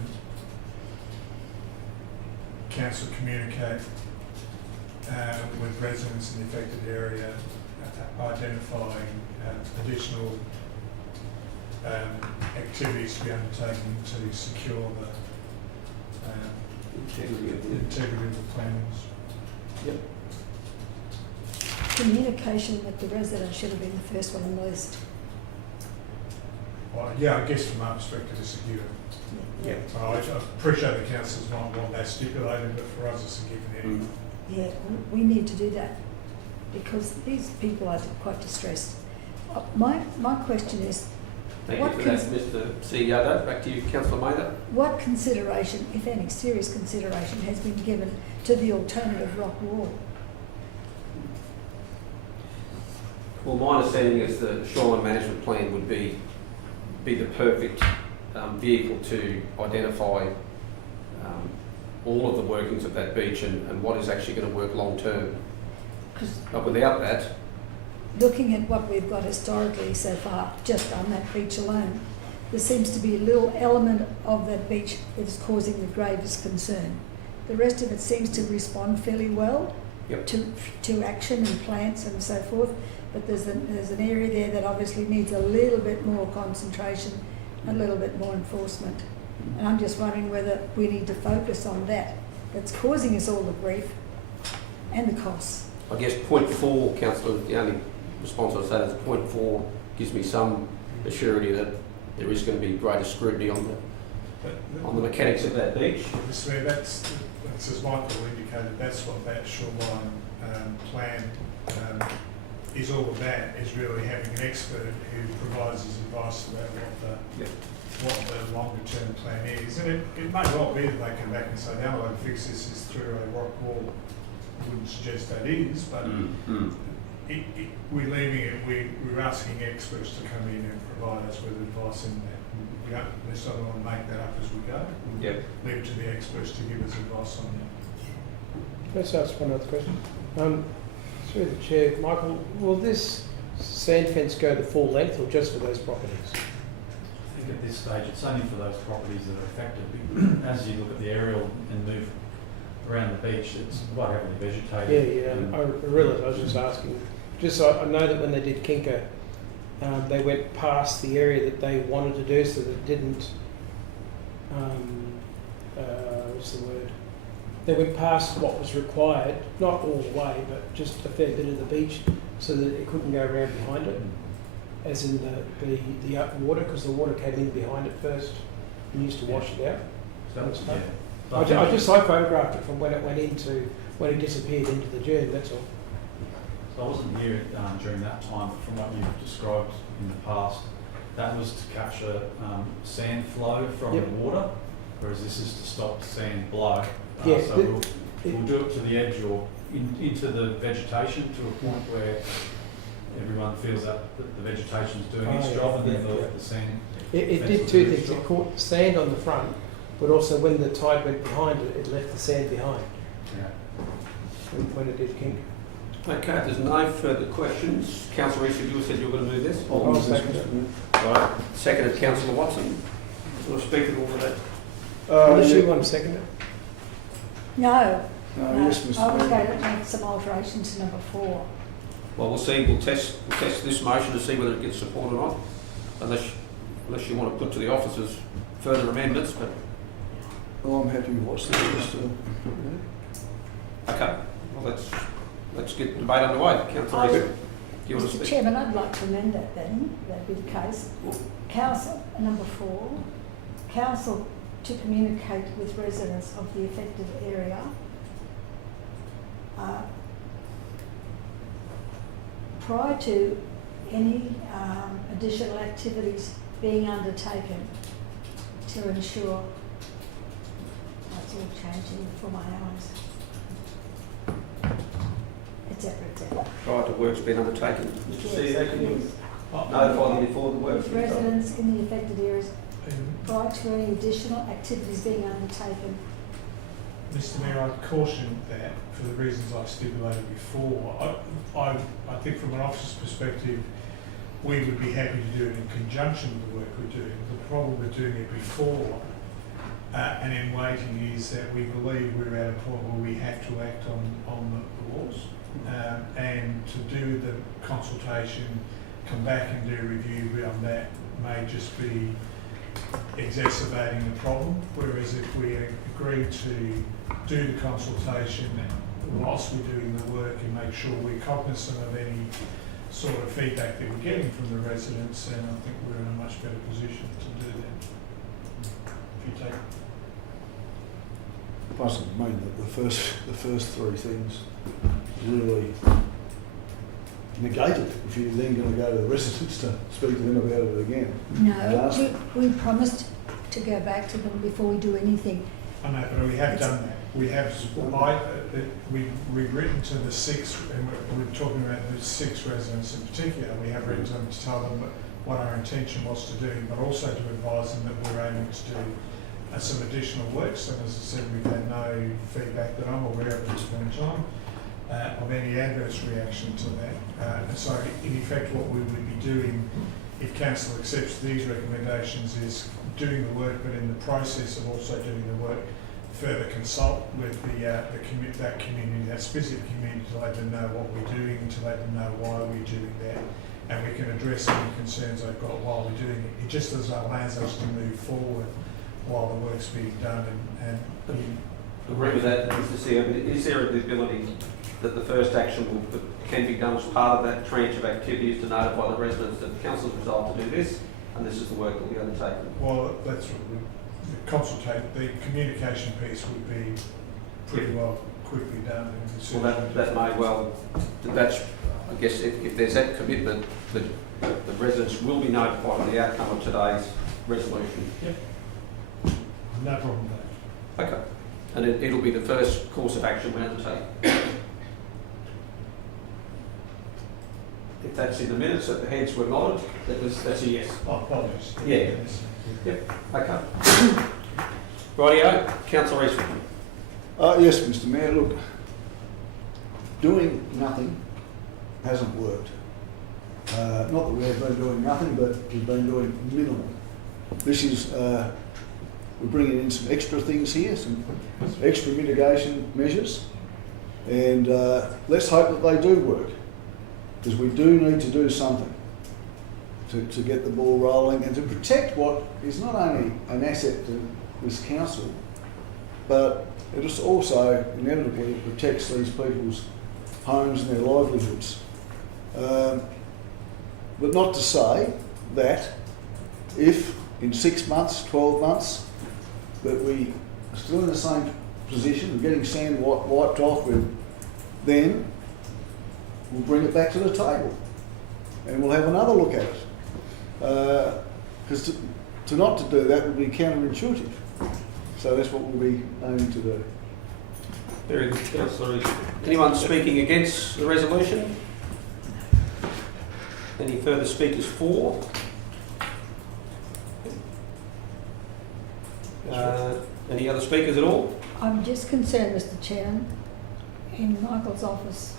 council communicate with residents in the affected area, identifying additional activities to be undertaken to secure the integrity of the plans. Yep. Communication with the residents should have been the first one on the list. Well, yeah, I guess from our perspective, it's a given. Yeah. I appreciate the councils might want that stipulated, but for us, it's a given anyway. Yeah, we need to do that because these people are quite distressed. My question is, Thank you for that, Mr. CEO. Back to you, Councillor Mather. what consideration, if any serious consideration, has been given to the alternative rock wall? Well, my understanding is the shoreline management plan would be the perfect vehicle to identify all of the workings of that beach and what is actually going to work long term. 'Cause But without that, looking at what we've got historically so far, just on that beach alone, there seems to be a little element of that beach that is causing the gravest concern. The rest of it seems to respond fairly well Yep. to action and plants and so forth, but there's an area there that obviously needs a little bit more concentration, a little bit more enforcement. And I'm just wondering whether we need to focus on that. That's causing us all the grief and the costs. I guess point 4, Councillor, the only response I'd say is point 4 gives me some assurity that there is going to be greater scrutiny on the mechanics of that beach. That's as Michael indicated, that's what that shoreline plan is all about, is really having an expert who provides his advice about what the longer term plan is. And it may well be that they come back and say the only way to fix this is through a rock wall. I wouldn't suggest that is, but we're leaving it, we're asking experts to come in and provide us with advice in that. We don't necessarily want to make that up as we go. We'll leave it to the experts to give us advice on that. Let's ask one other question. Through the chair, Michael, will this sand fence go the full length or just for those properties? I think at this stage it's only for those properties that are affected. As you look at the aerial and move around the beach, it's quite heavily vegetated. Yeah, I realise. I was just asking. I know that when they did Kinka, they went past the area that they wanted to do, so that it didn't. What's the word? They went past what was required, not all the way, but just a fair bit of the beach, so that it couldn't go around behind it, as in the water, because the water came in behind it first and used to wash it out. I photographed it from when it disappeared into the dune. That's all. So I wasn't here during that time, but from what you've described in the past, that was to capture sand flow from the water, whereas this is to stop sand blow. So we'll do it to the edge or into the vegetation to a point where everyone feels that the vegetation's doing its job, and then the sand. It did two things. It caught sand on the front, but also when the tide went behind it, it left the sand behind. Yeah. When it did kink. Okay, if there's no further questions, Councillor Eastwood, you said you were going to move this? I'll second it. Right. Seconded, Councillor Watson. Do you want to speak to all of that? Unless you want to second it. No. Yes, Mr. I was Mayor. going to make some alterations to number 4. Well, we'll see. We'll test this motion to see whether it gets support or not. Unless you want to put to the officers further amendments, but Well, I'm happy with what's there. okay. Well, let's get the debate underway. Councillor Eastwood, do you want to Mr. speak? Chairman, I'd like to amend that then, that'd be the case. Council, number 4, council to communicate with residents of the affected area prior to any additional activities being undertaken to ensure that's all changing before my eyes, etc., etc. Prior to works being undertaken. Mr. CEO, can you Yes. notify them before the works With begin? residents in the affected areas prior to any additional activities being undertaken. Mr. Mayor, I'd caution that for the reasons I've stipulated before. I think from an officer's perspective, we would be happy to do it in conjunction with the work we're doing. The problem with doing it before and in waiting is that we believe we're at a point where we have to act on the laws and to do the consultation, come back and do a review beyond that may just be exacerbating the problem, whereas if we agree to do the consultation whilst we're doing the work and make sure we're cognizant of any sort of feedback that we're getting from the residents, then I think we're in a much better position to do that. If you take Doesn't mean that the first three things really negated if you're then going to go to the residents to speak to them about it again. No, we promised to go back to them before we do anything. I know, but we have done that. we've written to the 6, and we're talking about the 6 residents in particular. We have written to them to tell them what our intention was to do, but also to advise them that we're aiming to do some additional works. And as I said, we've had no feedback that I'm aware of at this point in time of any adverse reaction to that. And so, in effect, what we would be doing, if council accepts these recommendations, is doing the work, but in the process of also doing the work, further consult with that community, that specific community, to let them know what we're doing, to let them know why we're doing that, and we can address any concerns they've got while we're doing it. It just allows us to move forward while the work's being done. And agree with that, Mr. CEO. Is there the ability that the first action can be done as part of that tranche of activities to notify the residents that the council's resolved to do this, and this is the work that we undertaken? Well, that's what we consultate. The communication piece would be pretty well quickly done. Well, that may well, that's, I guess, if there's that commitment, that the residents will be notified of the outcome of today's resolution. Yep. No problem with that. Okay. And it'll be the first course of action we undertake. If that's in the minutes, that the heads were nodded, that's a yes. Oh, apologies. Yeah. Yep. Okay. Rightio, Councillor Eastwood. Yes, Mr. Mayor, look, doing nothing hasn't worked. Not that we have been doing nothing, but we've been doing minimal. This is, we're bringing in some extra things here, some extra mitigation measures, and let's hope that they do work, because we do need to do something to get the ball rolling and to protect what is not only an asset to this council, but it is also inevitably protects these people's homes and their livelihoods. But not to say that if in 6 months, 12 months, that we are still in the same position of getting sand wiped off with, then we'll bring it back to the table and we'll have another look at it. Because to not to do that would be counterintuitive. So that's what we'll be aiming to do. Very good, Councillor Eastwood. Anyone speaking against the resolution? Any further speakers for? Any other speakers at all? I'm just concerned, Mr. Chairman, in Michael's office,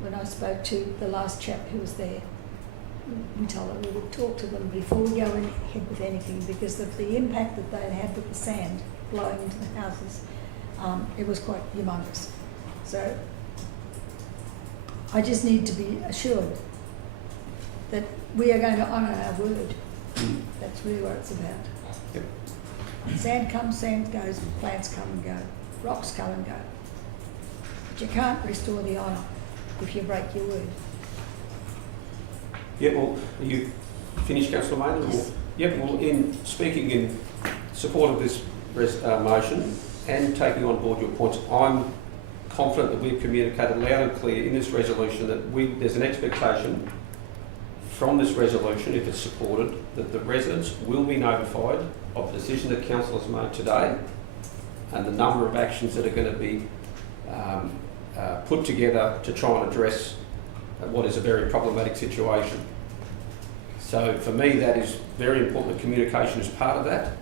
when I spoke to the last chap who was there, we told them we would talk to them before we go ahead with anything, because of the impact that they had with the sand blowing into the houses. It was quite humongous. So I just need to be assured that we are going to honour our word. That's really what it's about. Yep. Sand comes, sand goes, plants come and go, rocks come and go. But you can't restore the honour if you break your word. Yeah, well, are you finished, Councillor Maynard? Yes. Yep, well, in speaking in support of this motion and taking on board your points, I'm confident that we've communicated loud and clear in this resolution that there's an expectation from this resolution, if it's supported, that the residents will be notified of the decision that council has made today and the number of actions that are going to be put together to try and address what is a very problematic situation. So for me, that is very important. Communication is part of that.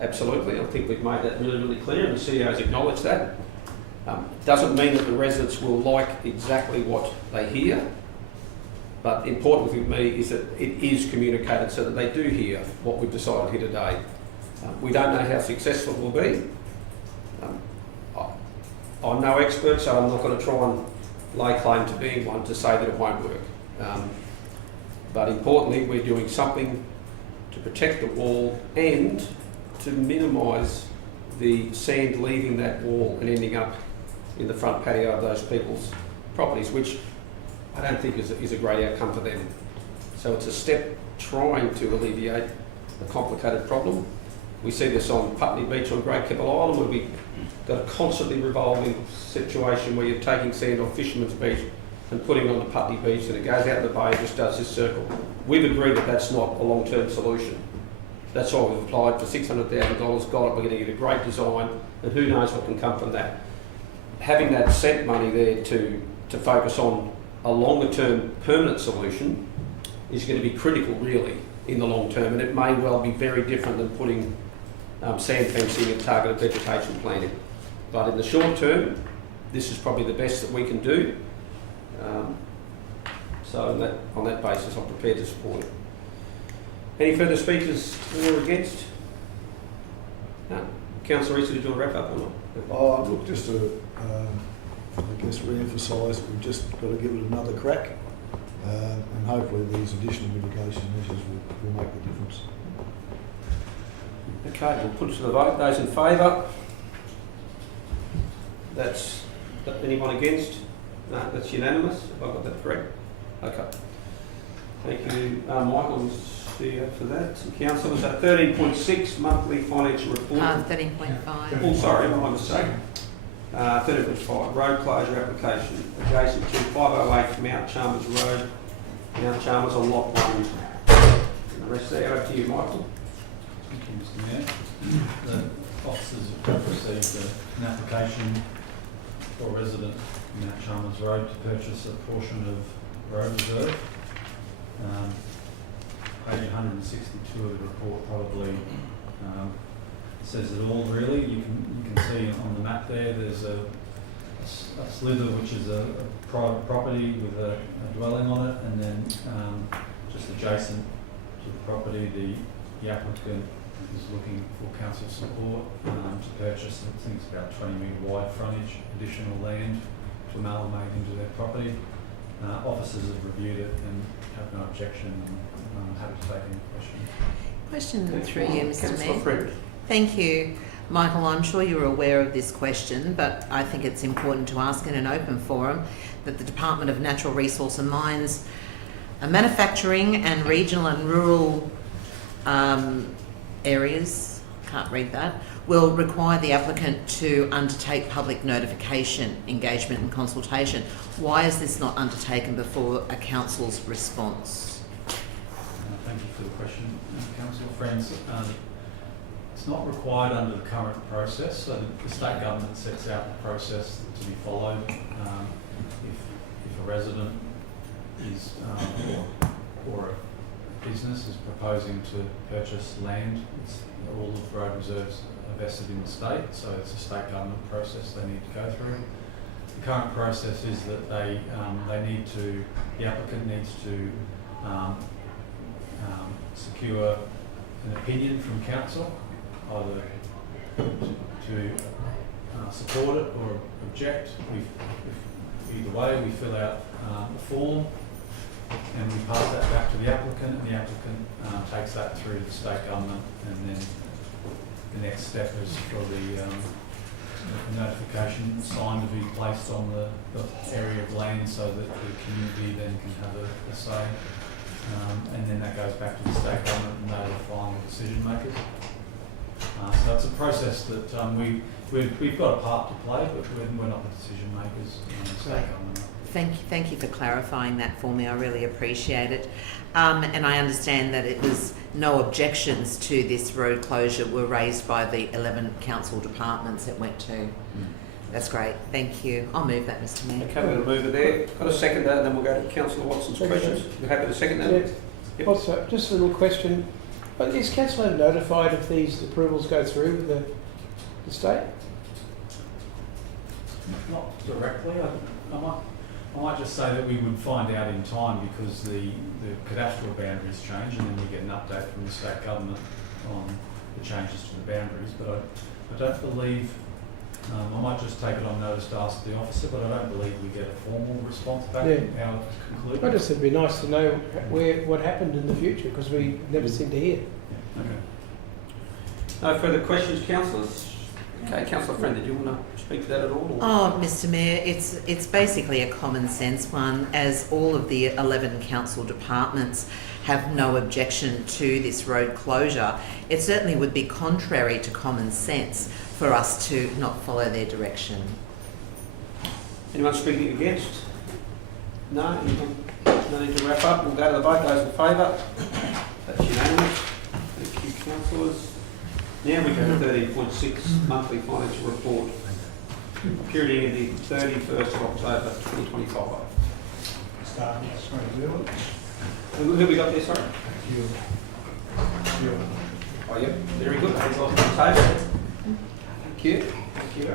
Absolutely. I think we've made that really, really clear, and the CEO's acknowledged that. Doesn't mean that the residents will like exactly what they hear, but important with me is that it is communicated so that they do hear what we've decided here today. We don't know how successful it will be. I'm no expert, so I'm not going to try and lay claim to being one to say that it won't work. But importantly, we're doing something to protect the wall and to minimise the sand leaving that wall and ending up in the front patio of those people's properties, which I don't think is a great outcome for them. So it's a step trying to alleviate a complicated problem. We see this on Putney Beach on Great Keppel Island, where we've got a constantly revolving situation where you're taking sand off Fisherman's Beach and putting it on the Putney Beach, and it goes out in the bay and just does this circle. We've agreed that that's not a long-term solution. That's why we've applied for $600,000, got it, we're going to get a great design, and who knows what can come from that. Having that cent money there to focus on a longer term permanent solution is going to be critical really in the long term, and it may well be very different than putting sand fencing and targeted vegetation planting. But in the short term, this is probably the best that we can do. So on that basis, I'm prepared to support it. Any further speakers for or against? No. Councillor Easter, did you want to wrap up or not? Oh, look, just to, I guess, re-emphasise that we've just got to give it another crack, and hopefully these additional mitigation measures will make the difference. Okay, we'll put it to the vote. Those in favour? That's anyone against? No, that's unanimous. Have I got that correct? Okay. Thank you, Michael. For that. Councillors, 13.6 monthly financial report. 13.5. Oh, sorry, my mistake. 13.5 road closure application adjacent to 508 Mount Chalmers Road, Mount Chalmers on lot 1. And the rest there, over to you, Michael. Thank you, Mr. Mayor. The officers have received an application for a resident in Mount Chalmers Road to purchase a portion of road reserve. Page 162 of the report probably says it all really. You can see on the map there's a slither which is a private property with a dwelling on it, and then just adjacent to the property the applicant is looking for council support to purchase, I think it's about 20 metre wide frontage, additional land to amalgamate into their property. Officers have reviewed it and have no objection, and I'm happy to take any questions. Question through you, Mr. Councillor Mayor. Friend. Thank you. Michael, I'm sure you're aware of this question, but I think it's important to ask in an open forum that the Department of Natural Resource and Mines, manufacturing and regional and rural areas, can't read that, will require the applicant to undertake public notification, engagement and consultation. Why is this not undertaken before a council's response? Thank you for the question, councillor friends. It's not required under the current process, so the state government sets out the process to be followed. If a resident is or a business is proposing to purchase land, all of the road reserves are vested in the state, so it's a state government process they need to go through. The current process is that the applicant needs to secure an opinion from council, either to support it or object. Either way, we fill out the form and we pass that back to the applicant, and the applicant takes that through to the state government, and then the next step is for the notification sign to be placed on the area of land so that the community then can have a say. And then that goes back to the state government and they're the final decision makers. So it's a process that we've got a part to play, but we're not the decision makers. The state government. Thank you for clarifying that for me. I really appreciate it. And I understand that it was no objections to this road closure were raised by the 11 council departments it went to. That's great. Thank you. I'll move that, Mr. Mayor. Okay, we're going to move it there. Got a second that, and then we'll go to Councillor Watson's questions. You happy to second that? Yeah. Yep. Also, just a little question. But is council notified if these approvals go through with the state? Not directly. I might just say that we would find out in time, because the cadastral boundaries change, and then we get an update from the state government on the changes to the boundaries. But I don't believe, I might just take it on notice to ask the officer, but I don't believe we get a formal response back. Yeah. How it's concluded. I just, it'd be nice to know what happened in the future, because we never seem to hear. Okay. No further questions, councillors? Okay, Councillor Friend, did you want to speak to that at all? Or? Oh, Mr. Mayor, it's basically a common sense one, as all of the 11 council departments have no objection to this road closure. It certainly would be contrary to common sense for us to not follow their direction. Anyone speaking against? No? Anyone? No need to wrap up. We'll go to the vote. Those in favour? That's unanimous. Thank you, councillors. Now we go to 13.6 monthly financial report, period ending the 31st of October 2025. Start, that's going to do it. Who have we got there, sorry? You. Oh, yep, very good. Hands off the table. Thank you. Thank you.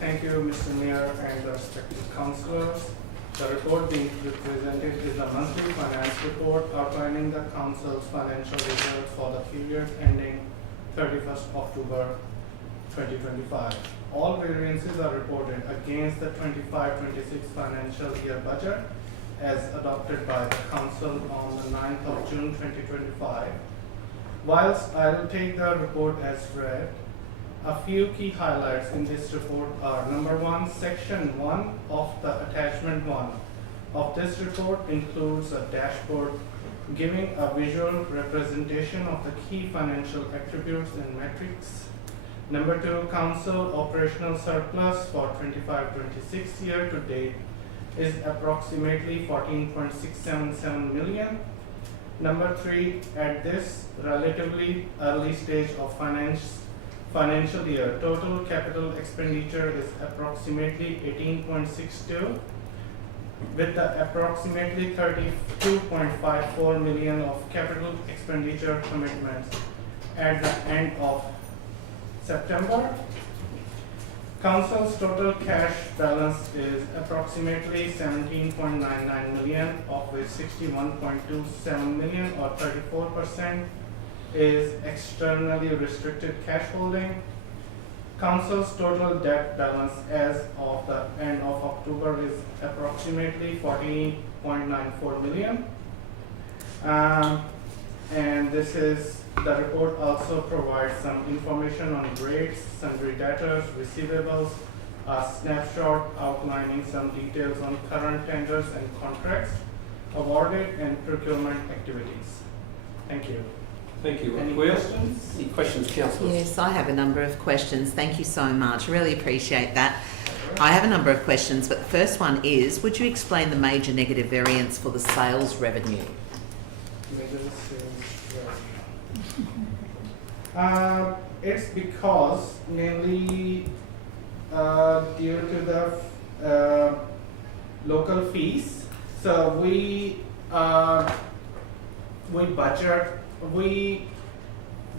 Thank you, Mr. Mayor and the respected councillors. The report being presented is a monthly finance report outlining the council's financial results for the period ending 31st October 2025. All variances are reported against the 25-26 financial year budget as adopted by the council on the 9th of June 2025. Whilst I will take the report as read, a few key highlights in this report are: number one, section 1 of the attachment 1 of this report includes a dashboard giving a visual representation of the key financial attributes and metrics. Number 2, council operational surplus for 25-26 year to date is approximately 14.677 million. Number 3, at this relatively early stage of financial year, total capital expenditure is approximately 18.62, with the approximately 32.54 million of capital expenditure commitments at the end of September. Council's total cash balance is approximately 17.99 million, of which 61.27 million or 34% is externally restricted cash holding. Council's total debt balance as of the end of October is approximately 14.94 million. And this is, the report also provides some information on rates, sundry debtors, receivables, a snapshot outlining some details on current tenders and contracts awarded and procurement activities. Thank you. Thank you. Any Will? questions? Any questions, councillors? Yes, I have a number of questions. Thank you so much. Really appreciate that. I have a number of questions, but the first one is, would you explain the major negative variance for the sales revenue? It's because mainly due to the local fees. So we budget,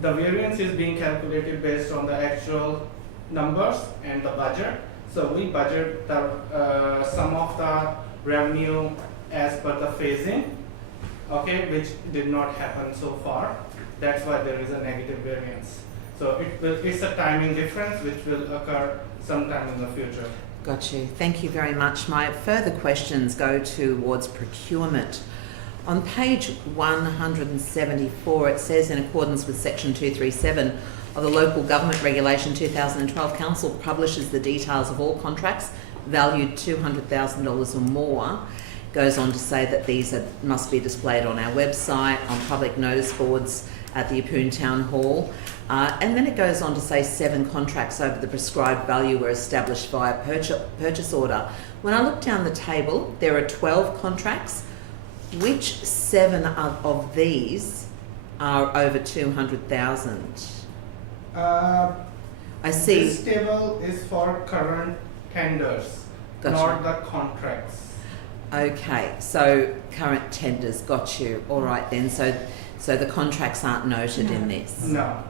the variance is being calculated based on the actual numbers and the budget. So we budget the some of the revenue as per the phasing, okay, which did not happen so far. That's why there is a negative variance. So it's a timing difference which will occur sometime in the future. Got you. Thank you very much. My further questions go towards procurement. On page 174, it says, in accordance with section 237 of the Local Government Regulation 2012, Council publishes the details of all contracts valued $200,000 or more. Goes on to say that these must be displayed on our website, on public notice boards at the Yeppoon Town Hall. And then it goes on to say 7 contracts over the prescribed value were established via purchase order. When I look down the table, there are 12 contracts. Which 7 of these are over 200,000? I see. This table is for current tenders, Gotcha. not the contracts. Okay, so current tenders, got you. All right then, so the contracts aren't noted in this? No.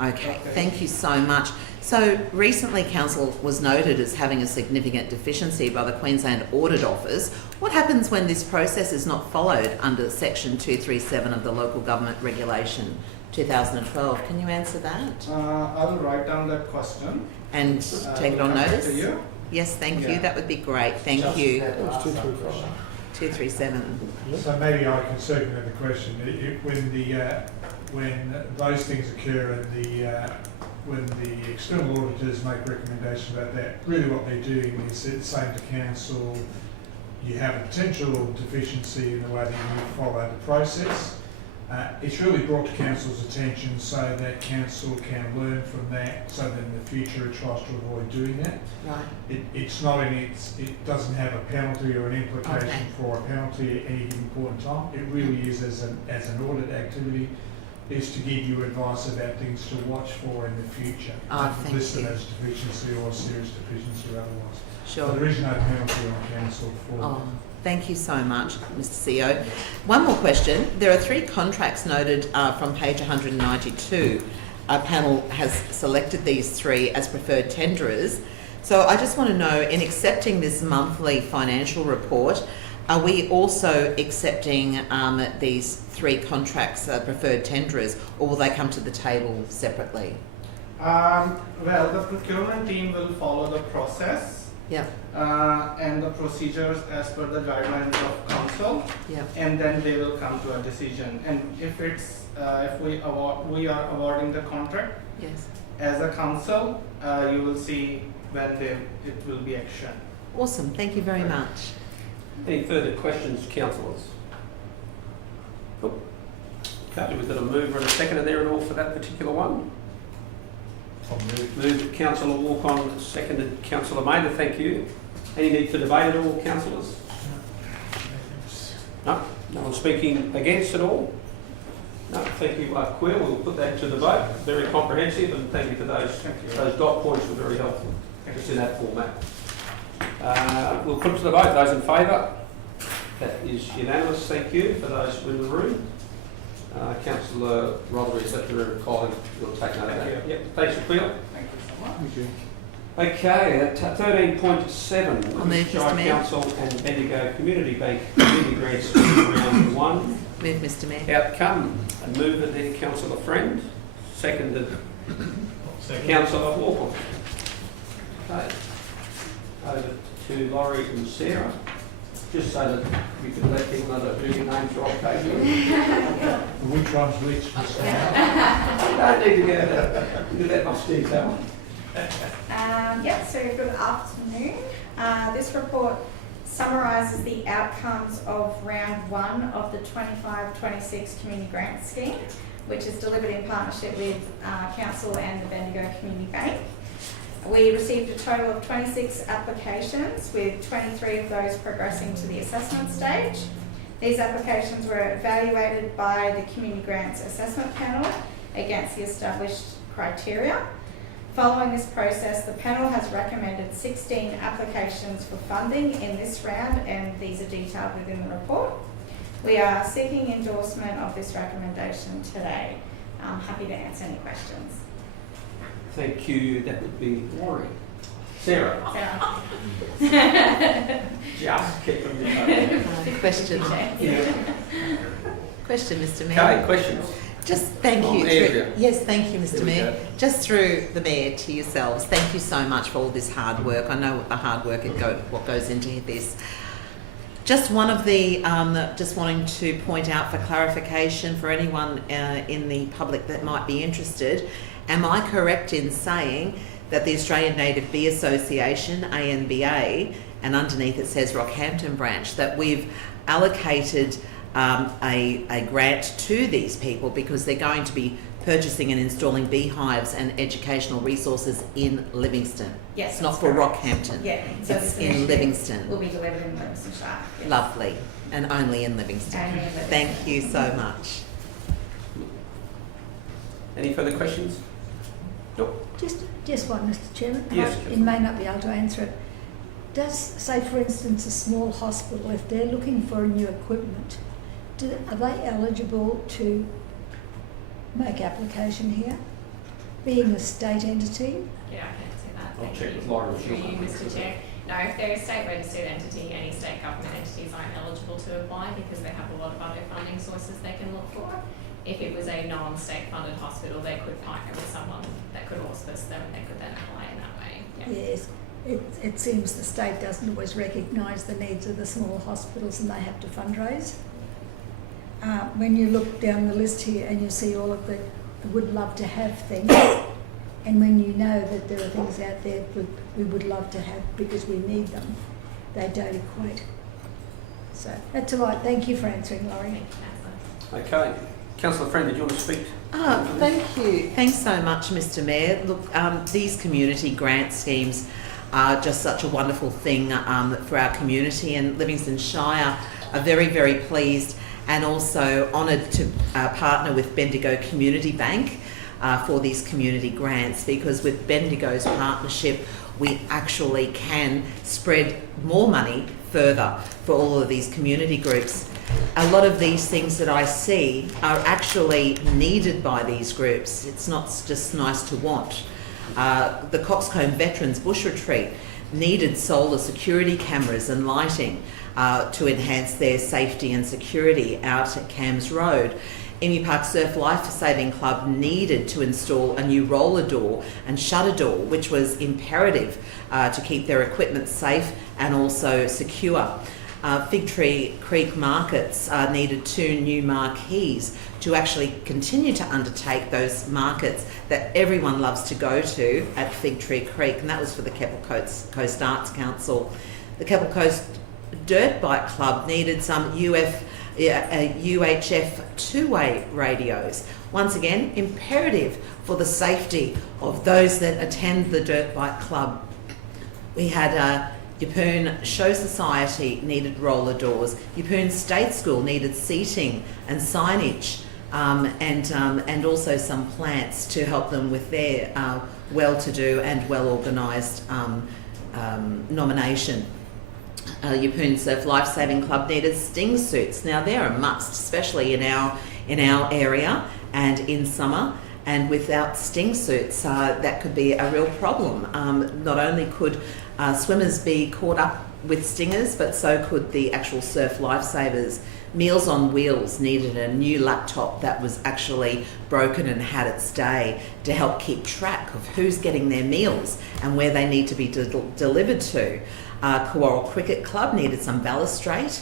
Okay, thank you so much. So recently Council was noted as having a significant deficiency by the Queensland Audit Office. What happens when this process is not followed under section 237 of the Local Government Regulation 2012? Can you answer that? I will write down that question. And take it on notice? To you. Yes, thank you. Yeah. That would be great. Thank Just you. that last question. 237. So maybe I can circulate the question. When those things occur and when the external auditors make recommendations about that, really what they're doing is saying to council, you have a potential deficiency in the way that you follow the process. It's really brought to council's attention so that council can learn from that, so that in the future it tries to avoid doing that. Right. It doesn't have a penalty or an implication Okay. for a penalty at any given point in time. It really is as an audit activity is to give you advice about things to watch for in the future. Oh, thank listed you. as deficiency or serious deficiency or otherwise. Sure. So there is no penalty on council for Oh, thank you so much, Mr. CEO. One more question. There are 3 contracts noted from page 192. Our panel has selected these 3 as preferred tenderers. So I just want to know, in accepting this monthly financial report, are we also accepting these 3 contracts preferred tenderers, or will they come to the table separately? Well, the procurement team will follow the process Yep. and the procedures as per the guidelines of council, Yep. and then they will come to a decision. And if it's if we are awarding the contract Yes. as a council, you will see when it will be action. Awesome. Thank you very much. Any further questions, councillors? Oh, okay, we've got a mover and a seconder there and all for that particular one. Moved Councillor Walk-on, seconded Councillor Mather, thank you. Any need for debate at all, councillors? No? No one speaking against at all? No, thank you, Quill. We'll put that to the vote. Very comprehensive, and thank you for those dot points were very helpful, just in that format. We'll put it to the vote. Those in favour? That is unanimous. Thank you. For those in the room, Councillor Rodriguez, is that your colleague? You'll take note of that. Yep. Thanks, Quill. Thank you so much. Thank you. Okay, at 13.7, I'll move, Shire Mr. Mayor. Council and Bendigo Community Bank community grants round 1. Move, Mr. Mayor. Outcome, a mover there, Councillor Friend, seconded Councillor Walker. Okay, over to Laurie and Sarah, just so that you can let people know that who your names are occasionally. which one's which. You don't need to go into that much detail. So good afternoon. This report summarises the outcomes of round 1 of the 25-26 Community Grant Scheme, which is delivered in partnership with Council and the Bendigo Community Bank. We received a total of 26 applications, with 23 of those progressing to the assessment stage. These applications were evaluated by the Community Grants Assessment Panel against the established criteria. Following this process, the panel has recommended 16 applications for funding in this round, and these are detailed within the report. We are seeking endorsement of this recommendation today. I'm happy to answer any questions. Thank you. That would be Laurie. Sarah. Just keep them in. Question. Yeah. Question, Mr. Mayor. Okay, questions? Just thank Oh, you. Andrea. Yes, thank you, Mr. There we Mayor. go. Just through the Mayor to yourselves, thank you so much for all this hard work. I know the hard work what goes into this. Just one of the, just wanting to point out for clarification for anyone in the public that might be interested, am I correct in saying that the Australian Native Bee Association, ANBA, and underneath it says Rockhampton branch, that we've allocated a grant to these people because they're going to be purchasing and installing beehives and educational resources in Livingstone? Yes, It's not that's for correct. Rockhampton. Yeah, so It's this in initiative Livingstone. will be delivered in Livingstone Shire. Yes. Lovely. And only in Livingstone. Only in Livingstone. Thank you so much. Any further questions? Nope. Just one, Mr. Chairman. Yes, You may not be able to answer it. Does, say for instance, a small hospital, if they're looking for new equipment, are they eligible to make application here, being a state entity? Yeah, I can answer that. I'll Thank check you. with Laura if Through she'll you, answer Mr. Chair. No, if they're a state registered entity, any state government entities aren't eligible to apply because they have a lot of other funding sources they can look for. If it was a non-state funded hospital, they could partner with someone that could auspice them and they could then apply in that way. Yeah. Yes. It seems the state doesn't always recognise the needs of the small hospitals and they have to fundraise. When you look down the list here and you see all of the would love to have things, and when you know that there are things out there we would love to have because we need them, they don't equate. So that's all right. Thank you for answering, Laurie. Thank you, Okay. Councillor Friend, did you want to speak? Thank you. Thanks so much, Mr. Mayor. Look, these community grant schemes are just such a wonderful thing for our community, and Livingstone Shire are very, very pleased and also honoured to partner with Bendigo Community Bank for these community grants, because with Bendigo's partnership we actually can spread more money further for all of these community groups. A lot of these things that I see are actually needed by these groups. It's not just nice to want. The Coxcomb Veterans Bush Retreat needed solar security cameras and lighting to enhance their safety and security out at Cams Road. Emu Park Surf Life Saving Club needed to install a new roller door and shutter door, which was imperative to keep their equipment safe and also secure. Fig Tree Creek Markets needed 2 new marquees to actually continue to undertake those markets that everyone loves to go to at Fig Tree Creek, and that was for the Keppel Coast Arts Council. The Keppel Coast Dirt Bike Club needed some UHF two-way radios. Once again, imperative for the safety of those that attend the Dirt Bike Club. We had Yeppoon Show Society needed roller doors. Yeppoon State School needed seating and signage, and also some plants to help them with their well-to-do and well-organised nomination. Yeppoon Surf Life Saving Club needed sting suits. Now they're a must, especially in our area and in summer. And without sting suits, that could be a real problem. Not only could swimmers be caught up with stingers, but so could the actual surf lifesavers. Meals on Wheels needed a new laptop that was actually broken and had its day to help keep track of who's getting their meals and where they need to be delivered to. Coral Cricket Club needed some balustrade.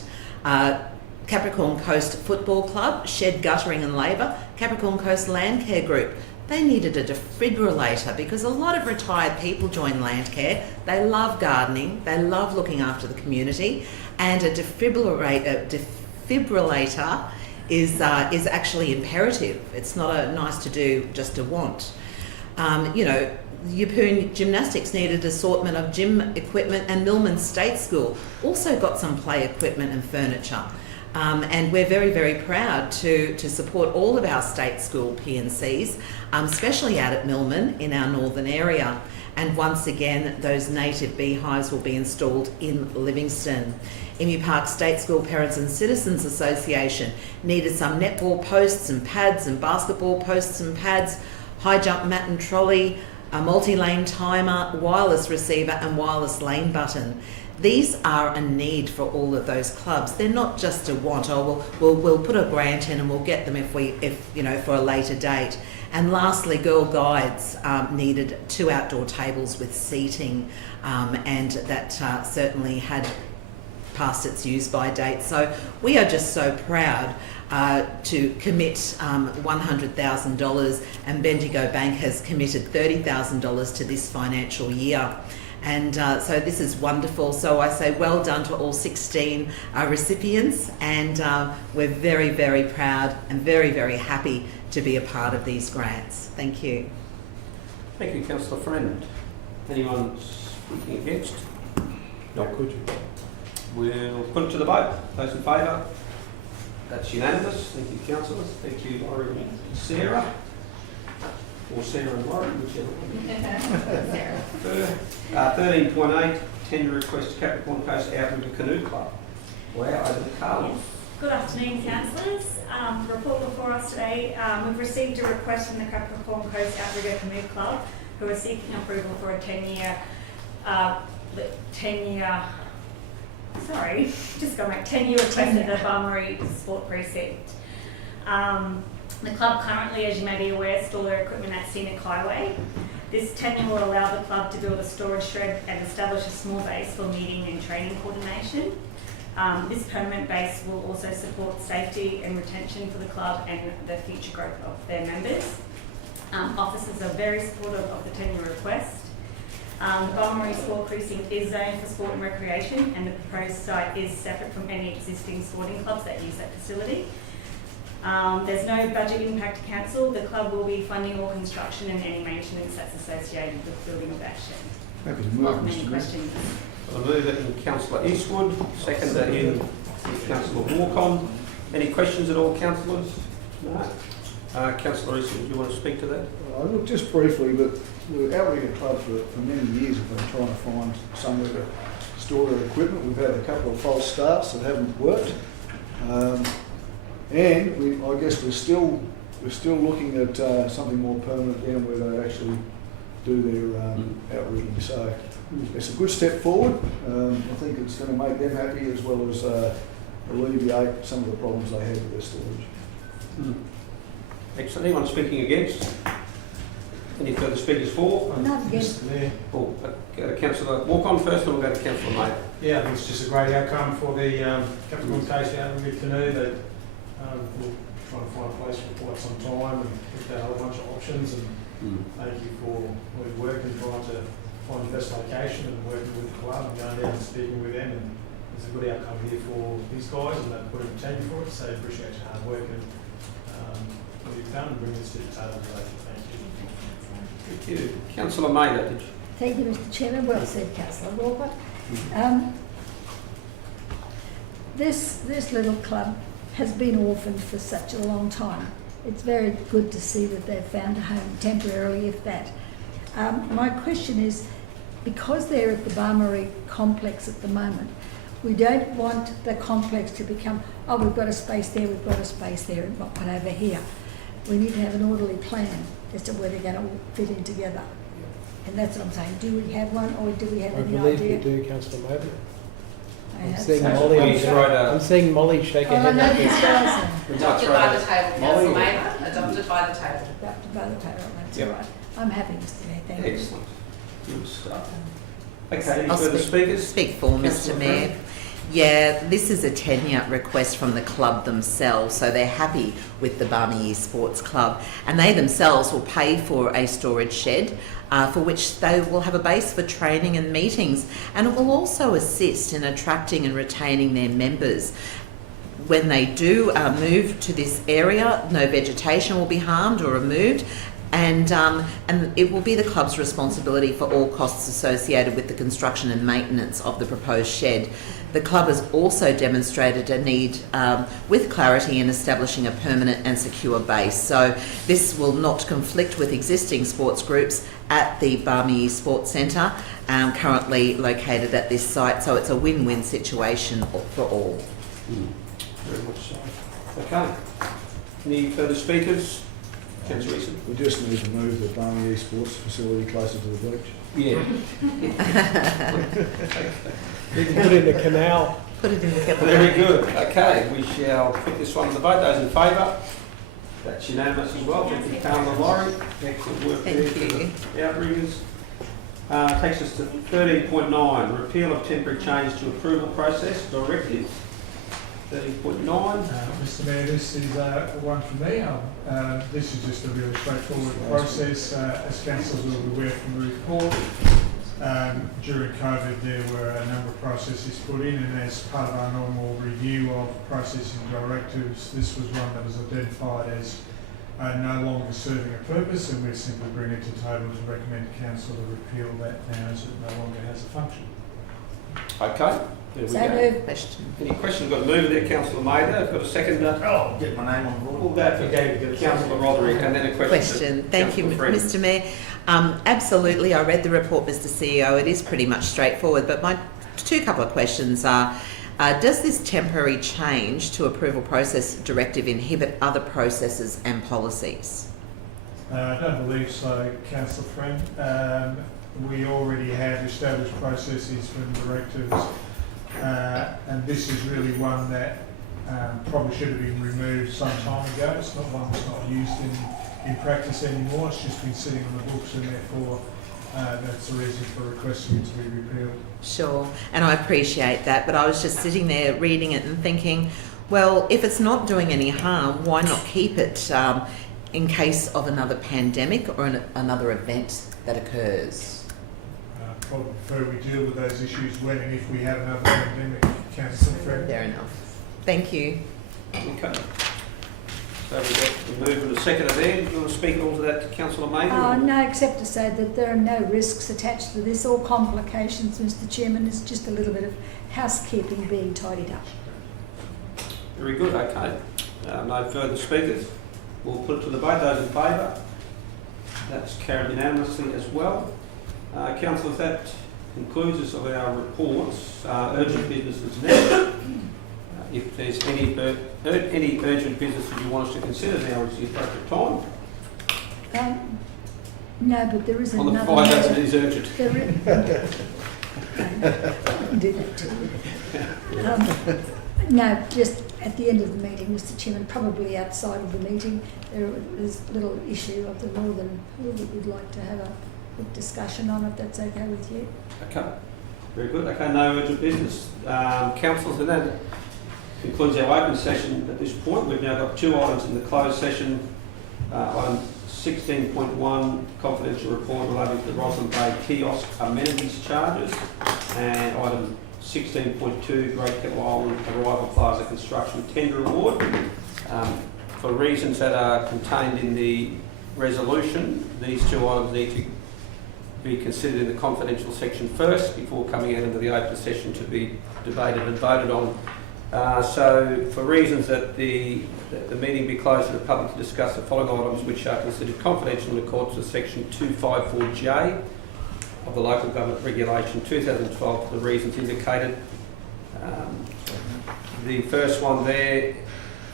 Capricorn Coast Football Club, shed guttering and labour. Capricorn Coast Landcare Group, they needed a defibrillator because a lot of retired people join Landcare. They love gardening, they love looking after the community, and a defibrillator is actually imperative. It's not a nice to do, just a want. Yeppoon Gymnastics needed assortment of gym equipment, and Millman State School also got some play equipment and furniture. And we're very, very proud to support all of our state school P&Cs, especially out at Millman in our northern area. And once again, those native beehives will be installed in Livingstone. Emu Park State School Parents and Citizens Association needed some netball posts and pads and basketball posts and pads, high jump mat and trolley, a multi-lane timer, wireless receiver and wireless lane button. These are a need for all of those clubs. They're not just a want. Oh, we'll put a grant in and we'll get them if for a later date. And lastly, Girl Guides needed 2 outdoor tables with seating, and that certainly had past its use by date. So we are just so proud to commit $100,000, and Bendigo Bank has committed $30,000 to this financial year. And so this is wonderful. So I say well done to all 16 recipients, and we're very, very proud and very, very happy to be a part of these grants. Thank you. Thank you, Councillor Friend. Anyone speaking against? No. Could you? We'll put it to the vote. Those in favour? That's unanimous. Thank you, councillors. Thank you, Laurie and Sarah. Or Sarah and Laurie, whichever one. 13.8, tender request to Capricorn Coast Outrigger Canoe Club. Wow, over to Carlos. Good afternoon, councillors. Report before us today. We've received a request from the Capricorn Coast Outrigger Canoe Club, who are seeking approval for a 10-year request at the Barmarie Sport Precinct. The club currently, as you may be aware, store their equipment at Scenic Highway. This tenure will allow the club to build a storage shed and establish a small base for meeting and training coordination. This permanent base will also support safety and retention for the club and the future growth of their members. Officers are very supportive of the tenure request. The Barmarie Sport Precinct is zoned for sport and recreation, and the proposed site is separate from any existing sporting clubs that use that facility. There's no budget impact to council. The club will be funding all construction and any maintenance that's associated with building of that shed. Happy to move, Welcome Mr. any Mayor. questions. I'll move it in Councillor Eastwood, seconder in Councillor Walcom. Any questions at all, councillors? No? Councillor Easton, do you want to speak to that? Look, just briefly, but the Outrigger Club for many years have been trying to find somewhere to store their equipment. We've had a couple of false starts that haven't worked. And I guess we're still looking at something more permanent down where they actually do their outrigging. So it's a good step forward. I think it's going to make them happy as well as alleviate some of the problems they have with their storage. Excellent. Anyone speaking against? Any further speakers for? Not against. Oh, Councillor, walk on first, and we'll go to Councillor May. Yeah, I think it's just a great outcome for the Capricorn Case Outrigger canoe. That we'll try to find a place for quite some time and looked at a whole bunch of options. And thank you for all your work and trying to find the best location and working with the club and going down and speaking with them. And it's a good outcome here for these guys, and they've put in a team for it. So I appreciate your hard work and what you've done and bring this to the table today. Thank you. Thank you. Councillor Maida, did you? Thank you, Mr. Chairman. Well said, Councillor Walker. This little club has been orphaned for such a long time. It's very good to see that they've found a home temporarily, if that. My question is, because they're at the Barmarie complex at the moment, we don't want the complex to become, oh, we've got a space there, we've got a space there, and not one over here. We need to have an orderly plan as to where they're going to all fit in together. And that's what I'm saying. Do we have one, or do we have any idea? I believe we do, Councillor Mobley. I'm seeing Molly shake her head. I know these guys are. Adopted by the table, Councillor Maynard. Adopted by the table. Adopted by the table, that's Yep. all right. I'm happy, Mr. Mayor, thank you. Excellent. Good stuff. Okay, any I'll further speakers? speak for Mr. Councillor Mayor. Brown? Yeah, this is a tenure request from the club themselves, so they're happy with the Barmy Sports Club, and they themselves will pay for a storage shed for which they will have a base for training and meetings, and it will also assist in attracting and retaining their members. When they do move to this area, no vegetation will be harmed or removed, and it will be the club's responsibility for all costs associated with the construction and maintenance of the proposed shed. The club has also demonstrated a need with clarity in establishing a permanent and secure base. So this will not conflict with existing sports groups at the Barmy Sports Centre, currently located at this site. So it's a win-win situation for all. Very much so. Okay. Any further speakers? Councillor Easton? We just need to move the Barmy Sports facility closer to the beach. Yeah. You can put it in the canal. Put it in the canal. Very good. Okay, we shall put this one to the vote. Those in favour? That's unanimous as well. Thank you, Councillor Laurie. Excellent work there for the outriggers. Takes us to 13.9, repeal of temporary change to approval process directive. 13.9. Mr Mayor, this is one from me. This is just a really straightforward process. As councillors will be aware from the report, during COVID there were a number of processes put in, and as part of our normal review of processes and directives, this was one that was identified as no longer serving a purpose, and we're simply bringing it to the table to recommend to council to repeal that now as it no longer has a function. Okay. There we So go. moved. Question. Any questions? Got a mover there, Councillor Maida. I've got a seconder. Oh, get my name on board. We'll go for Councillor Roderick, and then a question. Thank you, Mr. Mayor. Absolutely, I read the report, Mr. CEO. It is pretty much straightforward, but my couple of questions are, does this temporary change to approval process directive inhibit other processes and policies? I don't believe so, Councillor Friend. We already have established processes for directives, and this is really one that probably should have been removed some time ago. It's not one that's not used in practice anymore. It's just been sitting on the books, and therefore that's the reason for requesting it to be repealed. Sure, and I appreciate that, but I was just sitting there reading it and thinking, well, if it's not doing any harm, why not keep it in case of another pandemic or another event that occurs? Probably prefer we deal with those issues when and if we have another pandemic, Councillor Friend. Fair enough. Thank you. Okay. So we've got the mover and a seconder there. Do you want to speak at all to that, Councillor Maida? No, except to say that there are no risks attached to this or complications, Mr. Chairman. It's just a little bit of housekeeping being tidied up. Very good, okay. No further speakers. We'll put it to the vote. Those in favour? That's carried unanimously as well. Councillors, that concludes us of our reports. Urgent business is next. If there's any urgent business that you want us to consider, now is the appropriate time. No, but there is On the another proviso that matter. it is urgent. I can do that to you. No, just at the end of the meeting, Mr Chairman, probably outside of the meeting, there is a little issue of the Northern Hill that we'd like to have a quick discussion on, if that's okay with you. Okay, very good. Okay, no urgent business. Councillors, and that concludes our open session at this point. We've now got 2 items in the closed session. Item 16.1, confidential report relating to the Roslyn Bay kiosk amenities charges, and item 16.2, Great Kettle Island Arrival Plaza construction tender award. For reasons that are contained in the resolution, these 2 items need to be considered in the confidential section first before coming out into the open session to be debated and voted on. So for reasons that the meeting be closed to the public to discuss the following items which are considered confidential in accordance with section 254J of the Local Government Regulation 2012 for the reasons indicated. The first one there,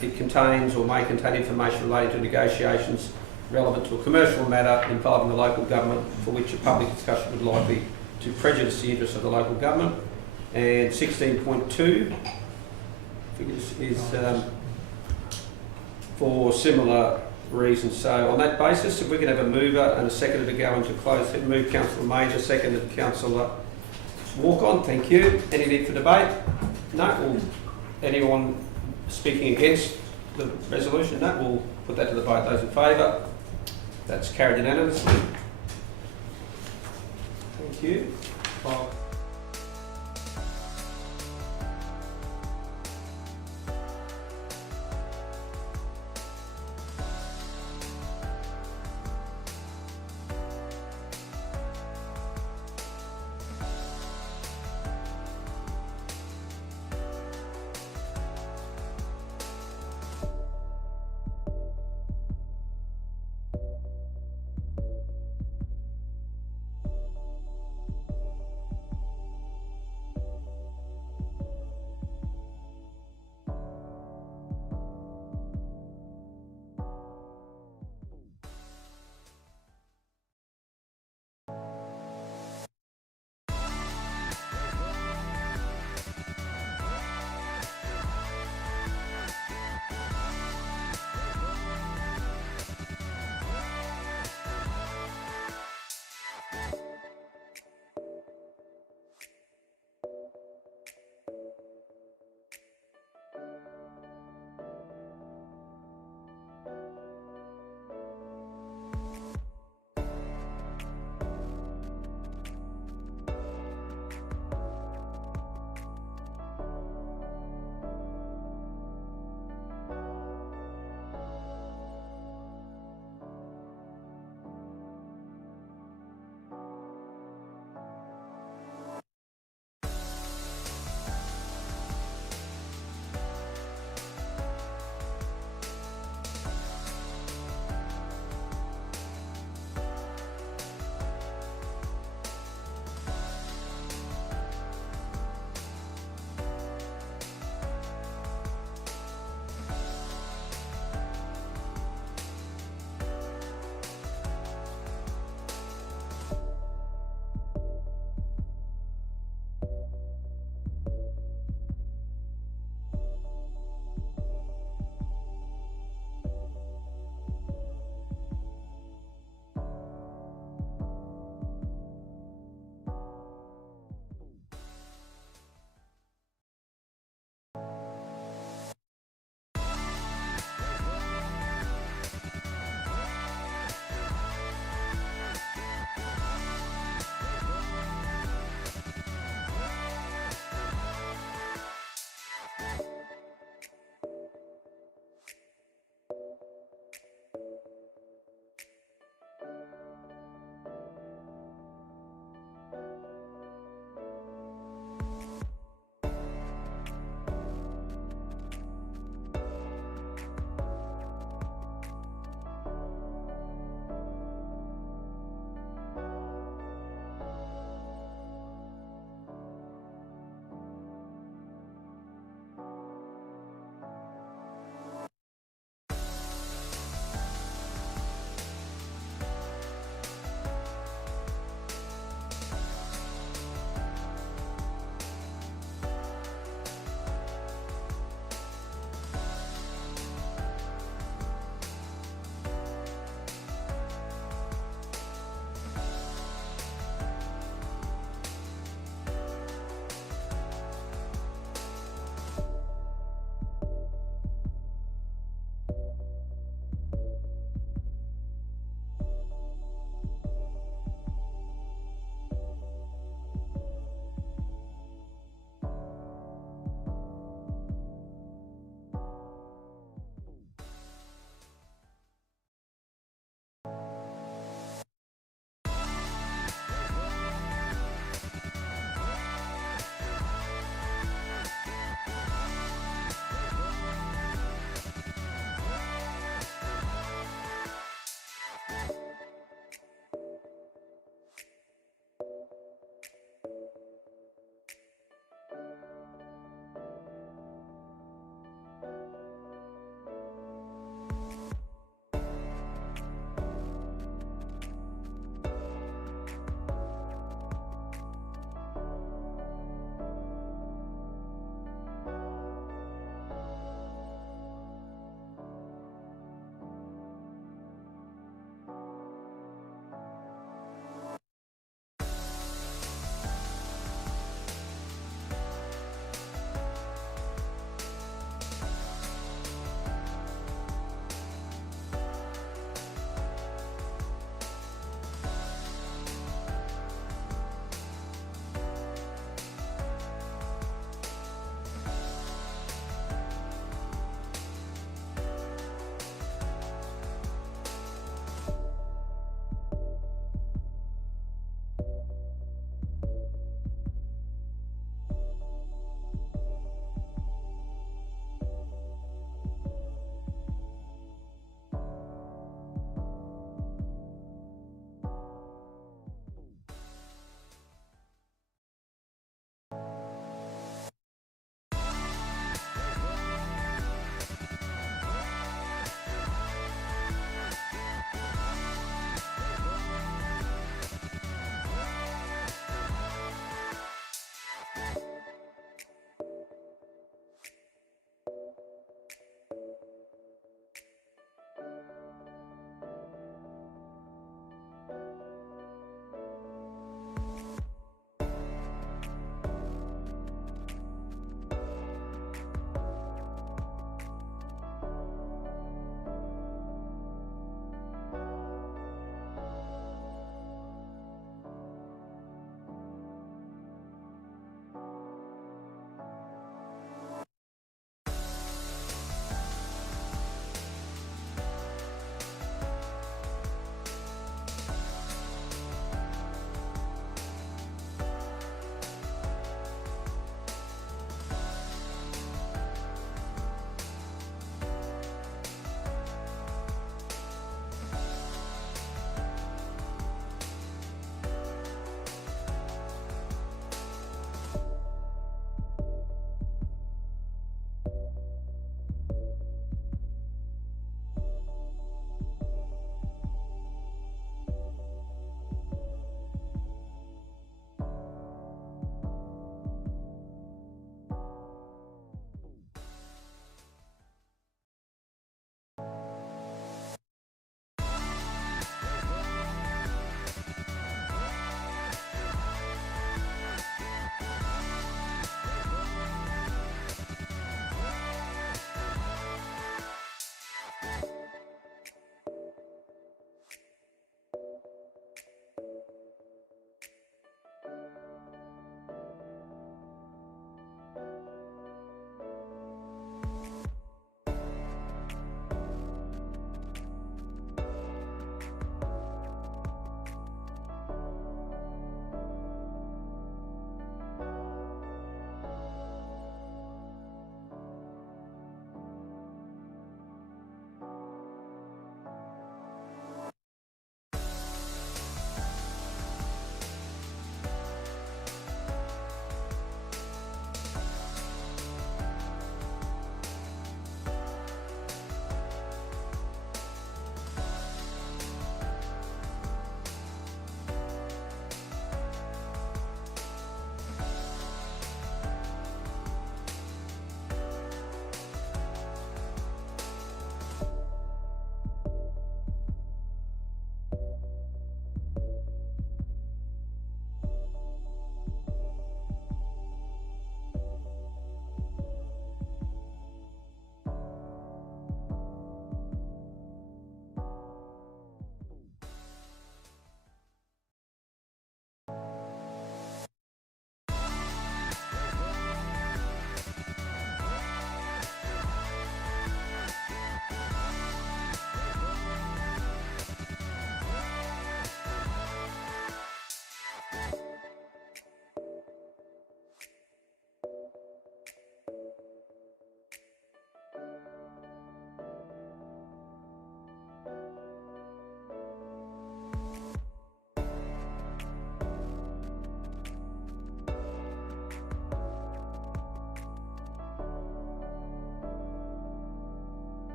it contains or may contain information relating to negotiations relevant to a commercial matter involving the local government for which a public discussion would likely to prejudice the interests of the local government. And 16.2 is for similar reasons. So on that basis, if we can have a mover and a seconder to go into close, move Councillor Major, seconded Councillor Walk-on. Thank you. Any need for debate? No. Will anyone speaking against the resolution? No. We'll put that to the vote. Those in favour? That's carried unanimously. Thank you.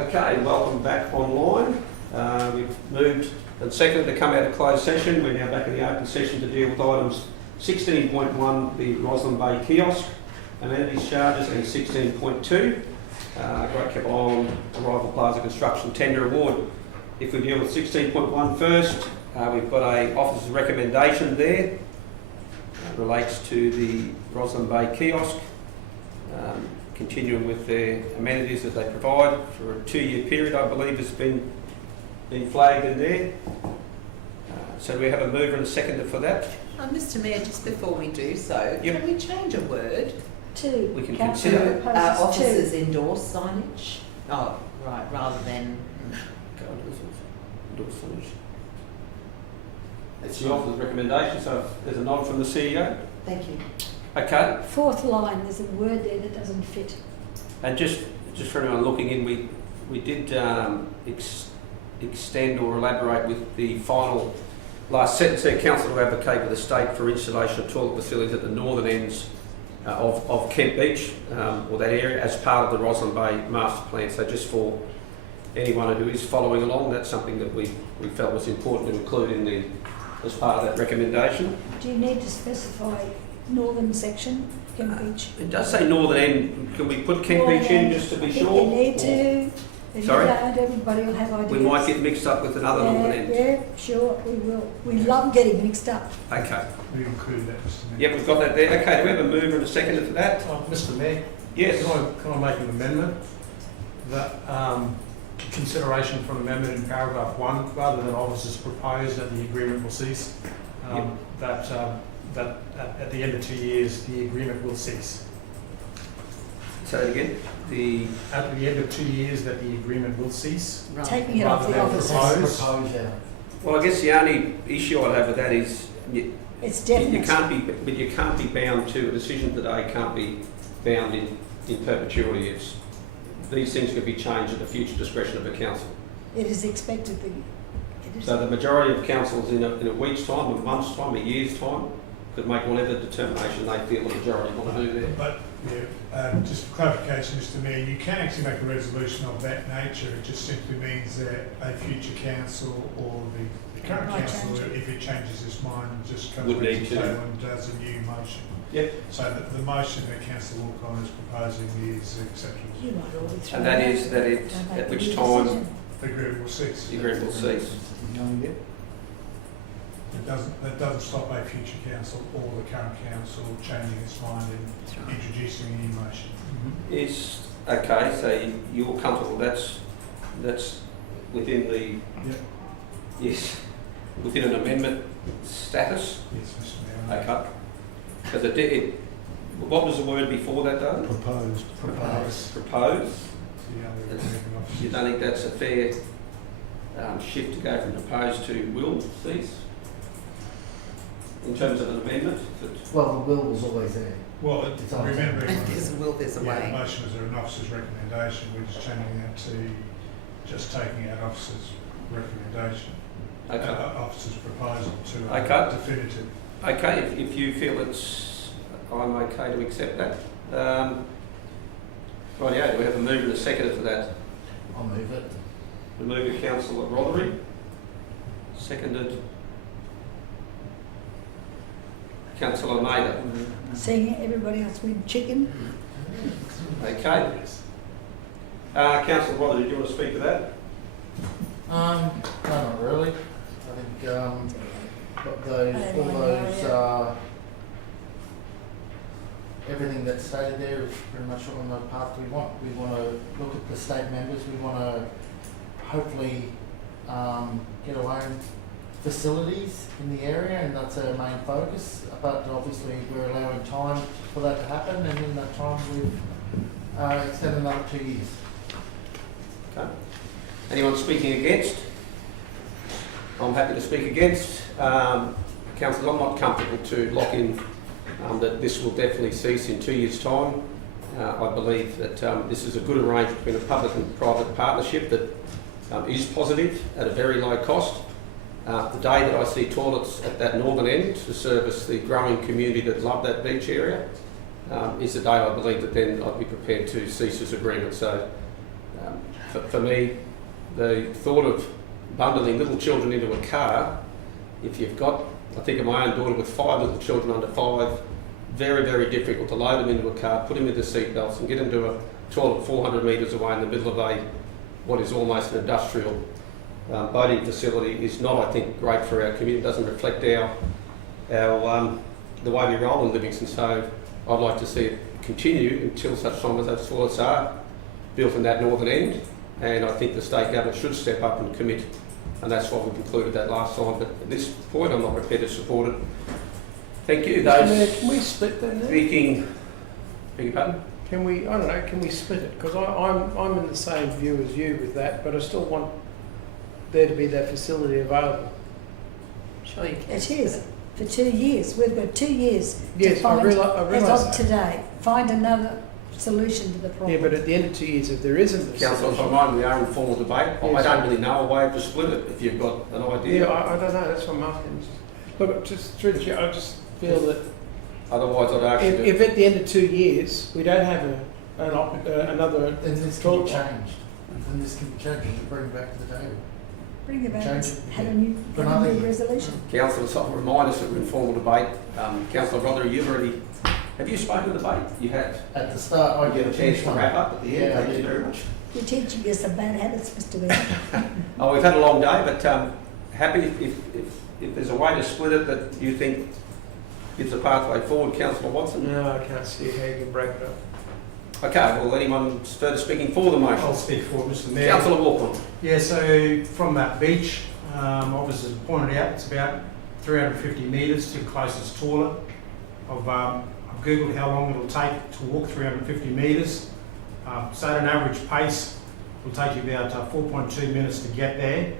Okay, welcome back online. We've moved and seconded to come out of closed session. We're now back in the open session to deal with items 16.1, the Roslyn Bay kiosk, amenities charges, and 16.2, Great Cabon Arrival Plaza Construction Tender Award. If we deal with 16.1 first, we've got a officer's recommendation there. It relates to the Roslyn Bay kiosk, continuing with their amenities that they provide for a 2-year period, I believe has been flagged in there. So do we have a mover and a seconder for that? Mr Mayor, just before we do so, Yep. can we change a word? Two. We can Councillor consider proposes Officers two. endorse signage? Oh, right, rather than... It's the officer's recommendation, so if there's a nod from the CEO. Thank you. Okay, Fourth line, there's a word there that doesn't fit. and just for anyone looking in, we did extend or elaborate with the final last sentence there. Council to advocate with the state for installation of toilet facilities at the northern ends of Kent Beach or that area as part of the Roslyn Bay master plan. So just for anyone who is following along, that's something that we felt was important to include as part of that recommendation. Do you need to specify northern section, Kent Beach? It does say northern end. Can we put Kent Northern Beach in end. just to be I think sure? you need to. If Sorry? you don't, everybody will have ideas. We might get mixed up with another northern end. Yeah, sure, we will. We love getting mixed up. Okay. We include that, Mr Mayor. Yep, we've got that there. Okay, do we have a mover and a seconder for that? Mr Mayor, Yes. can I make an amendment? That consideration for an amendment in paragraph 1, rather than officers proposed that the agreement will cease, that at the end of 2 years the agreement will cease. Say it again. At the end of 2 years that the agreement will cease. Taking it off rather the than officers. propose. Well, I guess the only issue I'd have with that is It's you definite. can't be bound to a decision today. Can't be bound in perpetuity. These things can be changed at the future discretion of the council. It is expected that it is. So the majority of councils in a week's time, a month's time, a year's time, could make whatever determination they feel the majority want to do there. But, just for clarification, Mr Mayor, you can actually make a resolution of that nature. It just simply means that a future council or the current Might council, change it. if it changes its mind, just comes Would back need to to. the table and does a new motion. Yep. So the motion that Councillor Walcott is proposing is acceptable. You might already throw And that it is out. that Don't it, make at the which big time decision. The agreement will cease. the agreement will cease. That doesn't stop a future council or the current council changing its mind and introducing a new motion. Is okay. So you're comfortable? That's within the yes, within an amendment status. Yes, Mr Mayor. Okay. Because what was the word before that, though? Proposed. Proposed. The other agreement officers. You don't think that's a fair shift to go from proposed to will cease? In terms of an amendment? Well, the will was always there. Well, It's on. remembering If there's a will, there's a the way. motion was an officer's recommendation, we're just changing that to just taking out officer's recommendation. Okay. Officer's proposal to Okay. definitive. Okay, if you feel I'm okay to accept that. Rightio, do we have a mover and a seconder for that? I'll move it. The mover, Councillor Rothery. Seconded, Councillor Maida. Seeing everybody else with chicken. Okay. Councillor Rothery, do you want to speak to that? No, not really. I think everything that's stated there is pretty much on the path we want. We want to look at the state members. We want to hopefully get our own facilities in the area, and that's our main focus. But obviously, we're allowing time for that to happen, and in that time, we've extended another 2 years. Okay. Anyone speaking against? I'm happy to speak against. Councillors, I'm not comfortable to lock in that this will definitely cease in 2 years' time. I believe that this is a good arrangement between a public and private partnership that is positive at a very low cost. The day that I see toilets at that northern end to service the growing community that love that beach area is the day I believe that then I'd be prepared to cease this agreement. So for me, the thought of bundling little children into a car, if you've got, I think of my own daughter with 5 little children under 5, very, very difficult to load them into a car, put them into seat belts and get them to a toilet 400 metres away in the middle of what is almost an industrial boating facility is not, I think, great for our community. It doesn't reflect the way we roll in Livingstone. So I'd like to see it continue until such time as those toilets are built in that northern end, and I think the state government should step up and commit, and that's why we've included that last time. But at this point, I'm not prepared to support it. Thank you. Can we split them then? Speaking, beg your pardon? Can we, I don't know, can we split it? Because I'm in the same view as you with that, but I still want there to be that facility available. Sure you can. It is, for 2 years. We've got 2 years Yes, to find, I realise as of that. today, find another solution to the problem. Yeah, but at the end of 2 years, if there isn't a Councillor, if I'm right, we are in formal debate. Yes. I don't really know a way to split it. If you've got an idea, yeah, I don't know. That's what I'm asking. Look, just through the chair, I just feel that otherwise I'd ask you to. if at the end of 2 years we don't have another Then this can toilet be block, changed. Then this can be changed and bring it back to the table. Bring it back Change and it, have yeah. a new, But have a I new think- resolution. Councillor, something remind us that we're in formal debate. Councillor Rother, you've already, have you spoken to the debate? You have. At the start, I You get a chance to wrap up at the end. Yeah, I Thank you did. very much. You're teaching us some bad habits, Mr. Webb. Oh, we've had a long day, but happy if there's a way to split it that you think gives a pathway forward, Councillor Watson. no, I can't see how you can break it up. Okay, well, anyone further speaking for the motion? I'll speak for it, Mr Mayor. Councillor Walker. Yeah, so from that beach, officers pointed out it's about 350 metres to the closest toilet. I've googled how long it'll take to walk 350 metres. So at an average pace, it'll take you about 4.2 minutes to get there.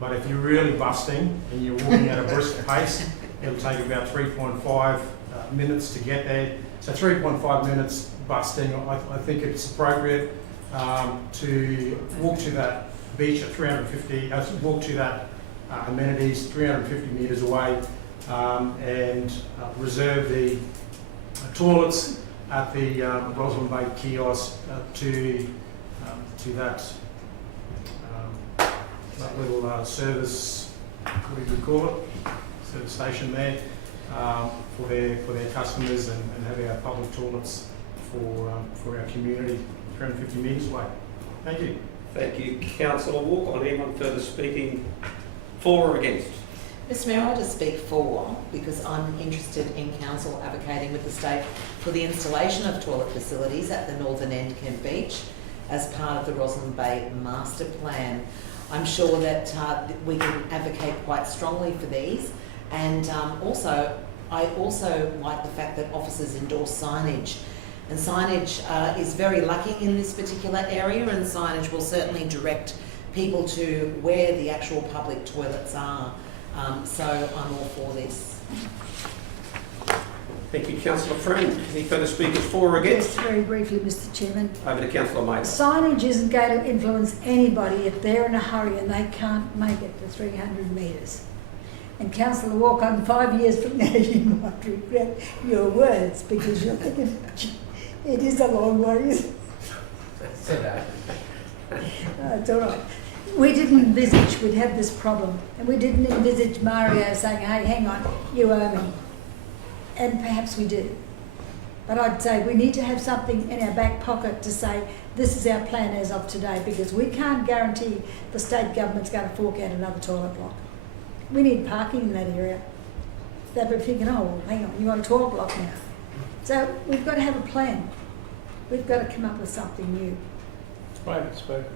But if you're really busting and you're walking at a brisk pace, it'll take about 3.5 minutes to get there. So 3.5 minutes busting, I think it's appropriate to walk to that beach at 350, walk to that amenities 350 metres away and reserve the toilets at the Roslyn Bay kiosk to that little service, what do you call it, service station there for their customers and have our public toilets for our community 350 metres away. Thank you. Thank you, Councillor Walker. Anyone further speaking for or against? Mr Mayor, I just speak for because I'm interested in council advocating with the state for the installation of toilet facilities at the northern end Kent Beach as part of the Roslyn Bay Master Plan. I'm sure that we can advocate quite strongly for these, and I also like the fact that officers endorse signage. And signage is very lacking in this particular area, and signage will certainly direct people to where the actual public toilets are. So I'm all for this. Thank you, Councillor Friend. Any further speakers for or against? Just very briefly, Mr. Chairman. Over to Councillor Maynard. Signage isn't going to influence anybody if they're in a hurry and they can't make it to 300 metres. And Councillor Walker, in 5 years from now, you might regret your words because you're thinking, it is a long way. Say that. It's all right. We didn't envisage we'd have this problem, and we didn't envisage Mario saying, hey, hang on, you owe me. And perhaps we do. But I'd say we need to have something in our back pocket to say, this is our plan as of today, because we can't guarantee the state government's going to fork out another toilet block. We need parking in that area. They'll be thinking, oh, well, hang on, you want a toilet block now. So we've got to have a plan. We've got to come up with something new. I haven't spoken.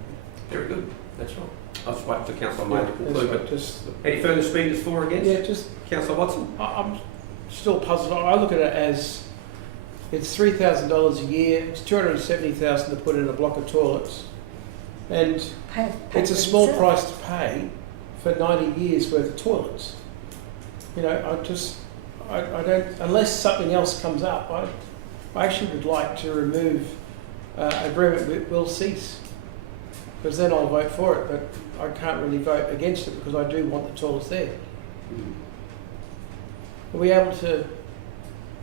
Very good. That's right. I'll just wait for Councillor Maynard to conclude. But Just, any further speakers for or against? yeah, just Councillor Watson. I'm still puzzled. I look at it as it's $3,000 a year. It's $270,000 to put in a block of toilets, and it's a small price to pay for 90 years worth of toilets. You know, I don't, unless something else comes up, I actually would like to remove agreement with will cease, because then I'll vote for it, but I can't really vote against it because I do want the toilets there. Are we able to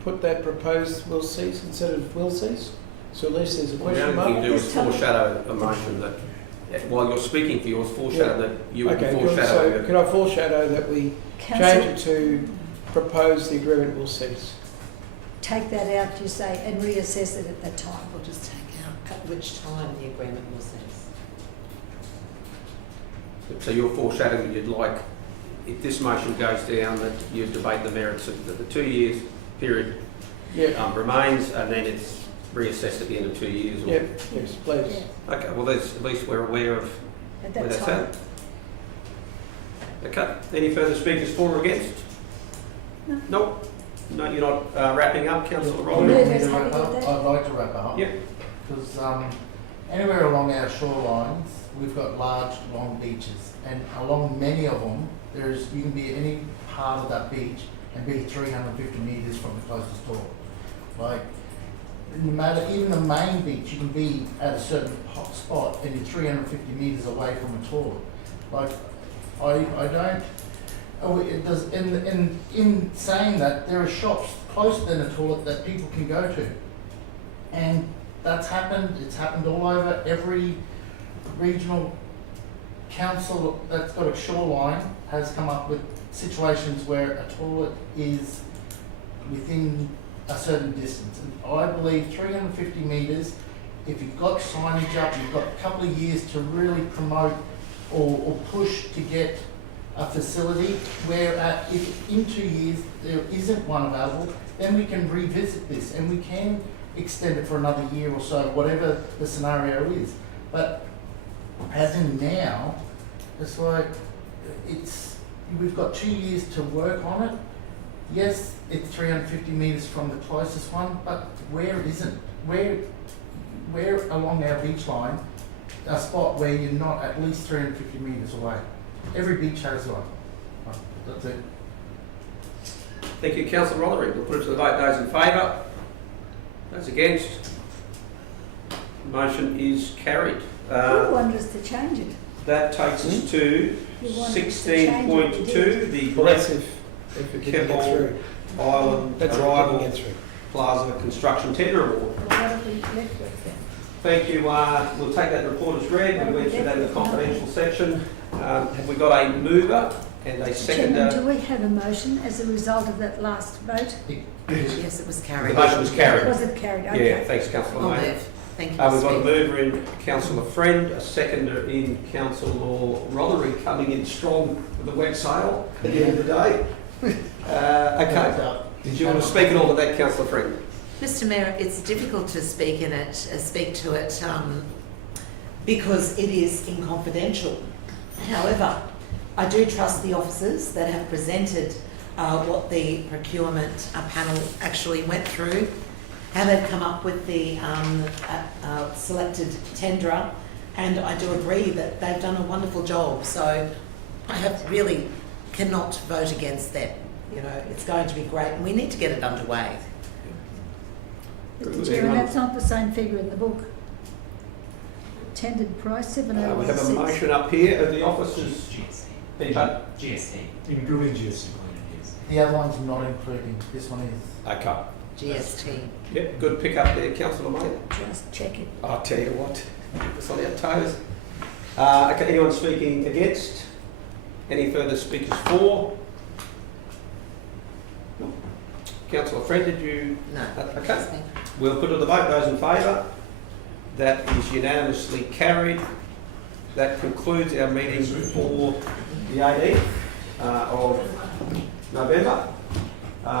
put that proposed will cease instead of will cease? So at least there's a The question only mark. thing you do is foreshadow a motion that while you're speaking for yours, foreshadow that you would Okay, be good. foreshadowing So it. can I foreshadow that we change Council, it to propose the agreement will cease? take that out, you say, and reassess it at that time. We'll just take out at which time the agreement will cease. So you're foreshadowing you'd like, if this motion goes down, that you debate the merits of the 2 years period Yeah. remains, and then it's reassessed at the end of 2 years? Or... Yeah, yes, please. Yeah, Okay, well, at least we're aware of at where that that's time. at. Okay, any further speakers for or against? No. Nope. No, you're not wrapping up, Councillor Do you Rolland? need Yeah. me to Happy wrap up? with that? I'd like to wrap up. Yep. Because anywhere along our shorelines, we've got large, long beaches, and along many of them, you can be at any part of that beach and be 350 metres from the closest toilet. Like, no matter, even the main beach, you can be at a certain hot spot and you're 350 metres away from a toilet. Like, I don't. Oh, it does. In saying that, there are shops closer than a toilet that people can go to, and that's happened. It's happened all over. Every regional council that's got a shoreline has come up with situations where a toilet is within a certain distance. And I believe 350 metres, if you've got signage up, you've got a couple of years to really promote or push to get a facility where if in 2 years there isn't one available, then we can revisit this and we can extend it for another year or so, whatever the scenario is. But as in now, it's like, we've got 2 years to work on it. Yes, it's 350 metres from the closest one, but where isn't? Where along our beach line, a spot where you're not at least 350 metres away? Every beach has one. That's it. Thank you, Councillor Rollery. We'll put it to the vote. Those in favour? Those against? Motion is carried. Who wanted us to change it? That takes us to You wanted us to change it, you 16.2, the Well, that's if it didn't get Keppel through. Island That's if it didn't Arrival get through. Plaza Construction Tender Award. Well, what have we left with then? Thank you. We'll take that report as read. We went through that in the confidential section. Have we got a mover and a Chairman, seconder? do we have a motion as a result of that last vote? Yes, it was The carried. motion was carried. Was it carried? Okay. Yeah, thanks, Councillor I'll May. move. Thank you. We've got a Speaker. mover in Councillor Friend, a seconder in Councillor Rollery, coming in strong with a wet sail at the end of the day. Okay. Did you want to speak at all to that, Councillor Friend? Mr. Mayor, it's difficult to speak to it because it is in confidential. However, I do trust the officers that have presented what the procurement panel actually went through, how they've come up with the selected tenderer, and I do agree that they've done a wonderful job. So I really cannot vote against them. You know, it's going to be great, and we need to get it underway. Mr. Chairman, that's not the same figure in the book. Tendered price, We have a 701.06. motion up here of the officers. GST. Including GST. The other one's not including. This one is. Okay. GST. Yep, good pick up there, Councillor May. Just check it. I'll tell you what, it's on our toes. Okay, anyone speaking against? Any further speakers for? No. Councillor Friend, did you? No. Okay, we'll put to the vote. Those in favour? That is unanimously carried. That concludes our meeting for the 18th of November.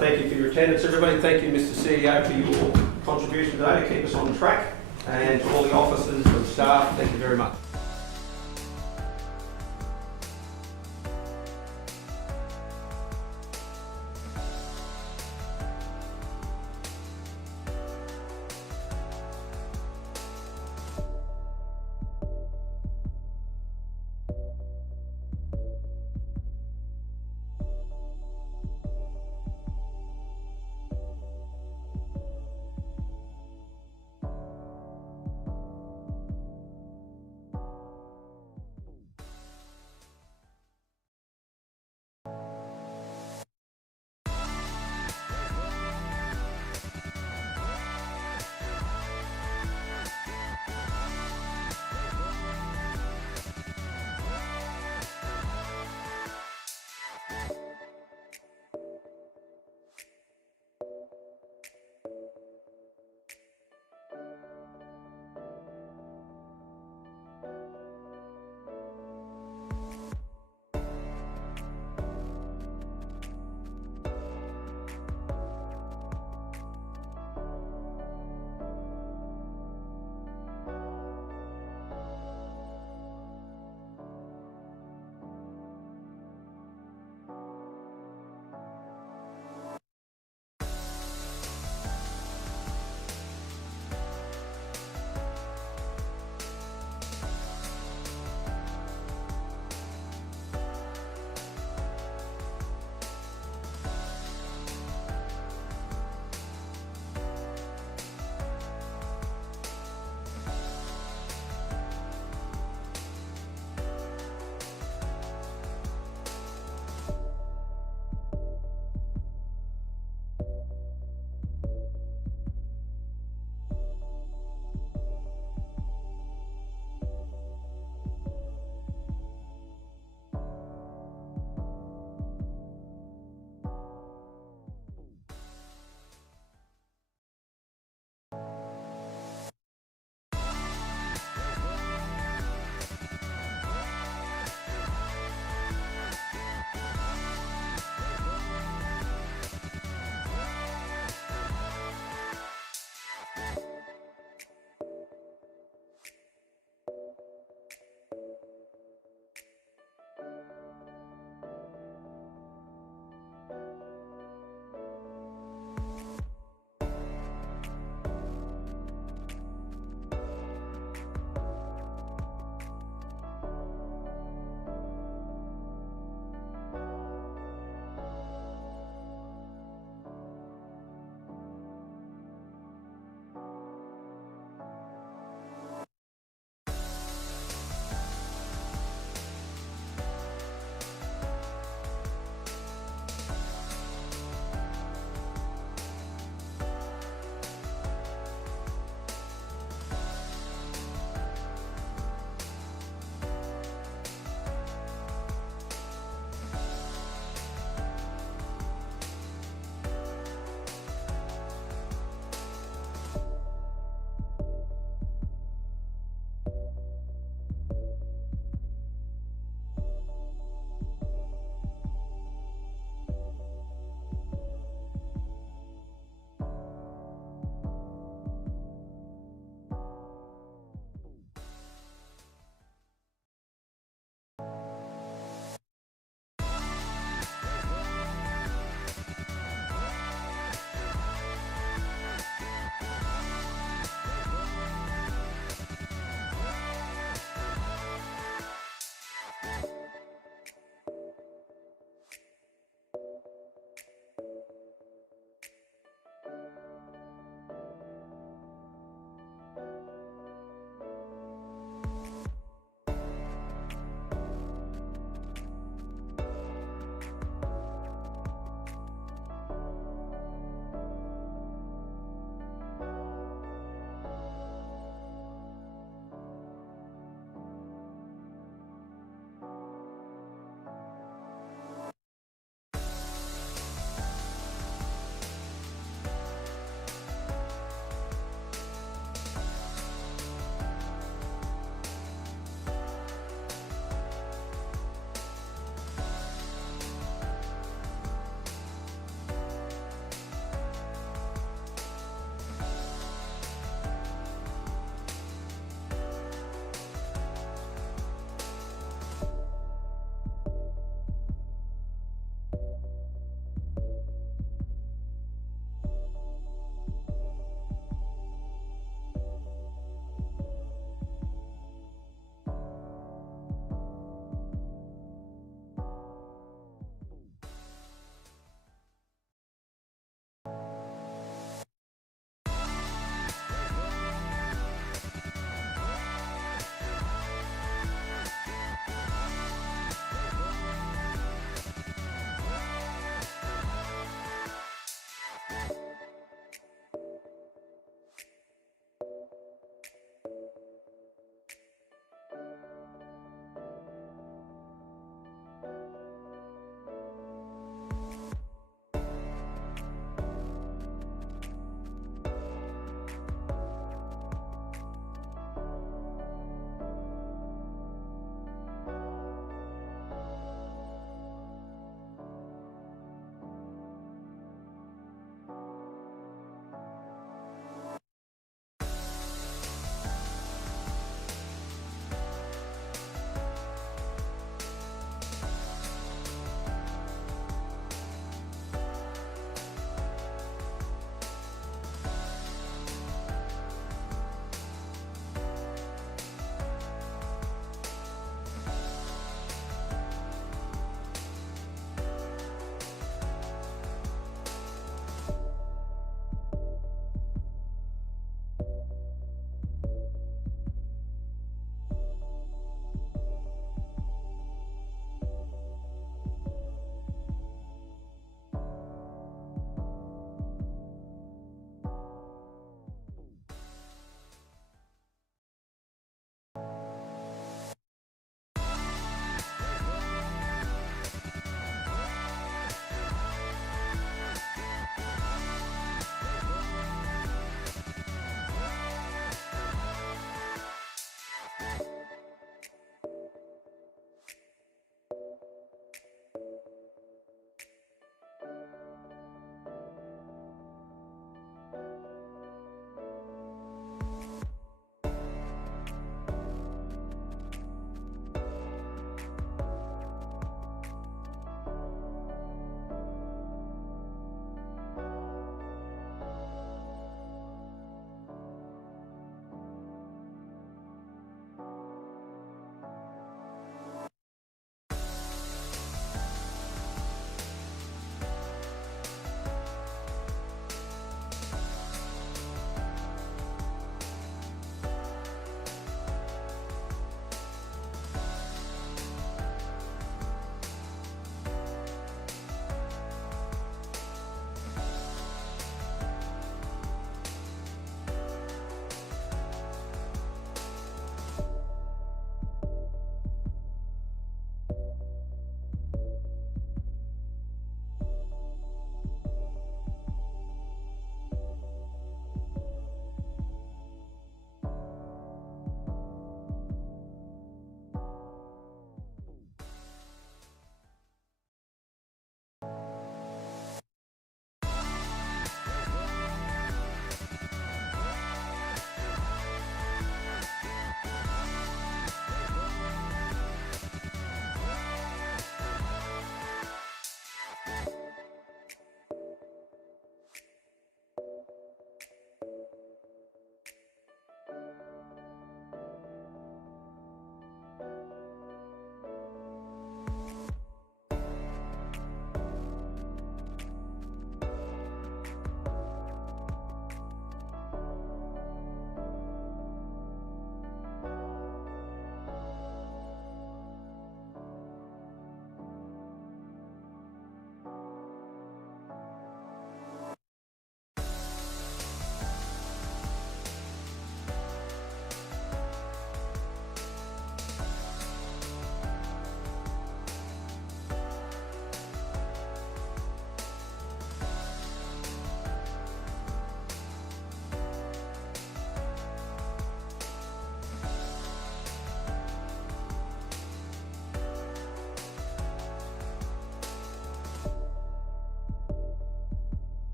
Thank you for your attendance, everybody. Thank you, Mr. CEO, for your contribution today to keep us on track. And to all the officers and staff, thank you very much.